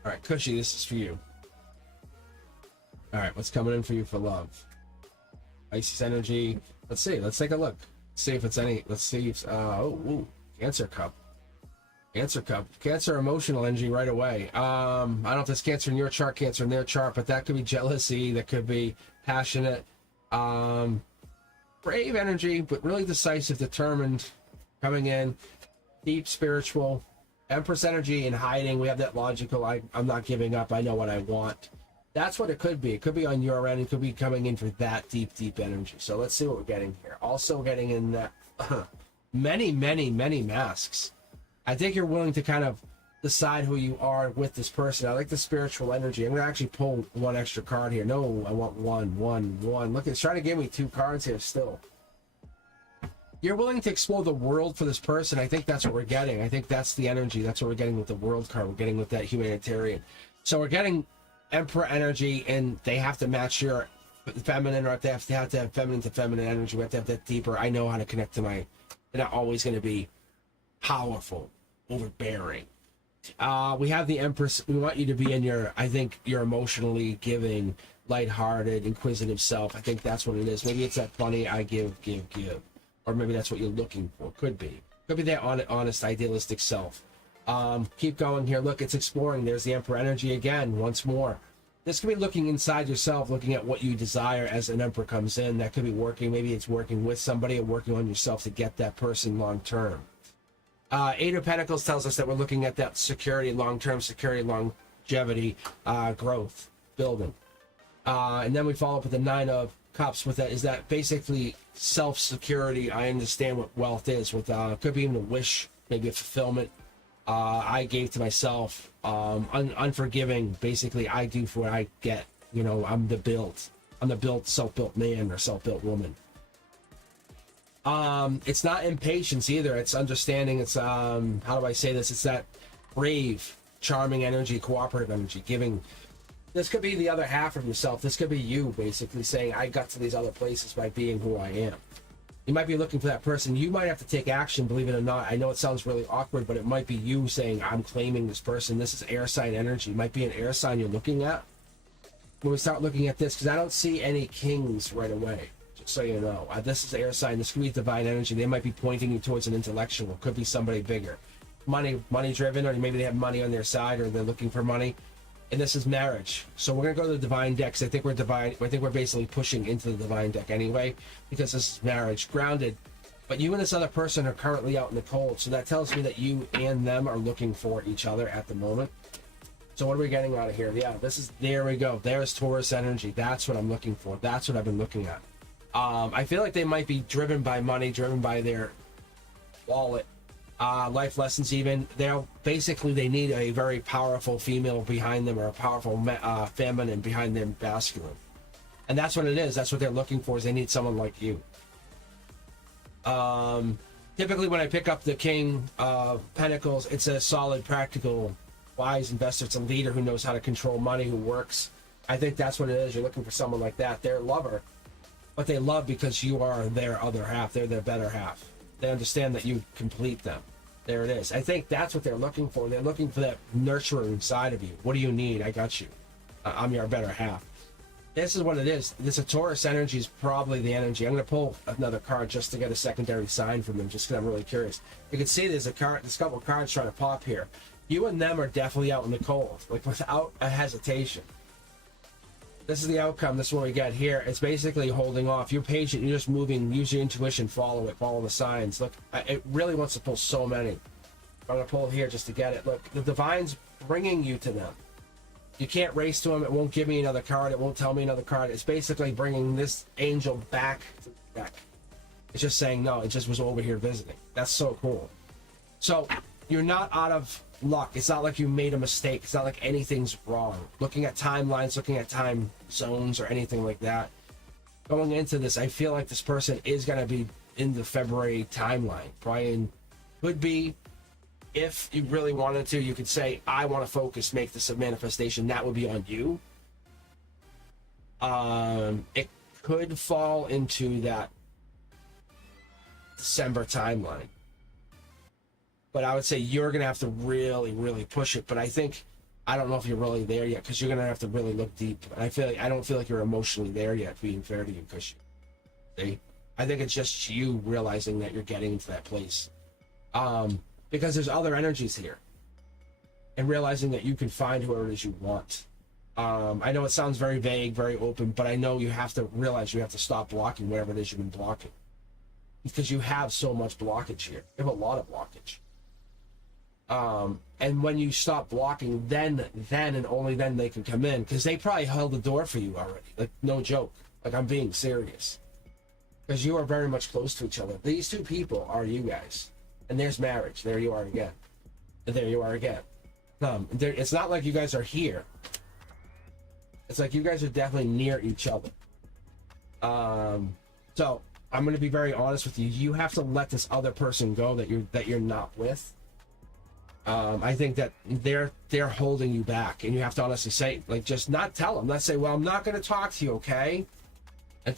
All right, Cushy, this is for you. All right, what's coming in for you for love? Pisces energy. Let's see. Let's take a look. See if it's any. Let's see if. Cancer cup. Cancer cup. Cancer emotional energy right away. I don't know if there's Cancer in your chart, Cancer in their chart, but that could be jealousy. That could be passionate. Brave energy, but really decisive, determined, coming in. Deep spiritual. Empress energy and hiding. We have that logical. I'm not giving up. I know what I want. That's what it could be. It could be on your end. It could be coming in for that deep energy. So let's see what we're getting here. Also getting in that many masks. I think you're willing to kind of decide who you are with this person. I like the spiritual energy. I'm going to actually pull one extra card here. No, I want one. Look, it's trying to give me 2 cards here still. You're willing to explore the world for this person. I think that's what we're getting. I think that's the energy. That's what we're getting with the world card. We're getting with that humanitarian. So we're getting Emperor energy, and they have to match your feminine, or they have to have feminine to feminine energy. We have to have that deeper. I know how to connect to my. They're not always going to be powerful, overbearing. We have the Empress. We want you to be in your. I think your emotionally giving, lighthearted, inquisitive self. I think that's what it is. Maybe it's that funny. I give, or maybe that's what you're looking for. Could be that honest, idealistic self. Keep going here. Look, it's exploring. There's the Emperor energy again, once more. This could be looking inside yourself, looking at what you desire as an Emperor comes in. That could be working. Maybe it's working with somebody or working on yourself to get that person long term. 8 of Pentacles tells us that we're looking at that security, long-term security, longevity, growth, building. And then we follow up with the 9 of Cups with that. Is that basically self-security? I understand what wealth is. With could be even a wish, maybe a fulfillment. I gave to myself, unforgiving. Basically, I do for what I get. You know, I'm the self-built man or self-built woman. It's not impatience either. It's understanding. It's how do I say this? It's that brave, charming energy, cooperative energy, giving. This could be the other half of yourself. This could be you basically saying, I got to these other places by being who I am. You might be looking for that person. You might have to take action, believe it or not. I know it sounds really awkward, but it might be you saying, I'm claiming this person. This is air sign energy. It might be an air sign you're looking at. When we start looking at this, because I don't see any kings right away, just so you know. This is air sign. This could be divine energy. They might be pointing you towards an intellectual. It could be somebody bigger. Money driven, or maybe they have money on their side, or they're looking for money. And this is marriage. So we're gonna go to the divine deck, because I think we're basically pushing into the divine deck anyway, because this is marriage, grounded. But you and this other person are currently out in the cold, so that tells me that you and them are looking for each other at the moment. So what are we getting out of here? Yeah, there we go. There's Taurus energy. That's what I'm looking for. That's what I've been looking at. I feel like they might be driven by money, driven by their wallet. Life lessons even. They need a very powerful female behind them, or a powerful feminine behind them, masculine. And that's what it is. That's what they're looking for, is they need someone like you. Typically when I pick up the King of Pentacles, it's a solid, practical, wise investor. It's a leader who knows how to control money, who works. I think that's what it is. You're looking for someone like that. They're a lover, but they love because you are their other half. They're their better half. They understand that you complete them. There it is. I think that's what they're looking for. They're looking for that nurturing side of you. What do you need? I got you. I'm your better half. This is what it is. This Taurus energy is probably the energy. I'm going to pull another card just to get a secondary sign from them, just because I'm really curious. You can see there's a couple of cards trying to pop here. You and them are definitely out in the cold, like without a hesitation. This is the outcome. This is what we get here. It's basically holding off. You're patient. You're just moving. Use your intuition. Follow it. Follow the signs. Look, it really wants to pull so many. I'm going to pull here just to get it. Look, the divine's bringing you to them. You can't race to them. It won't give me another card. It won't tell me another card. It's basically bringing this angel back to the deck. It's just saying, no, it just was over here visiting. That's so cool. So you're not out of luck. It's not like you made a mistake. It's not like anything's wrong. Looking at timelines, looking at time zones or anything like that. Going into this, I feel like this person is going to be in the February timeline. Brian could be. If you really wanted to, you could say, I want to focus, make this a manifestation. That would be on you. It could fall into that December timeline. But I would say you're going to have to really, really push it. But I don't know if you're really there yet, because you're going to have to really look deep. And I don't feel like you're emotionally there yet, being fair to you, because I think it's just you realizing that you're getting into that place. Because there's other energies here, and realizing that you can find whoever it is you want. I know it sounds very vague, very open, but I know you have to realize you have to stop blocking whatever it is you've been blocking, because you have so much blockage here. You have a lot of blockage. And when you stop blocking, then and only then they can come in, because they probably held the door for you already. Like, no joke. Like, I'm being serious, because you are very much close to each other. These two people are you guys. And there's marriage. There you are again. And there you are again. It's not like you guys are here. It's like you guys are definitely near each other. So I'm going to be very honest with you. You have to let this other person go that you're not with. I think that they're holding you back, and you have to honestly say, like, just not tell them. Let's say, well, I'm not going to talk to you, okay?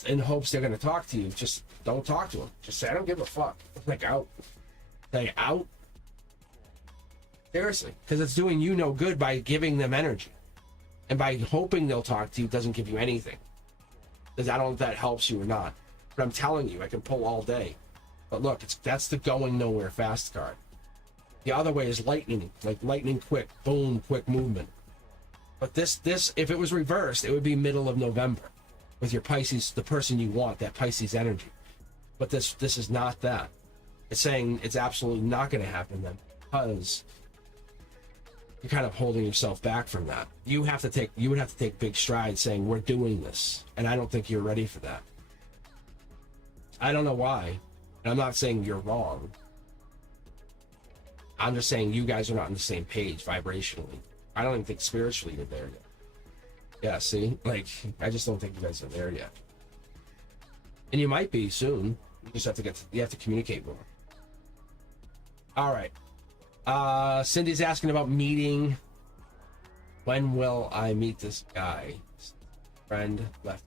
In hopes they're going to talk to you. Just don't talk to them. Just say, I don't give a fuck. Like, out. They out. Seriously, because it's doing you no good by giving them energy, and by hoping they'll talk to you doesn't give you anything. Because I don't know if that helps you or not, but I'm telling you, I can pull all day. But look, that's the going nowhere fast card. The other way is lightning, like lightning quick, boom, quick movement. But this, if it was reversed, it would be middle of November with your Pisces, the person you want, that Pisces energy. But this is not that. It's saying it's absolutely not going to happen then, because you're kind of holding yourself back from that. You would have to take big strides saying, we're doing this. And I don't think you're ready for that. I don't know why. And I'm not saying you're wrong. I'm just saying you guys are not on the same page vibrationally. I don't even think spiritually you're there yet. Yeah, see? Like, I just don't think you guys are there yet. And you might be soon. You just have to communicate more. All right. Cindy's asking about meeting. When will I meet this guy? Friend left.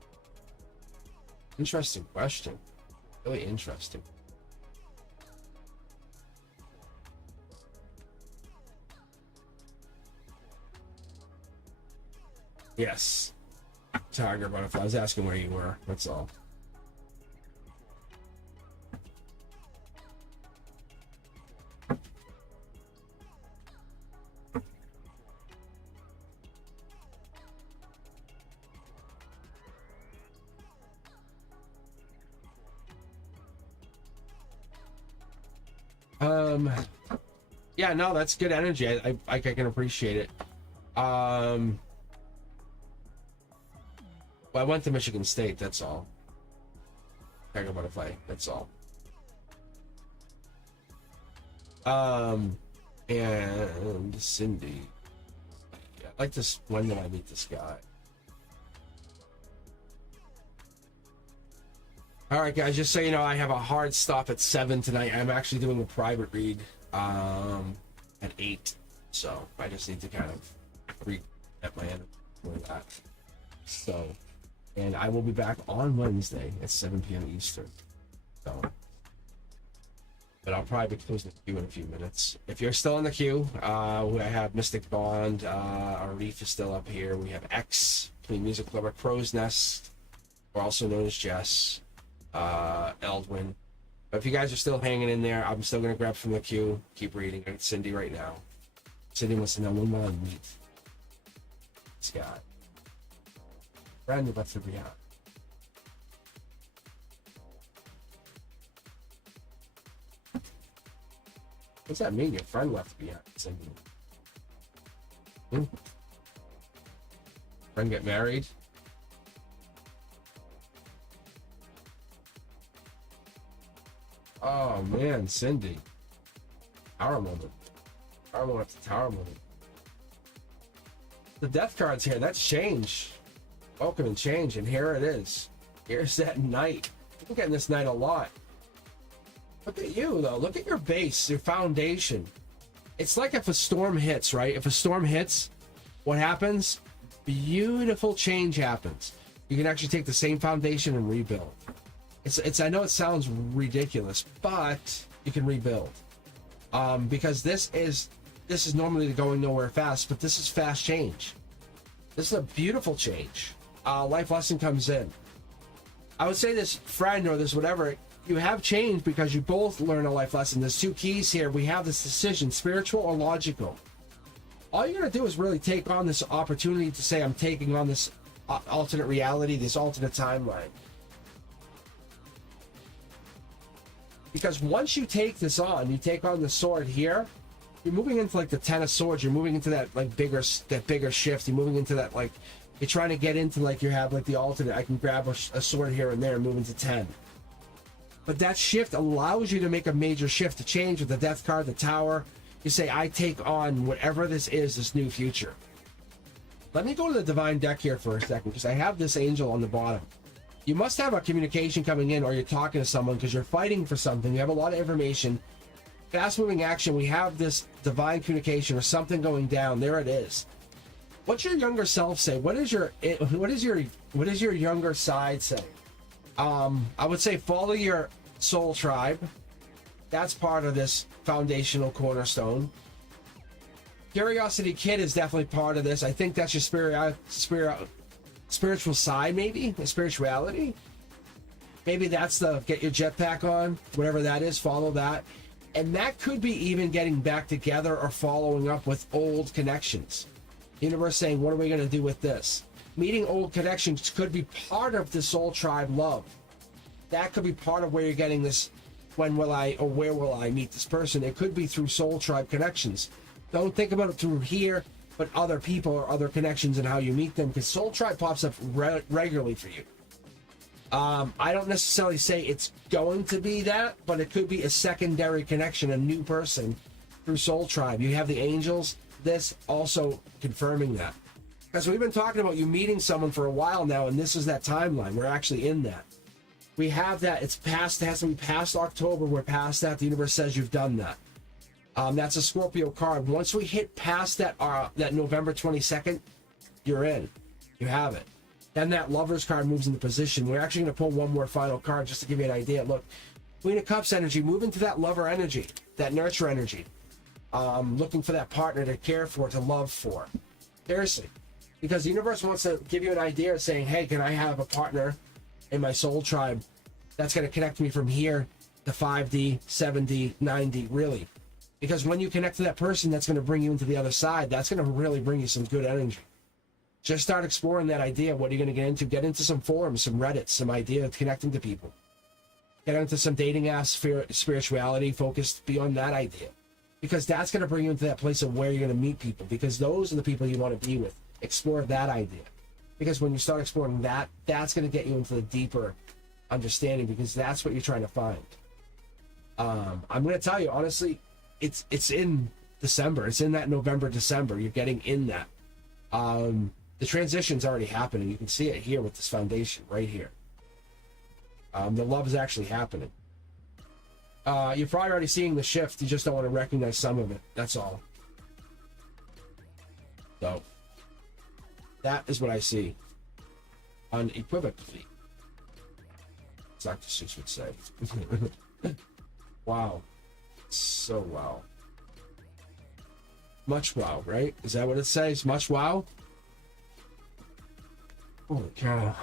Interesting question. Really interesting. Yes. Tiger Butterfly. I was asking where you were. That's all. Yeah, no, that's good energy. I can appreciate it. Well, I went to Michigan State, that's all. Tiger Butterfly, that's all. And Cindy. Yeah, I like this. When did I meet this guy? All right, guys, just so you know, I have a hard stop at 7 tonight. I'm actually doing a private read at 8. So I just need to kind of read at my end for that. So, and I will be back on Wednesday at 7 p.m. Eastern. So but I'll probably be closing the queue in a few minutes. If you're still in the queue, we have Mystic Bond, our Reef is still up here. We have X, Clean Music Lover, Crow's Nest, or also known as Jess, Eldwin. But if you guys are still hanging in there, I'm still going to grab from the queue, keep reading. It's Cindy right now. Cindy wants to know when will I meet this guy. Brand new left to be out. What's that mean? Your friend left to be out. Cindy. Friend get married? Oh man, Cindy. Tower moment. Tower moment to tower moment. The death card's here. That's change. Welcome and change. And here it is. Here's that knight. I'm getting this knight a lot. Look at you, though. Look at your base, your foundation. It's like if a storm hits, right? If a storm hits, what happens? Beautiful change happens. You can actually take the same foundation and rebuild. I know it sounds ridiculous, but you can rebuild. Because this is normally going nowhere fast, but this is fast change. This is a beautiful change. Life lesson comes in. I would say this friend or this whatever, you have changed because you both learn a life lesson. There's two keys here. We have this decision, spiritual or logical. All you're going to do is really take on this opportunity to say, I'm taking on this alternate reality, this alternate timeline. Because once you take this on, you take on the sword here, you're moving into like the Ten of Swords. You're moving into that like bigger shift. You're moving into that like, you're trying to get into like you have like the alternate. I can grab a sword here and there and move into 10. But that shift allows you to make a major shift, to change with the death card, the tower. You say, I take on whatever this is, this new future. Let me go to the divine deck here for a second, because I have this angel on the bottom. You must have a communication coming in, or you're talking to someone because you're fighting for something. You have a lot of information. Fast moving action. We have this divine communication or something going down. There it is. What's your younger self say? What is your younger side say? I would say follow your soul tribe. That's part of this foundational cornerstone. Curiosity Kid is definitely part of this. I think that's your spiritual side, maybe the spirituality. Maybe that's the get your jetpack on, whatever that is. Follow that, and that could be even getting back together or following up with old connections. Universe saying, what are we going to do with this? Meeting old connections could be part of the soul tribe love. That could be part of where you're getting this. When will I, or where will I meet this person? It could be through soul tribe connections. Don't think about it through here, but other people or other connections and how you meet them, because soul tribe pops up regularly for you. I don't necessarily say it's going to be that, but it could be a secondary connection, a new person through soul tribe. You have the angels. This also confirming that, because we've been talking about you meeting someone for a while now, and this is that timeline. We're actually in that. We have that. It's past. It has to be past October. We're past that. The universe says you've done that. That's a Scorpio card. Once we hit past that November 22nd, you're in. You have it. Then that Lover's card moves into position. We're actually going to pull one more final card just to give you an idea. Look, Queen of Cups energy. Move into that lover energy, that nurture energy. Looking for that partner to care for, to love for. Seriously. Because the universe wants to give you an idea of saying, hey, can I have a partner in my soul tribe that's going to connect me from here to 5D, 7D, 9D, really. Because when you connect to that person, that's going to bring you into the other side. That's going to really bring you some good energy. Just start exploring that idea. What are you going to get into? Get into some forums, some Reddit, some idea of connecting to people. Get into some dating ass spirituality focused beyond that idea. Because that's going to bring you into that place of where you're going to meet people. Because those are the people you want to be with. Explore that idea. Because when you start exploring that, that's going to get you into the deeper understanding, because that's what you're trying to find. I'm going to tell you, honestly, it's in December. It's in that November, December. You're getting in that. The transition's already happening. You can see it here with this foundation right here. The love is actually happening. You're probably already seeing the shift. You just don't want to recognize some of it. That's all. So, that is what I see. Unequivocally. As Dr. Seuss would say. Wow. So wow. Much wow, right? Is that what it says? Much wow? Holy cow.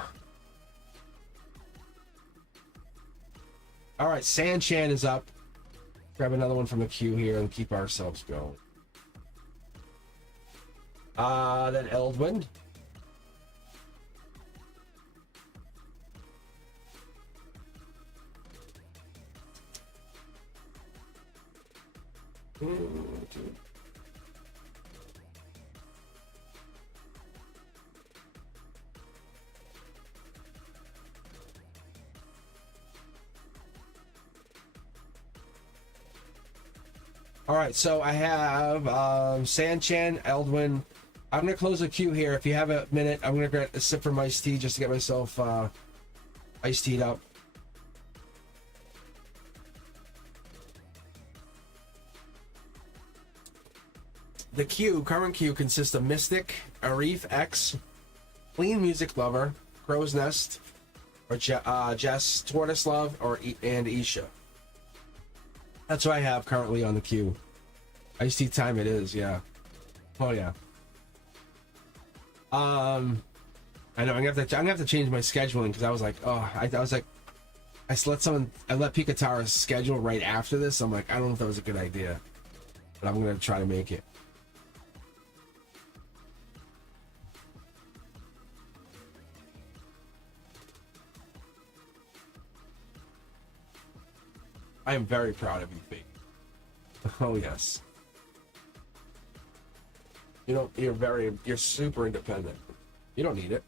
All right, Sanchan is up. Grab another one from the queue here and keep ourselves going. Then Eldwin. All right, so I have Sanchan, Eldwin. I'm gonna close the queue here. If you have a minute, I'm gonna get a sip from iced tea just to get myself iced teed up. The queue, current queue, consists of Mystic, Arif X, Clean Music Lover, Crow's Nest, or Jess, Tortoise Love, and Isha. That's what I have currently on the queue. Iced tea time it is, yeah. Oh yeah. I know I'm gonna have to change my scheduling because I was like, oh, I was like, I let Pikatara's schedule right after this. I'm like, I don't know if that was a good idea, but I'm gonna try to make it. I am very proud of you, Pete. Oh yes. You're super independent. You don't need it.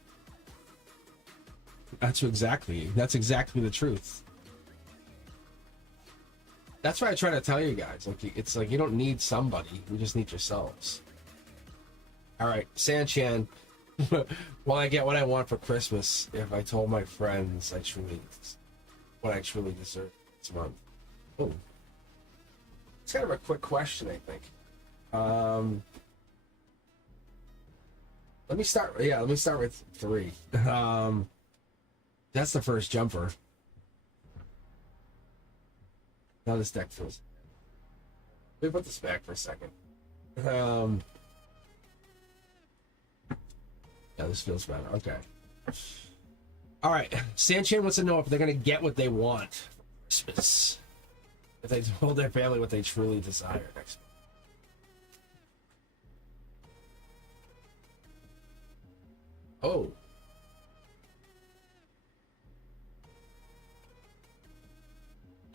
That's exactly the truth. That's why I try to tell you guys. Like, it's like you don't need somebody. You just need yourselves. All right, Sanchan. Well, I get what I want for Christmas if I told my friends what I truly deserve this month. Oh, it's kind of a quick question, I think. Let me start with 3. That's the first jumper. Now this deck feels. Let me put this back for a second. Yeah, this feels better. Okay. All right. Sanchan wants to know if they're gonna get what they want for Christmas. If they told their family what they truly desire next month. Oh.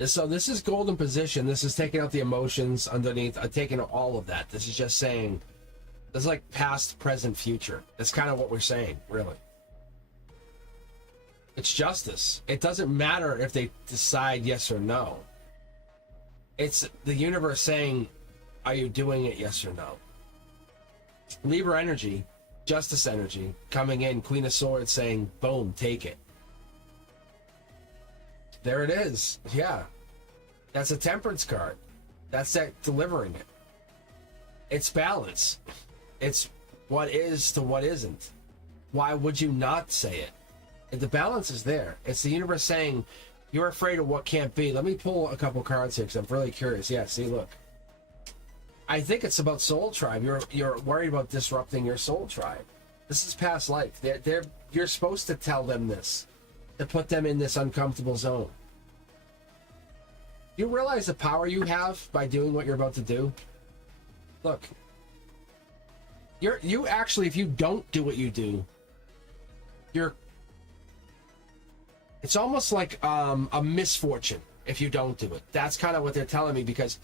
So this is golden position. This is taking out the emotions underneath, taking all of that. This is just saying, this is like past, present, future. That's kind of what we're saying, really. It's justice. It doesn't matter if they decide yes or no. It's the universe saying, are you doing it, yes or no? Libra energy, justice energy, coming in, Queen of Swords saying, boom, take it. There it is. Yeah. That's a temperance card. That's that delivering it. It's balance. It's what is to what isn't. Why would you not say it? And the balance is there. It's the universe saying, you're afraid of what can't be. Let me pull a couple cards here because I'm really curious. Yeah, see, look. I think it's about soul tribe. You're worried about disrupting your soul tribe. This is past life. You're supposed to tell them this, to put them in this uncomfortable zone. You realize the power you have by doing what you're about to do? Look. You actually, if you don't do what you do, it's almost like a misfortune if you don't do it. That's kind of what they're telling me, because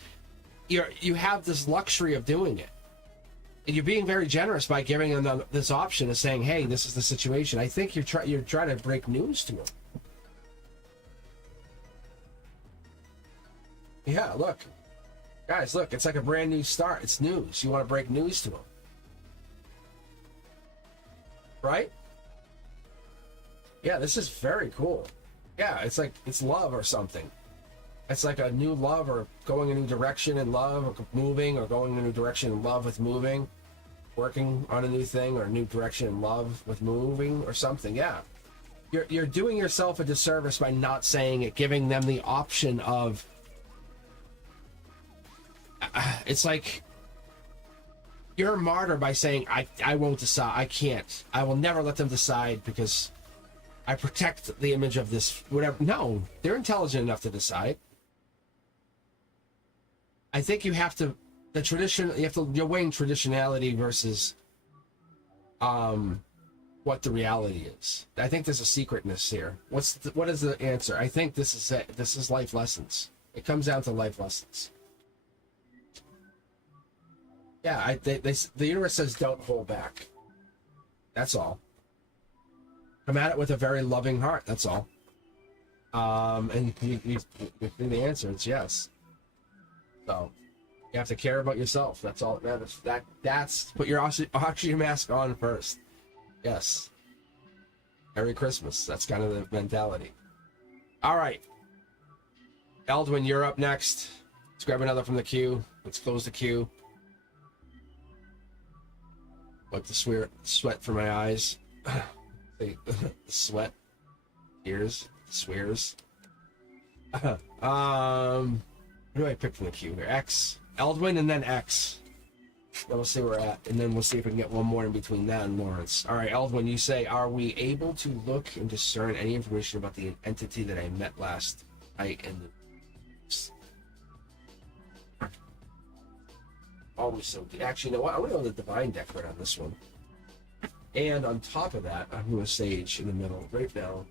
you have this luxury of doing it. And you're being very generous by giving them this option of saying, hey, this is the situation. I think you're trying to break news to them. Yeah, look. Guys, look, it's like a brand new start. It's news. You want to break news to them. Right? Yeah, this is very cool. Yeah, it's like it's love or something. It's like a new love, or going a new direction in love, or moving, or going a new direction in love with moving, working on a new thing, or a new direction in love with moving, or something. Yeah, you're doing yourself a disservice by not saying it, giving them the option of it's like you're a martyr by saying, I won't decide, I can't, I will never let them decide because I protect the image of this, whatever. No, they're intelligent enough to decide. I think you have to, you're weighing traditionality versus what the reality is. I think there's a secretness here. What is the answer? I think this is it. This is life lessons. It comes down to life lessons. Yeah, the universe says don't hold back. That's all. Come at it with a very loving heart. That's all. And you the answer is yes. So you have to care about yourself. That's all that matters. That's put your oxygen mask on first. Yes. Merry Christmas. That's kind of the mentality. All right. Eldwin, you're up next. Let's grab another from the queue. Let's close the queue. Wipe the sweat from my eyes. The sweat. Ears. Swears. Who do I pick from the queue here? X. Eldwin and then X. Then we'll see where we're at. And then we'll see if we can get one more in between that and Lawrence. All right, Eldwin, you say, are we able to look and discern any information about the entity that I met last night in the... Always so... Actually, you know what? I'm going to go to the Divine deck right on this one. And on top of that, I'm going to Sage in the middle right now.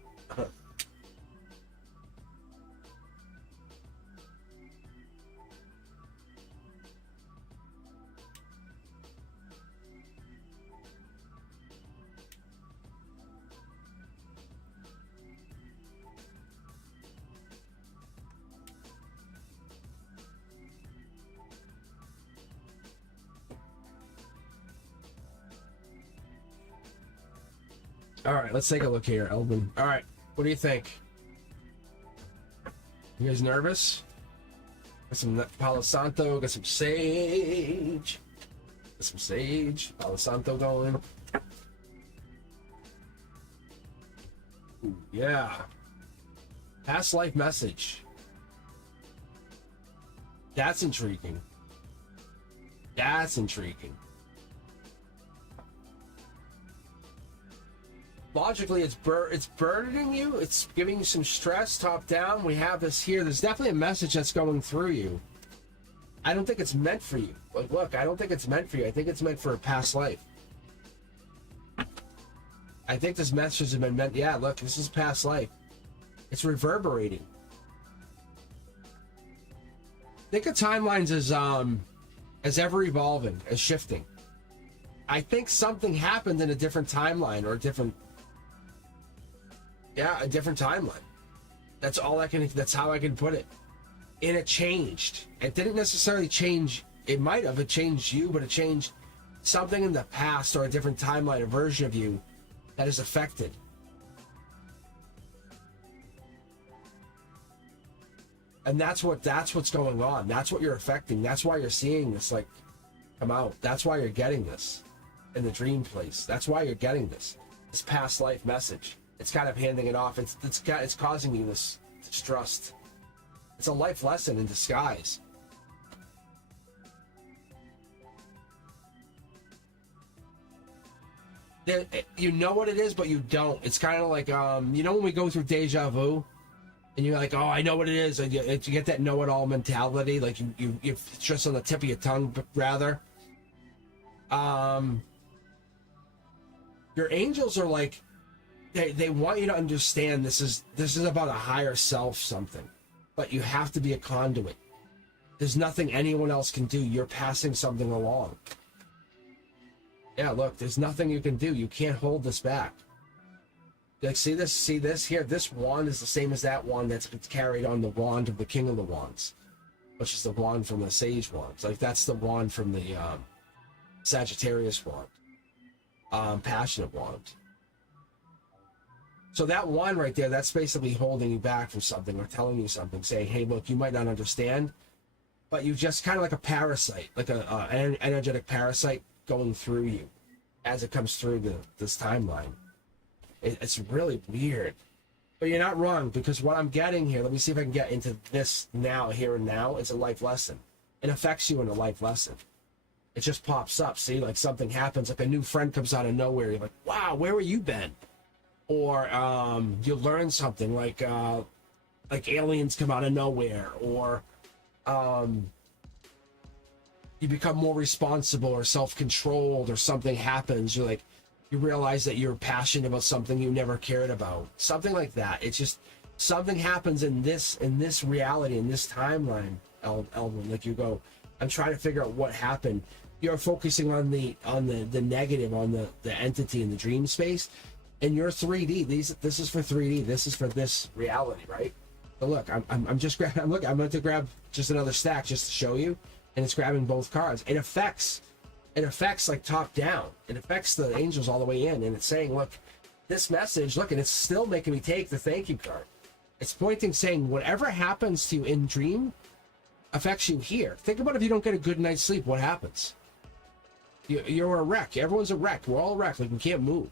All right, let's take a look here, Elvin. All right, what do you think? You guys nervous? Got some Palo Santo, got some Sage. Got some Sage, Palo Santo going. Ooh, yeah. Past life message. That's intriguing. That's intriguing. Logically, it's burdening you. It's giving you some stress, top down. We have this here. There's definitely a message that's going through you. I don't think it's meant for you. Like, look, I don't think it's meant for you. I think it's meant for a past life. I think this message has been meant. Yeah, look, this is past life. It's reverberating. Think of timelines as ever evolving, as shifting. I think something happened in a different timeline or a different timeline. That's how I can put it. And it changed. It didn't necessarily change. It might have. It changed you, but it changed something in the past or a different timeline, a version of you that is affected. And that's what's going on. That's what you're affecting. That's why you're seeing this like come out. That's why you're getting this in the dream place. That's why you're getting this past life message. It's kind of handing it off. It's causing you this distrust. It's a life lesson in disguise. You know what it is, but you don't. It's kind of like you know when we go through deja vu, and you're like, oh, I know what it is. And you get that know-it-all mentality, like it's just on the tip of your tongue, rather. Your angels are like, they want you to understand this is about a higher self, something, but you have to be a conduit. There's nothing anyone else can do. You're passing something along. Yeah, look, there's nothing you can do. You can't hold this back. Like, see this here? This wand is the same as that wand that's carried on the wand of the King of the Wands, which is the wand from the Sage Wands. Like, that's the wand from the Sagittarius wand, Passionate wand. So that wand right there, that's basically holding you back from something or telling you something, saying, hey, look, you might not understand, but you just kind of like a parasite, like an energetic parasite going through you as it comes through this timeline. It's really weird. But you're not wrong, because what I'm getting here, let me see if I can get into this now, here and now, it's a life lesson. It affects you in a life lesson. It just pops up. See, like something happens, like a new friend comes out of nowhere. You're like, wow, where have you been? Or you learn something like aliens come out of nowhere, or you become more responsible or self-controlled, or something happens. You're like, you realize that you're passionate about something you never cared about. Something like that. It's just something happens in this reality, in this timeline, Elvin. Like you go, I'm trying to figure out what happened. You're focusing on the negative, on the entity in the dream space, and you're 3D. This is for 3D. This is for this reality, right? But look, I'm just grabbing. Look, I'm going to grab just another stack just to show you, and it's grabbing both cards. It affects like top down. It affects the angels all the way in, and it's saying, look, this message. Look, and it's still making me take the thank you card. It's pointing, saying whatever happens to you in dream affects you here. Think about if you don't get a good night's sleep, what happens? You're a wreck. Everyone's a wreck. We're all a wreck. Like we can't move.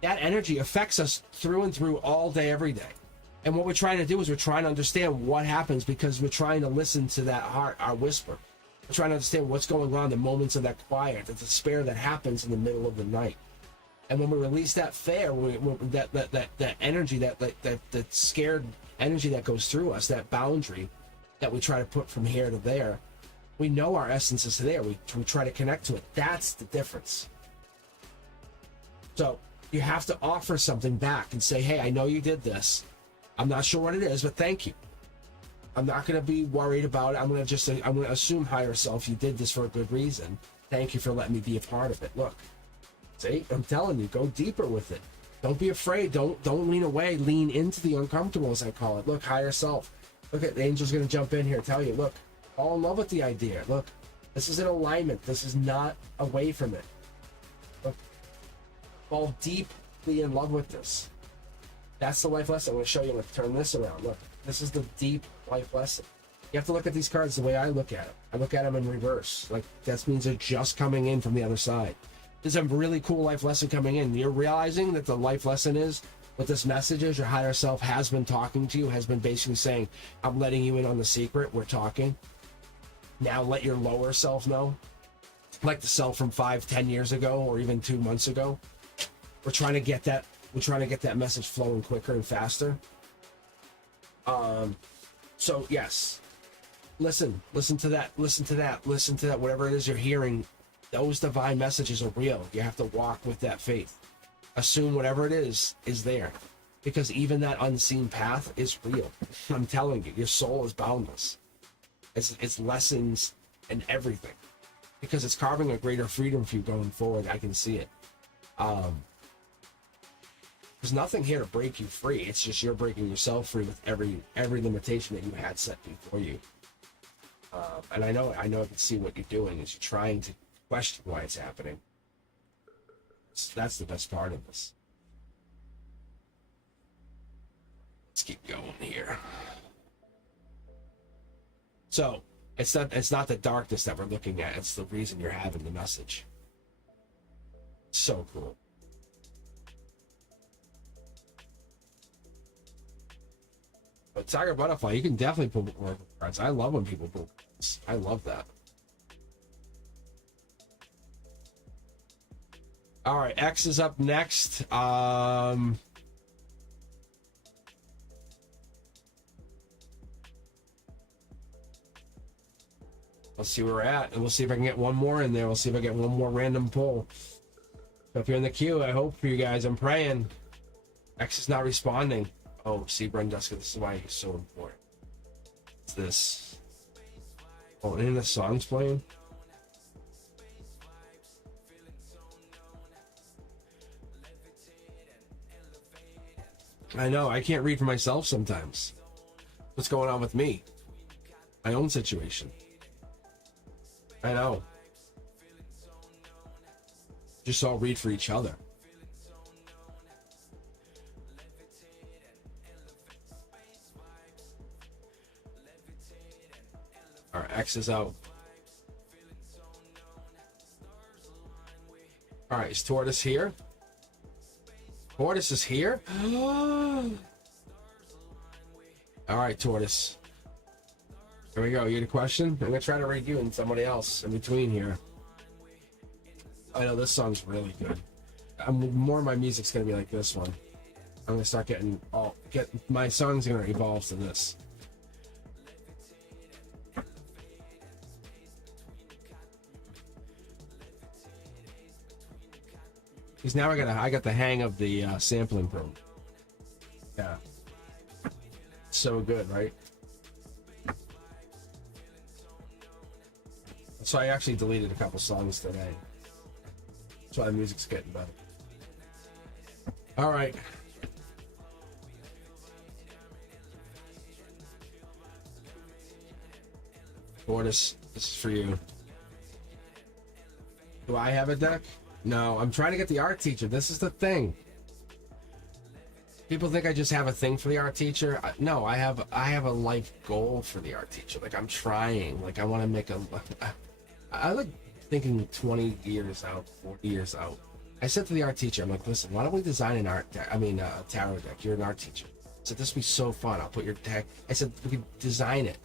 That energy affects us through and through all day, every day. And what we're trying to do is we're trying to understand what happens, because we're trying to listen to that heart, our whisper. We're trying to understand what's going on, the moments of that quiet, the despair that happens in the middle of the night. And when we release that fear, that energy, that scared energy that goes through us, that boundary that we try to put from here to there, we know our essence is there. We try to connect to it. That's the difference. So you have to offer something back and say, hey, I know you did this. I'm not sure what it is, but thank you. I'm not going to be worried about it. I'm going to assume higher self, you did this for a good reason. Thank you for letting me be a part of it. Look, see, I'm telling you, go deeper with it. Don't be afraid. Don't lean away. Lean into the uncomfortable, as I call it. Look, higher self. Look at the angel's going to jump in here, tell you, look, fall in love with the idea. Look, this is in alignment. This is not away from it. Look, fall deeply in love with this. That's the life lesson. I'm going to show you. Let's turn this around. Look, this is the deep life lesson. You have to look at these cards the way I look at them. I look at them in reverse. Like, that means they're just coming in from the other side. There's a really cool life lesson coming in. You're realizing that the life lesson is, what this message is, your higher self has been talking to you, has been basically saying, I'm letting you in on the secret. We're talking. Now let your lower self know. Like the self from 5-10 years ago, or even 2 months ago. We're trying to get that message flowing quicker and faster. So yes, listen to that, whatever it is you're hearing, those divine messages are real. You have to walk with that faith. Assume whatever it is there, because even that unseen path is real. I'm telling you, your soul is boundless. It's lessons and everything, because it's carving a greater freedom for you going forward. I can see it. There's nothing here to break you free. It's just you're breaking yourself free with every limitation that you had set before you. And I know I can see what you're doing is you're trying to question why it's happening. That's the best part of this. Let's keep going here. So it's not the darkness that we're looking at. It's the reason you're having the message. So cool. But Tiger Butterfly, you can definitely pull more cards. I love when people pull cards. I love that. All right, X is up next. Let's see where we're at, and we'll see if I can get one more in there. We'll see if I get one more random pull. So if you're in the queue, I hope for you guys. I'm praying. X is not responding. Oh, see, Brenduska, this is why he's so important. What's this? Oh, and the song's playing? I know, I can't read for myself sometimes. What's going on with me? My own situation. I know. Just all read for each other. All right, X is out. All right, is Tortoise here? Tortoise is here? All right, Tortoise. Here we go. You had a question? I'm gonna try to read you and somebody else in between here. I know this song's really good. More of my music's gonna be like this one. I'm gonna start my songs are gonna evolve to this. Because now I got the hang of the sampling program. Yeah. So good, right? So I actually deleted a couple songs today. That's why the music's getting better. All right. Mortis, this is for you. Do I have a deck? No, I'm trying to get the art teacher. This is the thing. People think I just have a thing for the art teacher. No, I have a life goal for the art teacher. Like, I'm trying. Like, I want to make I like thinking 20 years out, 40 years out. I said to the art teacher, I'm like, listen, why don't we design an tarot deck? You're an art teacher. I said, this would be so fun. I'll put your deck. I said, we could design it.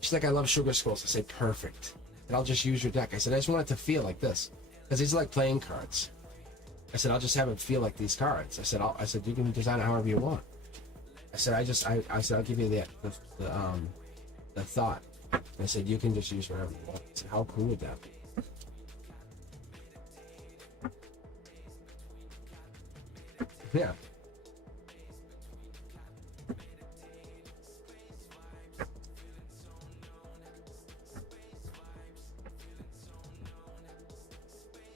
She's like, I love sugar skulls. I say, perfect. And I'll just use your deck. I said, I just want it to feel like this. Because these are like playing cards. I said, I'll just have it feel like these cards. I said, you can design it however you want. I said, I said, I'll give you the thought. I said, you can just use whatever you want. I said, how cool would that be? Yeah.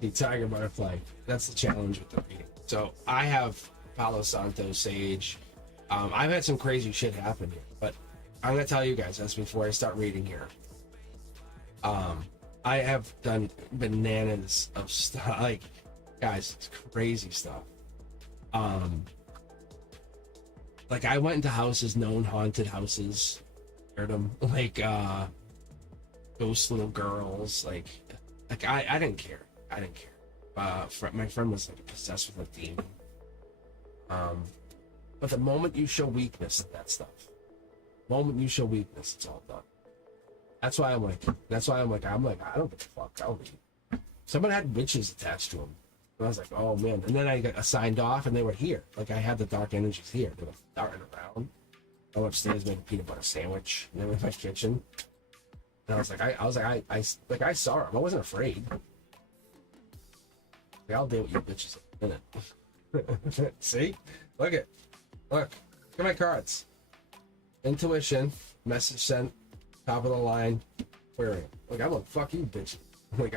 The tiger butterfly. That's the challenge with the reading. So I have Palo Santo Sage. I've had some crazy shit happen here, but I'm gonna tell you guys this before I start reading here. I have done bananas of stuff. Like, guys, it's crazy stuff. Like, I went into houses, known haunted houses, heard them, like ghost little girls. Like I didn't care. I didn't care. My friend was like possessed with a demon. But the moment you show weakness in that stuff, it's all done. That's why I'm like, I don't give a fuck. I'll leave. Someone had witches attached to them. And I was like, oh man. And then I got signed off and they were here. Like, I had the dark energies here. They were darting around. I went upstairs, made a peanut butter sandwich. And they were in my kitchen. And I saw them. I wasn't afraid. I'll deal with you bitches in a minute. See? Look at my cards. Intuition, message sent, top of the line, aquarium. Like, I'm like, fuck you, bitch. Like,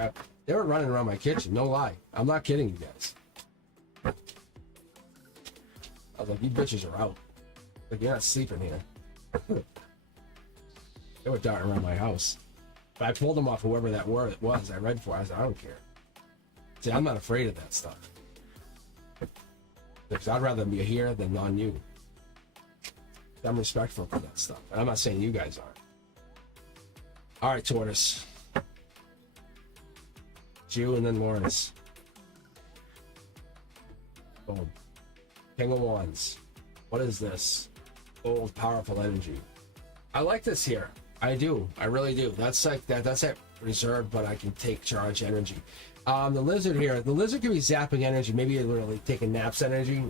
they were running around my kitchen, no lie. I'm not kidding you guys. I was like, you bitches are out. Like, you're not sleeping here. They were darting around my house. But I pulled them off whoever that was I read for. I said, I don't care. See, I'm not afraid of that stuff. Because I'd rather be here than on you. I'm respectful for that stuff. And I'm not saying you guys aren't. All right, Tortoise. It's you and then Lawrence. Boom. King of Wands. What is this? Old, powerful energy. I like this here. I do. I really do. That's like that. That's that reserved, but I can take charge energy. The lizard here. The lizard can be zapping energy. Maybe you're literally taking naps energy.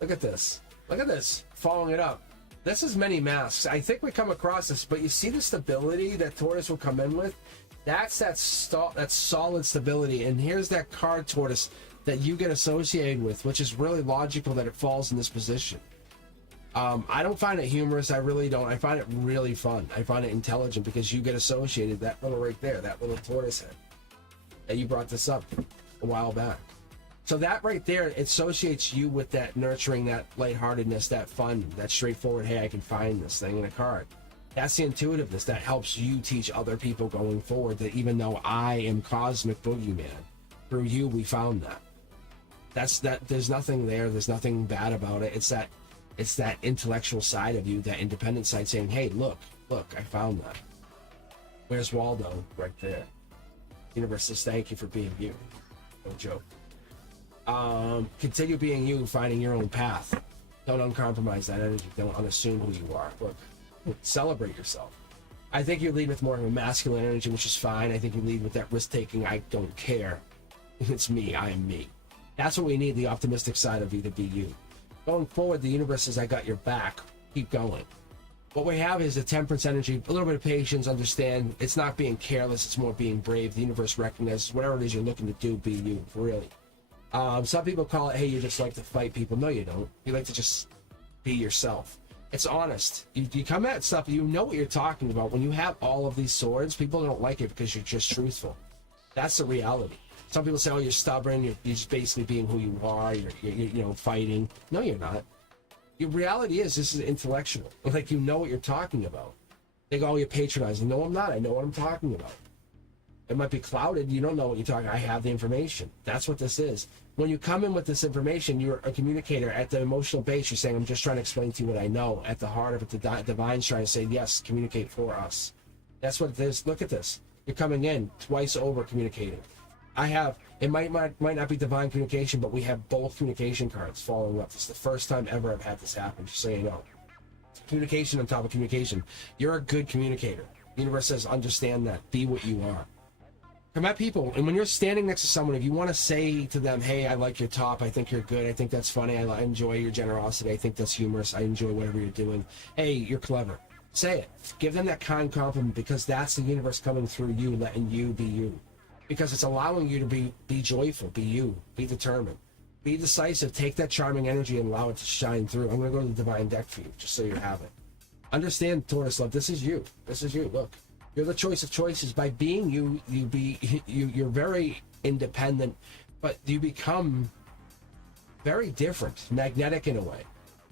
Look at this. Look at this. Following it up. This is many masks. I think we come across this, but you see the stability that Tortoise will come in with? That's that solid stability. And here's that card, Tortoise, that you get associated with, which is really logical that it falls in this position. I don't find it humorous. I really don't. I find it really fun. I find it intelligent because you get associated, that little right there, that little tortoise head. And you brought this up a while back. So that right there, it associates you with that nurturing, that lightheartedness, that fun, that straightforward, hey, I can find this thing in a card. That's the intuitiveness that helps you teach other people going forward that even though I am Cosmic Boogeyman, through you we found that. That's that. There's nothing there. There's nothing bad about it. It's that intellectual side of you, that independent side saying, hey, look, I found that. Where's Waldo? Right there. Universe says thank you for being you. No joke. Continue being you, finding your own path. Don't uncompromise that energy. Don't unassume who you are. Look, celebrate yourself. I think you lead with more of a masculine energy, which is fine. I think you lead with that risk-taking, I don't care. It's me, I am me. That's what we need, the optimistic side of you to be you. Going forward, the universe says, I got your back. Keep going. What we have is a temperance energy, a little bit of patience, understand. It's not being careless, it's more being brave. The universe recognizes whatever it is you're looking to do, be you, really. Some people call it, hey, you just like to fight people. No, you don't. You like to just be yourself. It's honest. You come at stuff, you know what you're talking about. When you have all of these swords, people don't like it because you're just truthful. That's the reality. Some people say, oh, you're stubborn, you're just basically being who you are, you're fighting. No, you're not. The reality is, this is intellectual. Like, you know what you're talking about. They go, oh, you're patronizing. No, I'm not. I know what I'm talking about. It might be clouded. You don't know what you're talking. I have the information. That's what this is. When you come in with this information, you're a communicator. At the emotional base, you're saying, I'm just trying to explain to you what I know. At the heart of it, the divine's trying to say, yes, communicate for us. That's what it is. Look at this. You're coming in twice over communicating. It might not be divine communication, but we have both communication cards following up. This is the first time ever I've had this happen, just so you know. Communication on top of communication. You're a good communicator. The universe says, understand that. Be what you are. Come at people, and when you're standing next to someone, if you want to say to them, hey, I like your top, I think you're good, I think that's funny, I enjoy your generosity, I think that's humorous, I enjoy whatever you're doing, hey, you're clever. Say it. Give them that kind compliment, because that's the universe coming through you, letting you be you. Because it's allowing you to be joyful, be you, be determined, be decisive, take that charming energy and allow it to shine through. I'm going to go to the divine deck for you, just so you have it. Understand, Taurus love, this is you. This is you. Look. You're the choice of choices. By being you, you're very independent, but you become very different, magnetic in a way.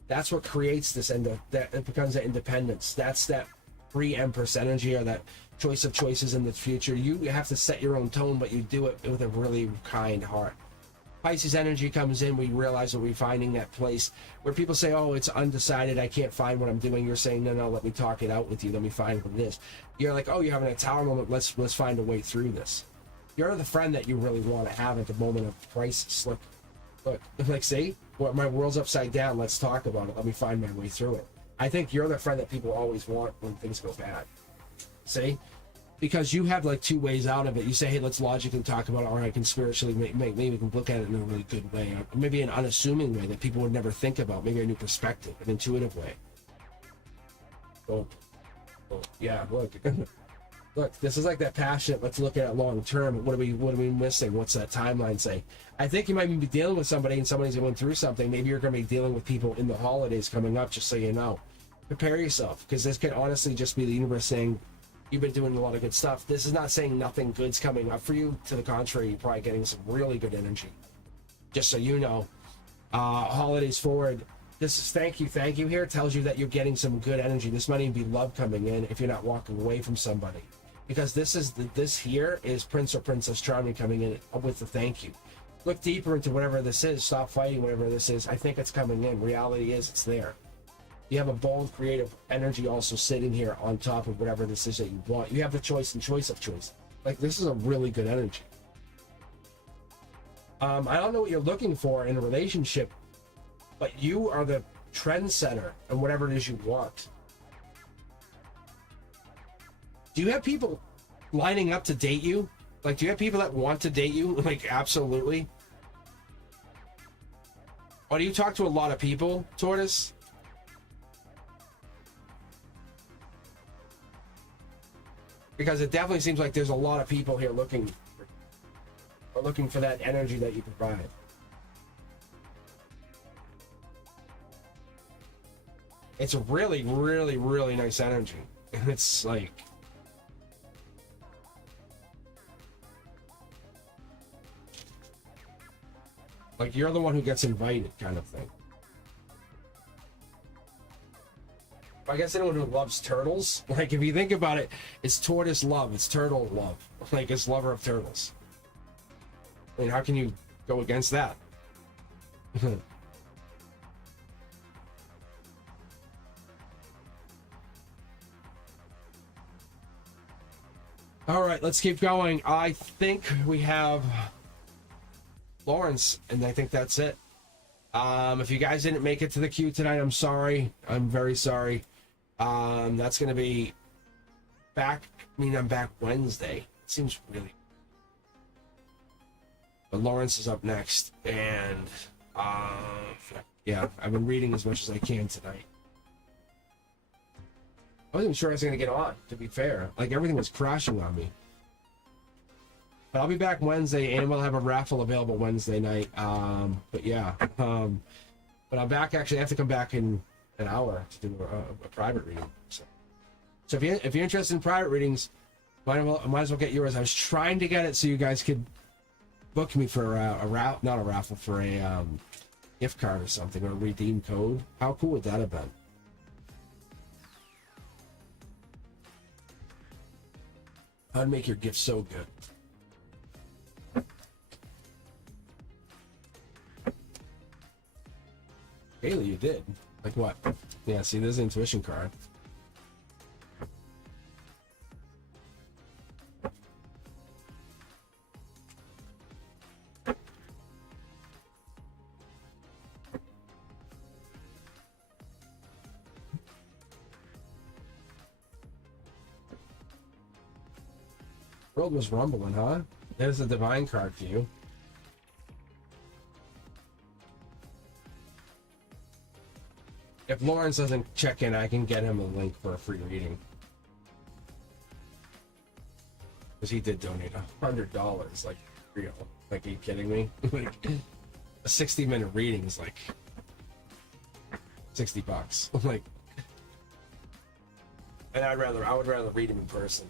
That's what creates this, and that it becomes that independence. That's that free Empress energy, or that choice of choices in the future. You have to set your own tone, but you do it with a really kind heart. Pisces energy comes in, we realize that we're finding that place where people say, oh, it's undecided, I can't find what I'm doing. You're saying, no, let me talk it out with you, let me find what it is. You're like, oh, you're having a tower moment, let's find a way through this. You're the friend that you really want to have at the moment of crisis. Look, like, see, my world's upside down, let's talk about it, let me find my way through it. I think you're the friend that people always want when things go bad. See? Because you have like two ways out of it. You say, hey, let's logically talk about it, or I can spiritually, maybe we can look at it in a really good way, or maybe an unassuming way that people would never think about, maybe a new perspective, an intuitive way. Oh yeah, look. Look, this is like that passionate, let's look at it long term. What are we missing? What's that timeline say? I think you might be dealing with somebody and somebody's going through something. Maybe you're going to be dealing with people in the holidays coming up, just so you know. Prepare yourself, because this could honestly just be the universe saying, you've been doing a lot of good stuff. This is not saying nothing good's coming up for you. To the contrary, you're probably getting some really good energy. Just so you know, holidays forward, this is thank you here. It tells you that you're getting some good energy. This might even be love coming in if you're not walking away from somebody. Because this here is Prince or Princess Charming coming in with the thank you. Look deeper into whatever this is. Stop fighting whatever this is. I think it's coming in. Reality is it's there. You have a bold, creative energy also sitting here on top of whatever this is that you want. You have the choice and choice of choice. Like, this is a really good energy. I don't know what you're looking for in a relationship, but you are the trendsetter and whatever it is you want. Do you have people lining up to date you? Like, do you have people that want to date you? Like, absolutely. Or do you talk to a lot of people, Tortoise? Because it definitely seems like there's a lot of people here looking for that energy that you provide. It's a really, really, really nice energy. And it's like, you're the one who gets invited, kind of thing. I guess anyone who loves turtles, like, if you think about it, it's tortoise love, it's turtle love. Like, it's lover of turtles. I mean, how can you go against that? All right, let's keep going. I think we have Lawrence, and I think that's it. If you guys didn't make it to the queue tonight, I'm sorry. I'm very sorry. That's going to be back. I mean, I'm back Wednesday. It seems really. But Lawrence is up next, and yeah, I've been reading as much as I can tonight. I wasn't sure I was gonna get on. To be fair, like everything was crashing on me. But I'll be back Wednesday, and we'll have a raffle available Wednesday night. But yeah, but I'm back. Actually, I have to come back in an hour to do a private reading. So if you're interested in private readings, might as well get yours. I was trying to get it so you guys could book me for not a raffle, for a gift card or something, or a redeem code. How cool would that have been? I'd make your gift so good. Haley, you did. Like what? Yeah, see, there's an intuition card. World was rumbling, huh? There's a divine card for you. If Lawrence doesn't check in, I can get him a link for a free reading. Because he did donate $100, like, real. Like, are you kidding me? Like, a 60-minute reading is like $60. Like, and I would rather read him in person.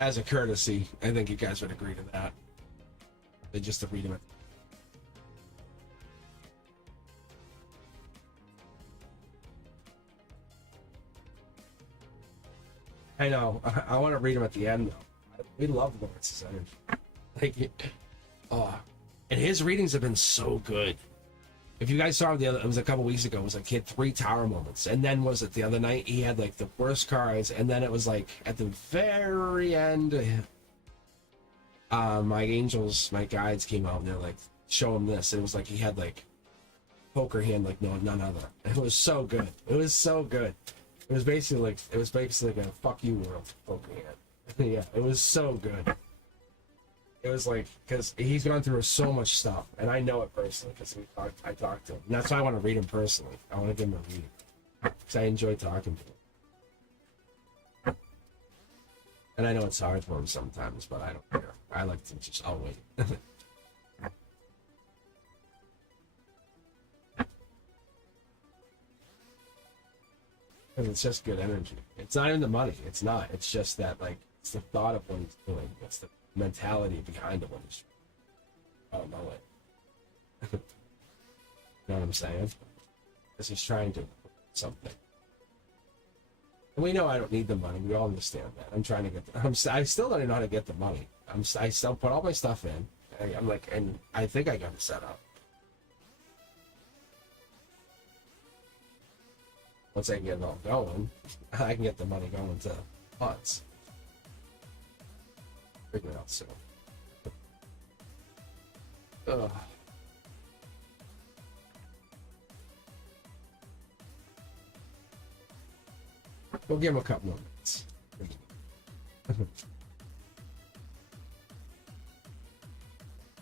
As a courtesy, I think you guys would agree to that. They just to read him. I know. I want to read him at the end, though. We love Lawrence's energy. Like, oh, and his readings have been so good. If you guys saw him it was a couple weeks ago. It was like he had 3 tower moments, and then was it the other night? He had like the worst cards, and then it was like at the very end, my angels, my guides came out and they're like, show him this. And it was like he had like poker hand like none other. It was so good. It was so good. It was basically like a fuck you world poker hand. Yeah, it was so good. It was like, because he's gone through so much stuff, and I know it personally because I talked to him. And that's why I want to read him personally. I want to give him a reading because I enjoy talking to him. And I know it's hard for him sometimes, but I don't care. I like to just, I'll wait. Because it's just good energy. It's not even the money. It's not. It's just that, like, it's the thought of what he's doing. It's the mentality behind the one. I don't know it. You know what I'm saying? Because he's trying to something. And we know I don't need the money. We all understand that. I'm trying to get. I still don't even know how to get the money. I still put all my stuff in. I'm like, and I think I got it set up. Once I can get it all going, I can get the money going to funds. Figure it out soon. Ugh. We'll give him a couple more minutes.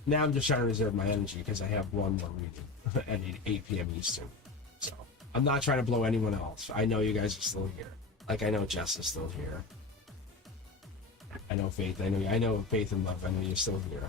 Now I'm just trying to reserve my energy because I have one more reading at 8 p.m. Eastern. So I'm not trying to blow anyone else. I know you guys are still here. Like, I know Jess is still here. I know Faith. I know Faith and Love. I know you're still here.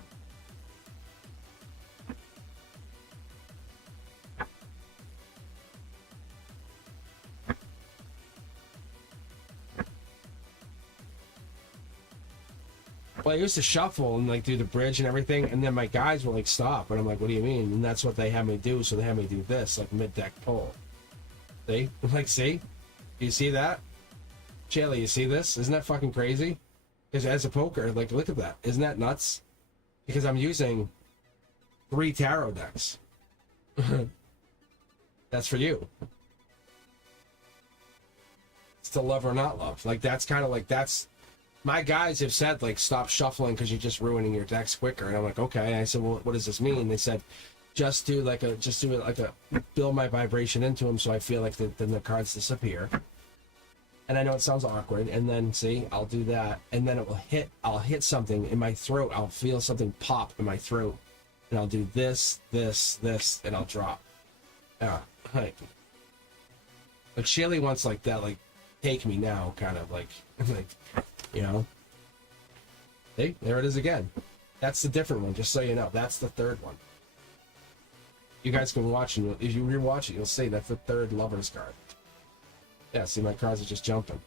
Well, I used to shuffle and like do the bridge and everything, and then my guys will like stop, and I'm like, "What do you mean?" And that's what they have me do. So they have me do this, like mid-deck pull. See? Like, see? You see that? Chaley, you see this? Isn't that fucking crazy? Because as a poker, like, look at that. Isn't that nuts? Because I'm using 3 tarot decks. That's for you. It's to love or not love. Like, that's kind of like, that's my guys have said, like, stop shuffling because you're just ruining your decks quicker. And I'm like, okay. I said, well, what does this mean? They said, just do it like a, build my vibration into them so I feel like then the cards disappear. And I know it sounds awkward. And then, see, I'll do that. And then I'll hit something in my throat. I'll feel something pop in my throat. And I'll do this, and I'll drop. Yeah, like Shaley wants like that, like, take me now, kind of like, you know. See, there it is again. That's the different one, just so you know. That's the third one. You guys can watch, and if you rewatch it, you'll see that's the third Lover's card. Yeah, see, my cards are just jumping.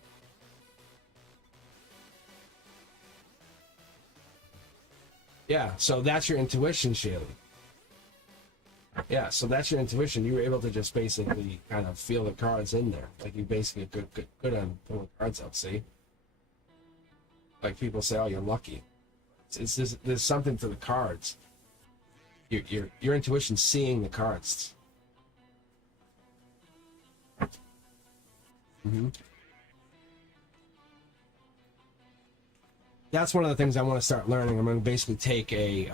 Yeah, so that's your intuition, Shaley. Yeah, so that's your intuition. You were able to just basically kind of feel the cards in there. Like, you basically good on pulling cards out, see? Like, people say, oh, you're lucky. There's something to the cards. Your intuition seeing the cards. Mm-hmm. That's one of the things I want to start learning. I'm going to basically take a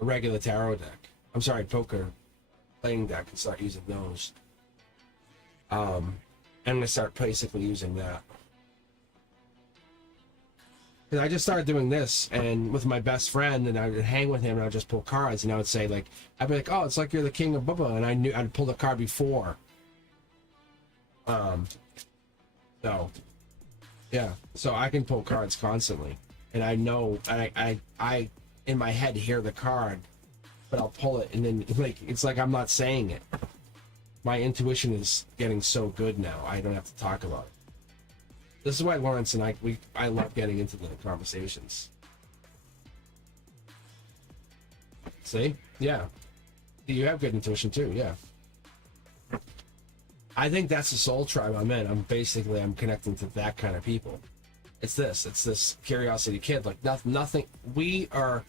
regular tarot deck. I'm sorry, poker playing deck, and start using those. I'm going to start basically using that. Because I just started doing this, and with my best friend, and I would hang with him, and I would just pull cards, and I would say, like, I'd be like, oh, it's like you're the king of Bubba, and I knew I'd pulled a card before. So, yeah, so I can pull cards constantly, and I know, I in my head hear the card, but I'll pull it, and then, like, it's like I'm not saying it. My intuition is getting so good now, I don't have to talk about it. This is why Lawrence and I love getting into the conversations. See? Yeah. You have good intuition too, yeah. I think that's the soul tribe I'm in. I'm connecting to that kind of people. It's this curiosity kid. Like, nothing, we are,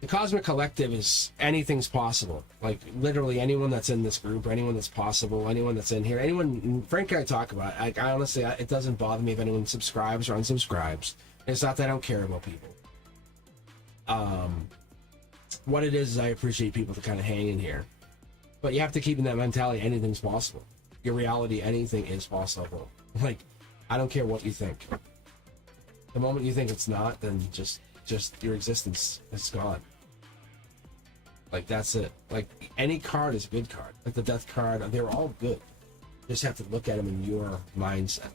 the Cosmic Collective is anything's possible. Like, literally anyone that's in this group, anyone that's possible, anyone that's in here, anyone, Frank and I talk about it. I honestly, it doesn't bother me if anyone subscribes or unsubscribes. It's not that I don't care about people. What it is I appreciate people to kind of hang in here. But you have to keep in that mentality, anything's possible. Your reality, anything is possible. Like, I don't care what you think. The moment you think it's not, then just your existence is gone. Like, that's it. Like, any card is a good card. Like the death card, they're all good. You just have to look at them in your mindset.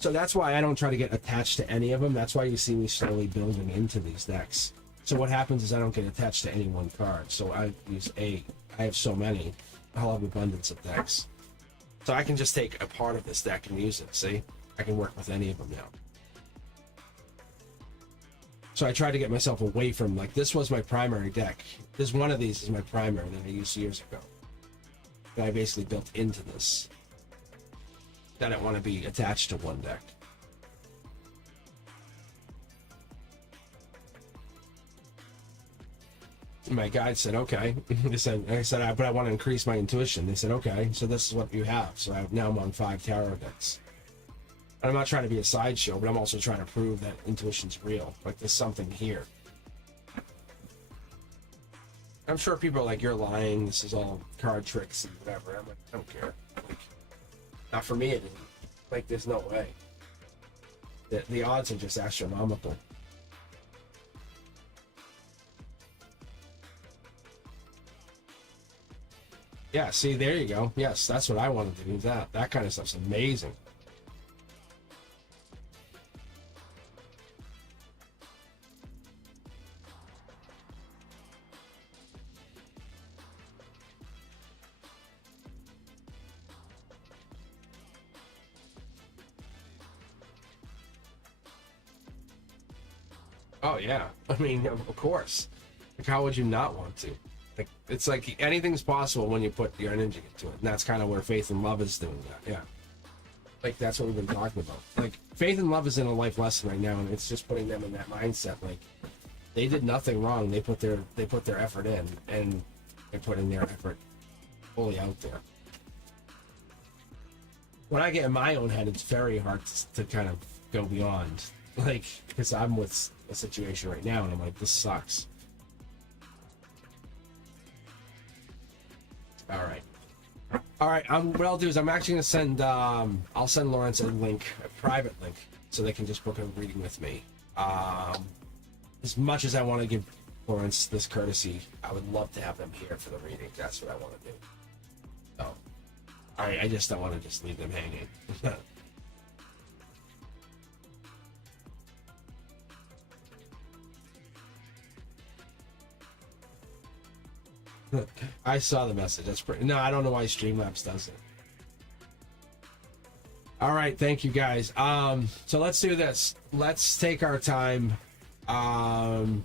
So that's why I don't try to get attached to any of them. That's why you see me slowly building into these decks. So what happens is I don't get attached to any one card. So I have so many. I'll have abundance of decks. So I can just take a part of this deck and use it, see? I can work with any of them now. So I try to get myself away from, like, this was my primary deck. This one of these is my primary that I used years ago. That I basically built into this. I don't want to be attached to one deck. My guide said, okay. I said, but I want to increase my intuition. They said, okay, so this is what you have. So now I'm on 5 tarot decks. And I'm not trying to be a sideshow, but I'm also trying to prove that intuition's real. Like, there's something here. I'm sure people are like, you're lying. This is all card tricks and whatever. I'm like, I don't care. Like, not for me, it isn't. Like, there's no way. The odds are just astronomical. Yeah, see, there you go. Yes, that's what I wanted to do. That kind of stuff's amazing. Oh yeah, I mean, of course. Like, how would you not want to? Like, it's like anything's possible when you put your energy into it, and that's kind of where faith and love is doing that. Yeah, like that's what we've been talking about. Like, faith and love is in a life lesson right now, and it's just putting them in that mindset. Like, they did nothing wrong. They put their effort in, and they're putting their effort fully out there. when I get in my own head, it's very hard to kind of go beyond, like, because I'm with a situation right now and I'm like, this sucks. All right. What I'll do is I'm actually gonna send. I'll send Lawrence a link, a private link, so they can just book a reading with me. As much as I want to give Lawrence this courtesy, I would love to have them here for the reading. That's what I want to do. So, I just don't want to just leave them hanging. I saw the message. That's pretty. No, I don't know why Streamlabs does it. All right, thank you guys. So let's do this. Let's take our time, and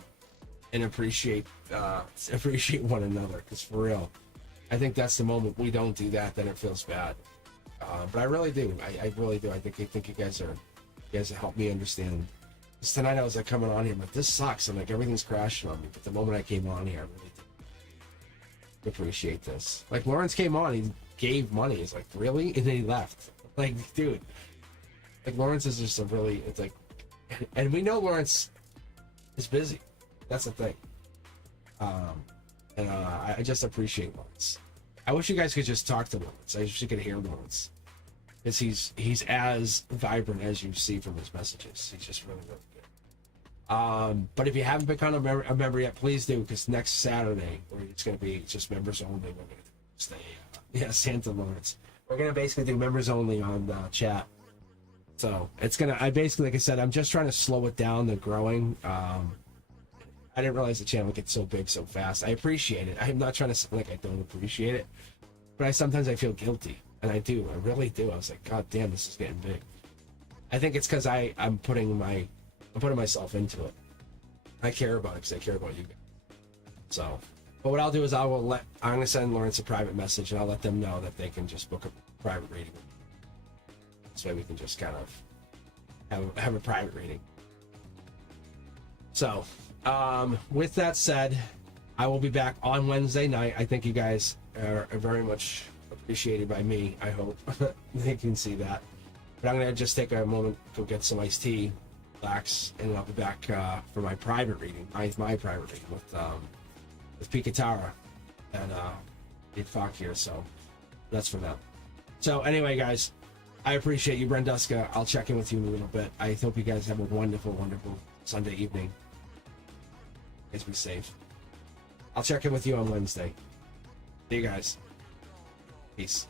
appreciate one another. Because for real, I think that's the moment we don't do that, then it feels bad. But I really do. I really do. I think you guys have helped me understand. Because tonight I was like coming on here, I'm like, this sucks, and like everything's crashing on me. But the moment I came on here, I really did appreciate this. Like Lawrence came on, he gave money. He's like, really? And then he left. Like, dude, like Lawrence is just a really, it's like, and we know Lawrence is busy. That's the thing. I just appreciate Lawrence. I wish you guys could just talk to Lawrence. I wish you could hear Lawrence, because he's as vibrant as you see from his messages. He's just really, really good. But if you haven't become a member yet, please do, because next Saturday, it's going to be just members only. We're going to stay, Santa Lawrence. We're going to basically do members only on chat. So it's going to, I basically, like I said, I'm just trying to slow it down, the growing. I didn't realize the channel gets so big so fast. I appreciate it. I'm not trying to sound like I don't appreciate it, but sometimes I feel guilty, and I do. I really do. I was like, God damn, this is getting big. I think it's because I'm putting myself into it. I care about it because I care about you guys. So, but what I'll do is I'm going to send Lawrence a private message, and I'll let them know that they can just book a private reading. This way we can just kind of have a private reading. So, with that said, I will be back on Wednesday night. I think you guys are very much appreciated by me. I hope they can see that. But I'm going to just take a moment, go get some iced tea, relax, and I'll be back for my private reading, my private reading with Pikatara and Big Fox here. So that's for them. So anyway, guys, I appreciate you, Brenduska. I'll check in with you in a little bit. I hope you guys have a wonderful, wonderful Sunday evening. Guys, be safe. I'll check in with you on Wednesday. See you guys. Peace.